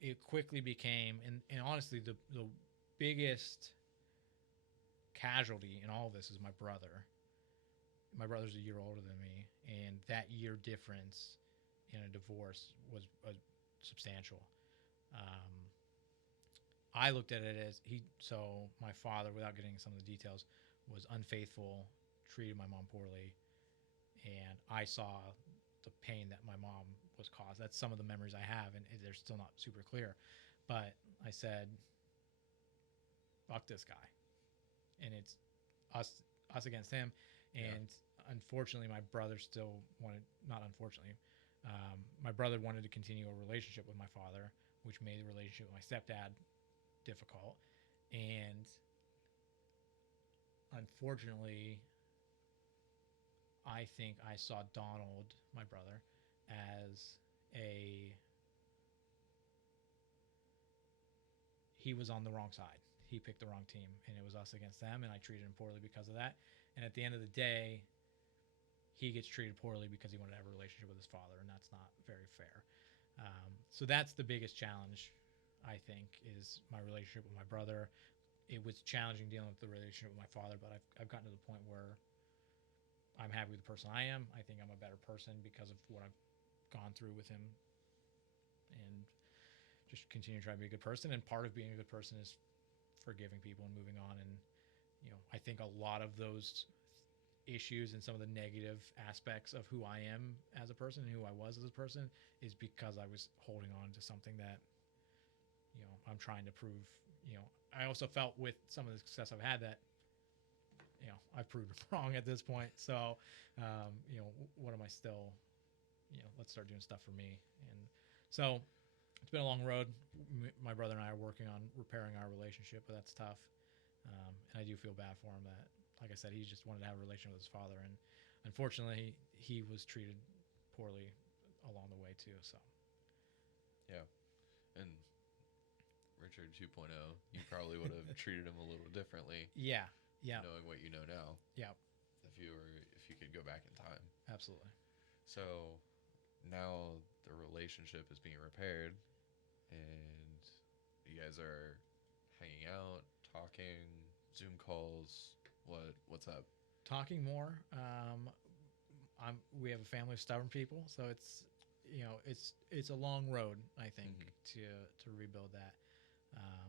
it quickly became, and honestly, the biggest casualty in all of this is my brother. My brother's a year older than me, and that year difference in a divorce was substantial. I looked at it as so my father, without getting some of the details, was unfaithful, treated my mom poorly, and I saw the pain that my mom was caused. That's some of the memories I have, and they're still not super clear. But I said, fuck this guy. And it's us against him. And unfortunately, my brother still wanted, not unfortunately, my brother wanted to continue a relationship with my father, which made the relationship with my stepdad difficult. And unfortunately, I think I saw Donald, my brother, as he was on the wrong side. He picked the wrong team, and it was us against them, and I treated him poorly because of that. And at the end of the day, he gets treated poorly because he wanted to have a relationship with his father, and that's not very fair. So that's the biggest challenge, I think, is my relationship with my brother. It was challenging dealing with the relationship with my father, but I've gotten to the point where I'm happy with the person I am. I think I'm a better person because of what I've gone through with him, and just continue to try to be a good person. And part of being a good person is forgiving people and moving on. And I think a lot of those issues and some of the negative aspects of who I am as a person and who I was as a person is because I was holding on to something that I'm trying to prove. I also felt with some of the success I've had that I've proved wrong at this point. So what am I still? Let's start doing stuff for me. And so it's been a long road. My brother and I are working on repairing our relationship, but that's tough. And I do feel bad for him that, like I said, he just wanted to have a relationship with his father, and unfortunately, he was treated poorly along the way too. So, Yeah. And Richard 2.0, you probably would have treated him a little differently. yeah, Knowing what you know now. yeah, If you could go back in time. absolutely. So now the relationship is being repaired, and you guys are hanging out, talking, Zoom calls. What's up? Talking more. We have a family of stubborn people, so it's a long road, I think, Mm-hmm. to rebuild that.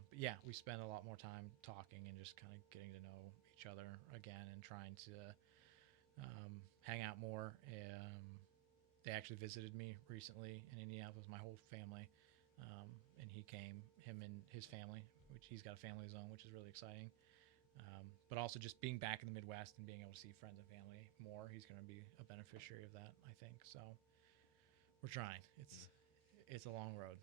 But yeah, we spend a lot more time talking and just kind of getting to know each other again and trying to hang out more. They actually visited me recently in Indianapolis, my whole family, and him and his family, which he's got a family of his own, which is really exciting. But also just being back in the Midwest and being able to see friends and family more, he's going to be a beneficiary of that, I think. So we're trying. It's a long road.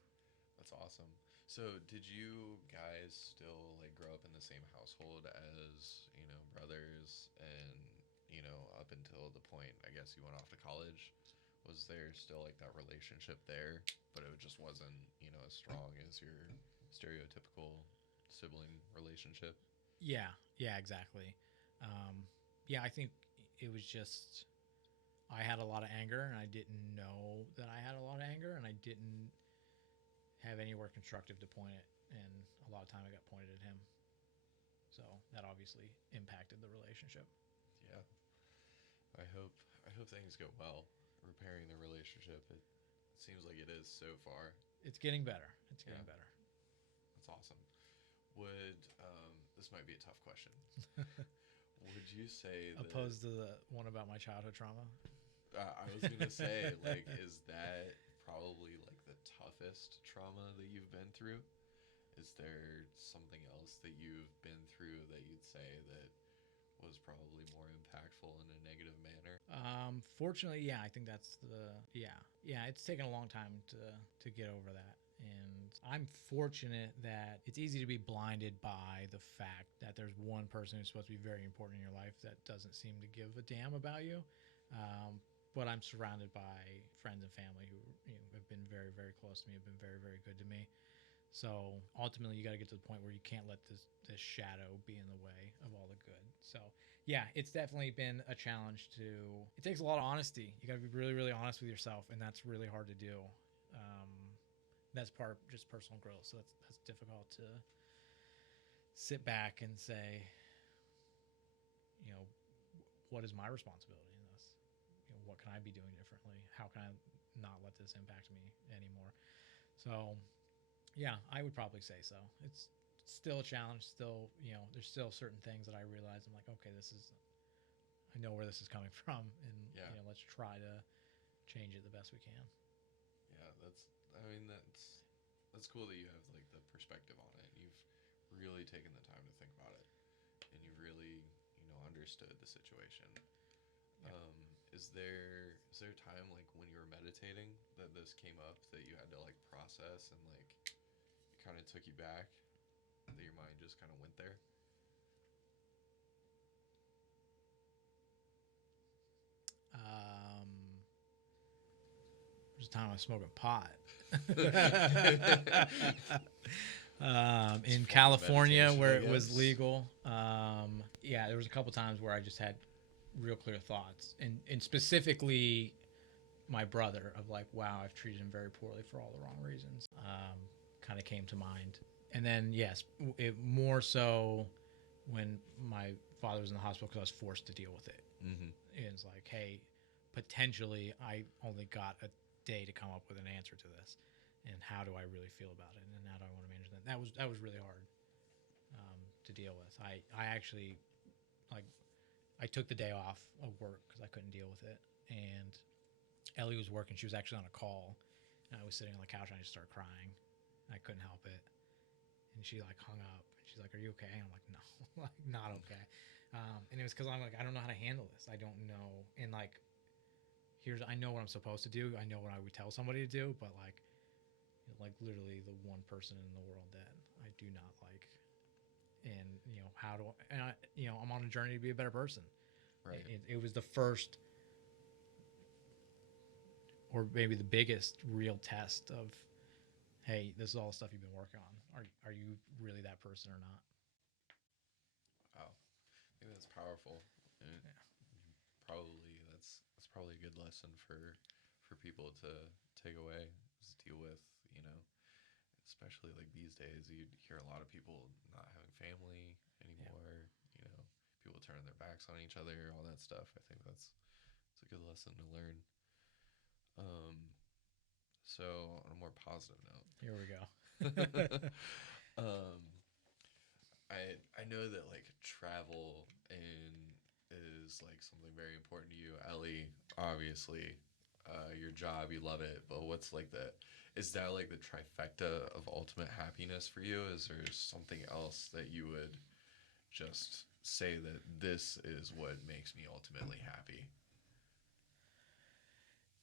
That's awesome. So, did you guys still like grow up in the same household as, brothers and, up until the point I guess you went off to college? Was there still like that relationship there, but it just wasn't, as strong as your stereotypical sibling relationship? Yeah, exactly. Um, yeah, I think it was just I had a lot of anger, and I didn't know that I had a lot of anger, and I didn't have anywhere constructive to point it, and a lot of time I got pointed at him. So that obviously impacted the relationship. Yeah. I hope things go well repairing the relationship. It seems like it is so far. It's getting better. It's Yeah, getting better. that's awesome. Would this might be a tough question. Would you say that Opposed to the one about my childhood trauma. I was gonna say like is that probably like the toughest trauma that you've been through? Is there something else that you've been through that you'd say that was probably more impactful in a negative manner? Fortunately, yeah, I think that's yeah. It's taken a long time to get over that, and I'm fortunate that it's easy to be blinded by the fact that there's one person who's supposed to be very important in your life that doesn't seem to give a damn about you. But I'm surrounded by friends and family who have been very, very close to me, have been very, very good to me. So ultimately, you got to get to the point where you can't let this shadow be in the way of all the good. So yeah, it's definitely been a challenge to. It takes a lot of honesty. You got to be really, really honest with yourself, and that's really hard to do. Um, that's part of just personal growth. So that's difficult to sit back and say, you know, what is my responsibility in this? What can I be doing differently? How can I not let this impact me anymore? So yeah, I would probably say so. It's still a challenge. Still, there's still certain things that I realize. I'm like, okay, I know where this is coming from, and Yeah. let's try to change it the best we can. Yeah, I mean that's cool that you have like the perspective on it. You've really taken the time to think about it and you've really, understood the situation. Yeah. Is there a time like when you were meditating that this came up that you had to like process and like it kind of took you back that your mind just kind of went there? There's a time I was smoking pot. In Form of California, meditation, where I it was guess. legal. Yeah, there was a couple times where I just had real clear thoughts, and specifically my brother of like, wow, I've treated him very poorly for all the wrong reasons. Kind of came to mind, and then yes, it more so when my father was in the hospital because I was forced to deal with it. Mm-hmm. It's like, hey, potentially I only got a day to come up with an answer to this, and how do I really feel about it, and how do I want to manage that? That was really hard to deal with. I actually like I took the day off of work because I couldn't deal with it, and Ellie was working. She was actually on a call, and I was sitting on the couch and I just started crying. I couldn't help it, and she like hung up. And she's like, "Are you okay?" And I'm like, "No, like not okay." And it was because I'm like, I don't know how to handle this. I don't know, and like, I know what I'm supposed to do. I know what I would tell somebody to do, but like literally the one person in the world that I do not like, and how do and I, I'm on a journey to be a better person. Right. It was the first or maybe the biggest real test of, hey, this is all the stuff you've been working on. Are you really that person or not? Wow. I think that's powerful. And Yeah. probably that's probably a good lesson for people to take away, is deal with, you know, especially like these days, you hear a lot of people not having family Yeah. anymore, you know, people turning their backs on each other, all that stuff. I think it's a good lesson to learn. Um, so on a more positive Here we go. note, I know that like travel and is like something very important to you, Ellie. Obviously, your job, you love it. But what's like the is that like the trifecta of ultimate happiness for you? Is there something else that you would just say that this is what makes me ultimately happy?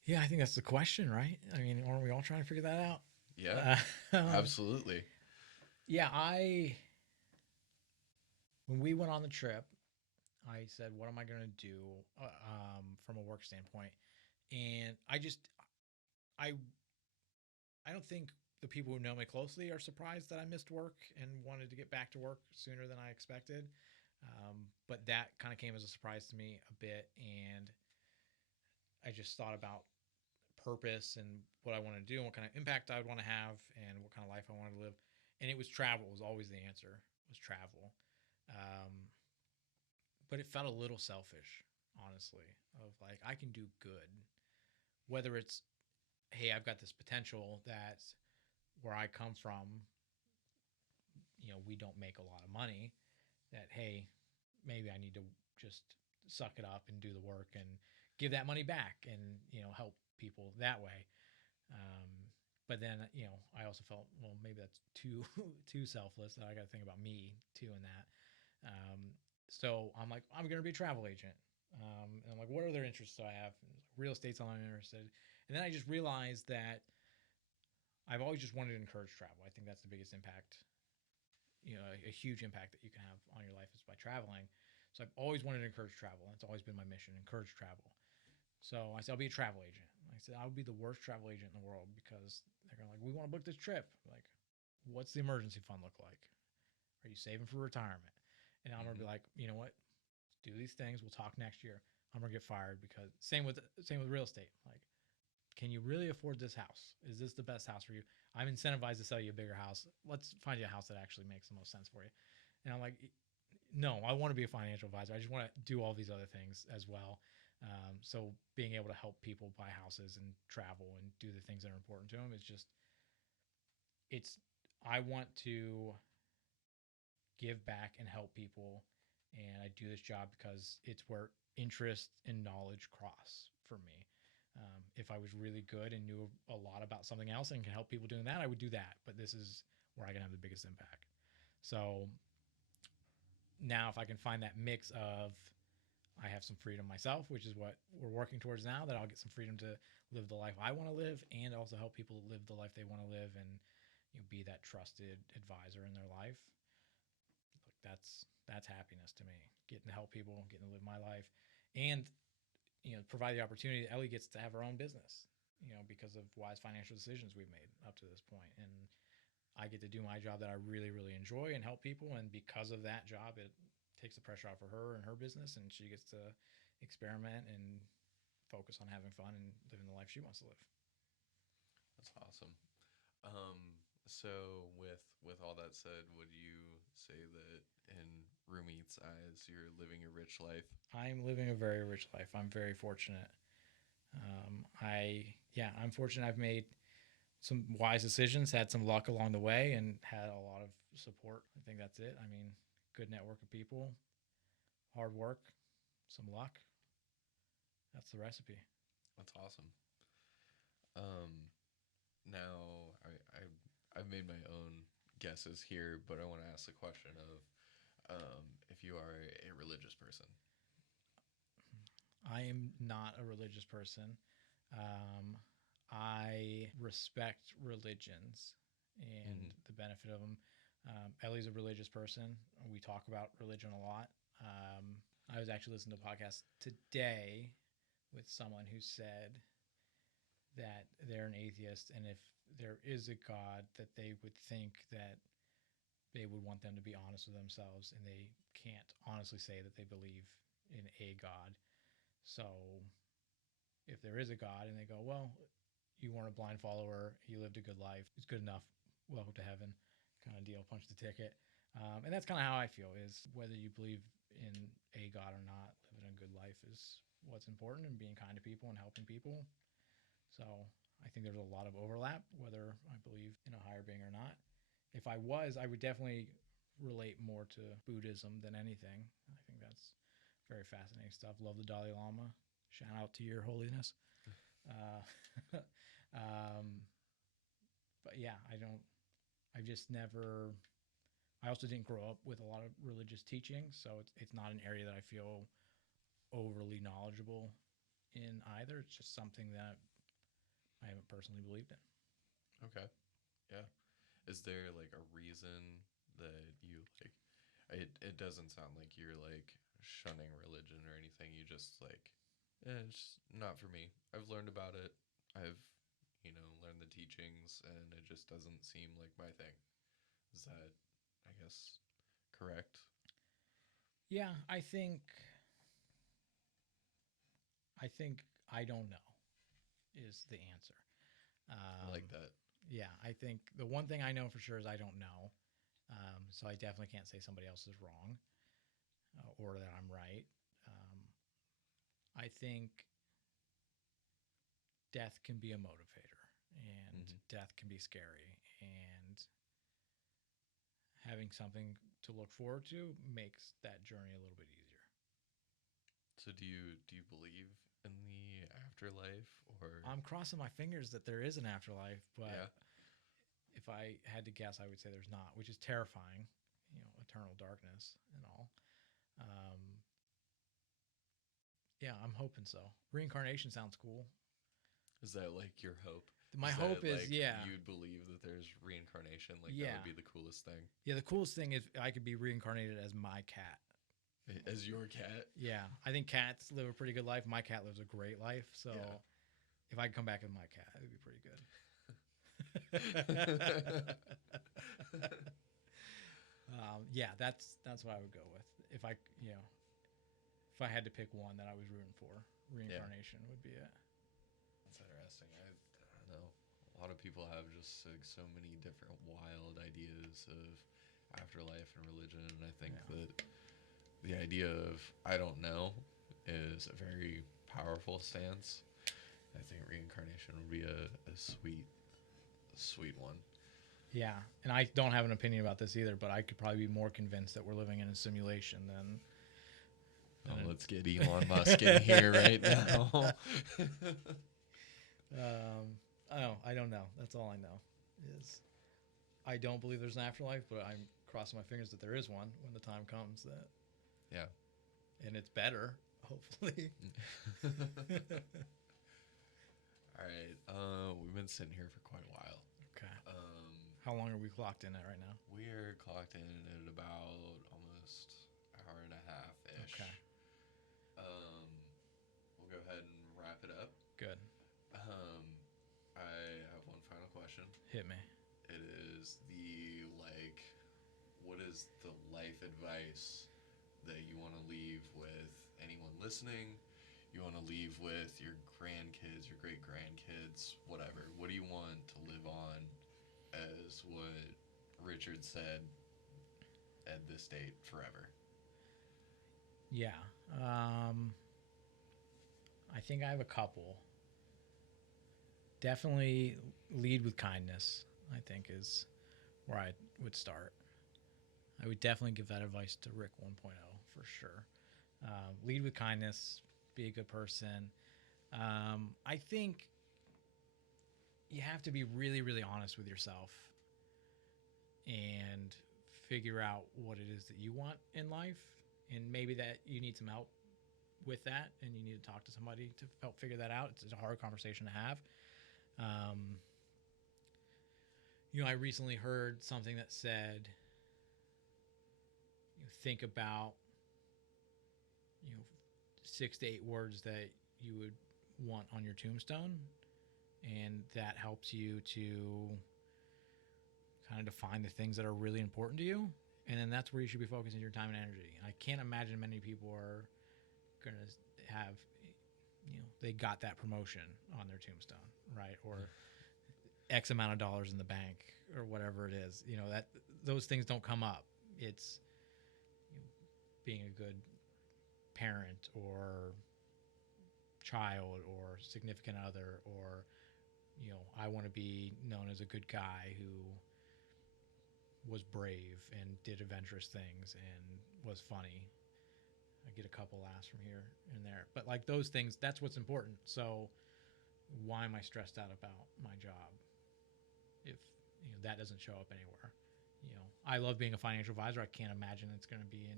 Yeah, I think that's the question, right? I mean, aren't we all trying to figure that out? Yeah, Um, absolutely. yeah, when we went on the trip, I said, "What am I going to do from a work standpoint?" And I, I don't think the people who know me closely are surprised that I missed work and wanted to get back to work sooner than I expected. But that kind of came as a surprise to me a bit, and I just thought about purpose and what I wanted to do and what kind of impact I would want to have and what kind of life I wanted to live. And it was travel was always the answer. Was travel. Um, but it felt a little selfish, honestly, of like I can do good. Whether it's hey, I've got this potential that where I come from, we don't make a lot of money. That hey, maybe I need to just suck it up and do the work and give that money back and help people that way. Um, but then I also felt well maybe that's too too selfless. I got to think about me too in that. So I'm like I'm gonna be a travel agent. And I'm like, what other interests do I have? Real estate's all I'm interested. And then I just realized that I've always just wanted to encourage travel. I think that's the biggest impact, a huge impact that you can have on your life is by traveling. So I've always wanted to encourage travel. That's always been my mission, encourage travel. So I said, I'll be a travel agent. I said, I'll be the worst travel agent in the world because they're going to like, we want to book this trip. Like, what's the emergency fund look like? Are you saving for retirement? And I'm going to Hmm. be like, you know what? Let's do these things. We'll talk next year. I'm going to get fired because same with real estate. Like, can you really afford this house? Is this the best house for you? I'm incentivized to sell you a bigger house. Let's find you a house that actually makes the most sense for you. And I'm like, no, I want to be a financial advisor. I just want to do all these other things as well. So being able to help people buy houses and travel and do the things that are important to them is just, it's, I want to give back and help people. And I do this job because it's where interest and knowledge cross for me. If I was really good and knew a lot about something else and can help people doing that, I would do that. But this is where I can have the biggest impact. So now, if I can find that mix of I have some freedom myself, which is what we're working towards now, that I'll get some freedom to live the life I want to live and also help people live the life they want to live and be that trusted advisor in their life. Look, that's happiness to me. Getting to help people, getting to live my life, and provide the opportunity that Ellie gets to have her own business. Because of wise financial decisions we've made up to this point, and I get to do my job that I really, really enjoy and help people. And because of that job, it takes the pressure off of her and her business, and she gets to experiment and focus on having fun and living the life she wants to live. That's awesome. Um, so with all that said, would you say that in Rumit's eyes, you're living a rich life? I'm living a very rich life. I'm very fortunate. I'm fortunate. I've made some wise decisions, had some luck along the way, and had a lot of support. I think that's it. I mean, good network of people, hard work, some luck. That's the recipe. That's awesome. Um, Now I've made my own guesses here, but I want to ask the question of if you are a religious person. I am not a religious person. Um, I respect religions and Mm-hmm. the benefit of them. Ellie's a religious person. We talk about religion a lot. I was actually listening to a podcast today with someone who said that they're an atheist, and if there is a God, that they would think that they would want them to be honest with themselves, and they can't honestly say that they believe in a God. So if there is a God, and they go, well, you weren't a blind follower, you lived a good life, it's good enough, welcome to heaven, kind of deal, punch the ticket. And that's kind of how I feel, is whether you believe in a God or not, living a good life is what's important, and being kind to people and helping people. So I think there's a lot of overlap, whether I believe in a higher being or not. If I was, I would definitely relate more to Buddhism than anything. I think that's very fascinating stuff. Love the Dalai Lama. Shout out to your holiness. Uh, but yeah, I've just never, I also didn't grow up with a lot of religious teaching, so it's not an area that I feel overly knowledgeable in either. It's just something that I haven't personally believed in. Okay. Yeah. Is there like a reason that you like it doesn't sound like you're like shunning religion or anything. You just like it's not for me. I've learned about it. I've learned the teachings and it just doesn't seem like my thing. Is that I guess correct? Yeah, I think I don't know is the answer. I like that. Yeah, I think the one thing I know for sure is I don't know. So I definitely can't say somebody else is wrong, or that I'm right. Um, I think death can be a motivator, and death can be scary, and having something to look forward to makes that journey a little bit easier. So do you believe in the afterlife or I'm crossing my fingers that there is an afterlife, but yeah? if I had to guess, I would say there's not, which is terrifying, eternal darkness and all. Um, yeah, I'm hoping so. Reincarnation sounds cool. Is that like your hope? My Is hope that, is, like, yeah. you'd believe that there's reincarnation? Like that Yeah. would be the coolest thing. Yeah, the coolest thing is I could be reincarnated as my cat. As your cat? Yeah, I think cats live a pretty good life. My cat lives a great life. So Yeah. if I could come back as my cat, it would be pretty good. Yeah, that's what I would go with. If if I had to pick one that I was rooting for, reincarnation would be it. That's interesting. I don't know. A lot of people have just like so many different wild ideas of afterlife and religion, and I think that the idea of I don't know is a very powerful stance. I think reincarnation would be a sweet one. Yeah, and I don't have an opinion about this either, but I could probably be more convinced that we're living in a simulation than. Let's get Elon Musk in here right now. I don't know. That's all I know. Is I don't believe there's an afterlife, but I'm crossing my fingers that there is one when the time comes. That Yeah. and it's better, hopefully. All right. We've been sitting here for quite a while. Okay. How long are we clocked in at right now? We're clocked in at about almost hour and a half ish. Okay. We'll go ahead and wrap it up. Good. I have one final question. Hit me. It is what is the life advice that you want to leave with anyone listening? You want to leave with your grandkids, your great grandkids, whatever. What do you want to live on as what Richard said at this date forever? Yeah. I think I have a couple. Definitely lead with kindness, I think, is where I would start. I would definitely give that advice to Rick 1.0 for sure. Lead with kindness, be a good person. I think you have to be really, really honest with yourself and figure out what it is that you want in life. And maybe that you need some help with that and you need to talk to somebody to help figure that out. It's a hard conversation to have. I recently heard something that said, think about, 6 to 8 words that you would want on your tombstone, and that helps you to kind of define the things that are really important to you, and then that's where you should be focusing your time and energy. I can't imagine many people are going to have they got that promotion on their tombstone, right? Or X amount of dollars in the bank or whatever it is. That those things don't come up. It's being a good parent or child or significant other, or I want to be known as a good guy who was brave and did adventurous things and was funny. I get a couple laughs from here and there, but like those things, that's what's important. So why am I stressed out about my job if that doesn't show up anywhere? I love being a financial advisor. I can't imagine it's going to be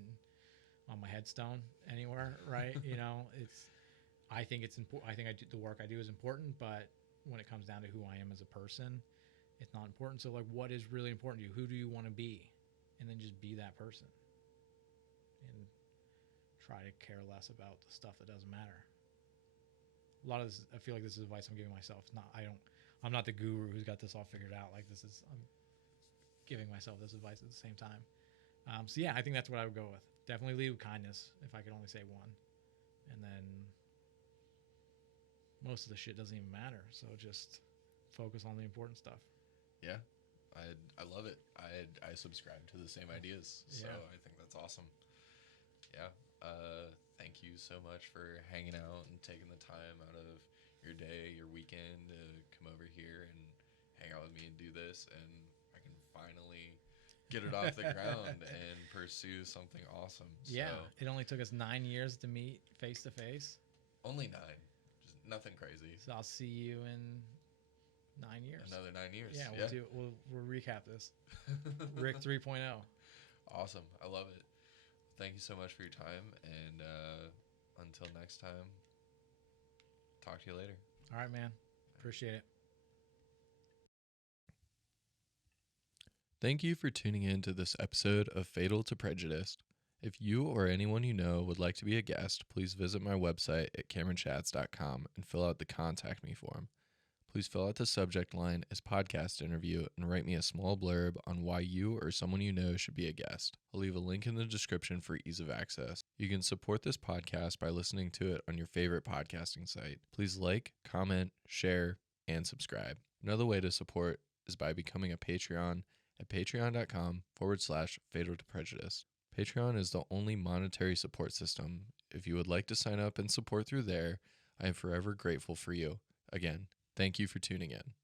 on my headstone anywhere, right? I think it's important. I think the work I do is important, but when it comes down to who I am as a person, it's not important. So like, what is really important to you? Who do you want to be? And then just be that person and try to care less about the stuff that doesn't matter. A lot of this, I feel like this is advice I'm giving myself. I'm not the guru who's got this all figured out. Like I'm giving myself this advice at the same time. So yeah, I think that's what I would go with. Definitely lead with kindness if I could only say one. And then most of the shit doesn't even matter. So just focus on the important stuff. Yeah, I love it. I subscribe to the same ideas. So yeah. I think that's awesome. Yeah. Thank you so much for hanging out and taking the time out of your day, your weekend to come over here and hang out with me and do this. And I can finally get it off the ground and pursue something awesome. Yeah. So, it only took us 9 years to meet face to face. Only 9. Just nothing crazy. So I'll see you in 9 years. Another 9 years. Yeah. We'll recap this. Rick 3.0. Awesome. I love it. Thank you so much for your time. And until next time, talk to you later. All right, man. Appreciate it. Thank you for tuning in to this episode of Fatal to Prejudice. If you or anyone you know would like to be a guest, please visit my website at CameronChats.com and fill out the contact me form. Please fill out the subject line as podcast interview and write me a small blurb on why you or someone you know should be a guest. I'll leave a link in the description for ease of access. You can support this podcast by listening to it on your favorite podcasting site. Please like, comment, share, and subscribe. Another way to support is by becoming a Patreon at patreon.com/Fatal to Prejudice. Patreon is the only monetary support system. If you would like to sign up and support through there, I am forever grateful for you. Again, thank you for tuning in.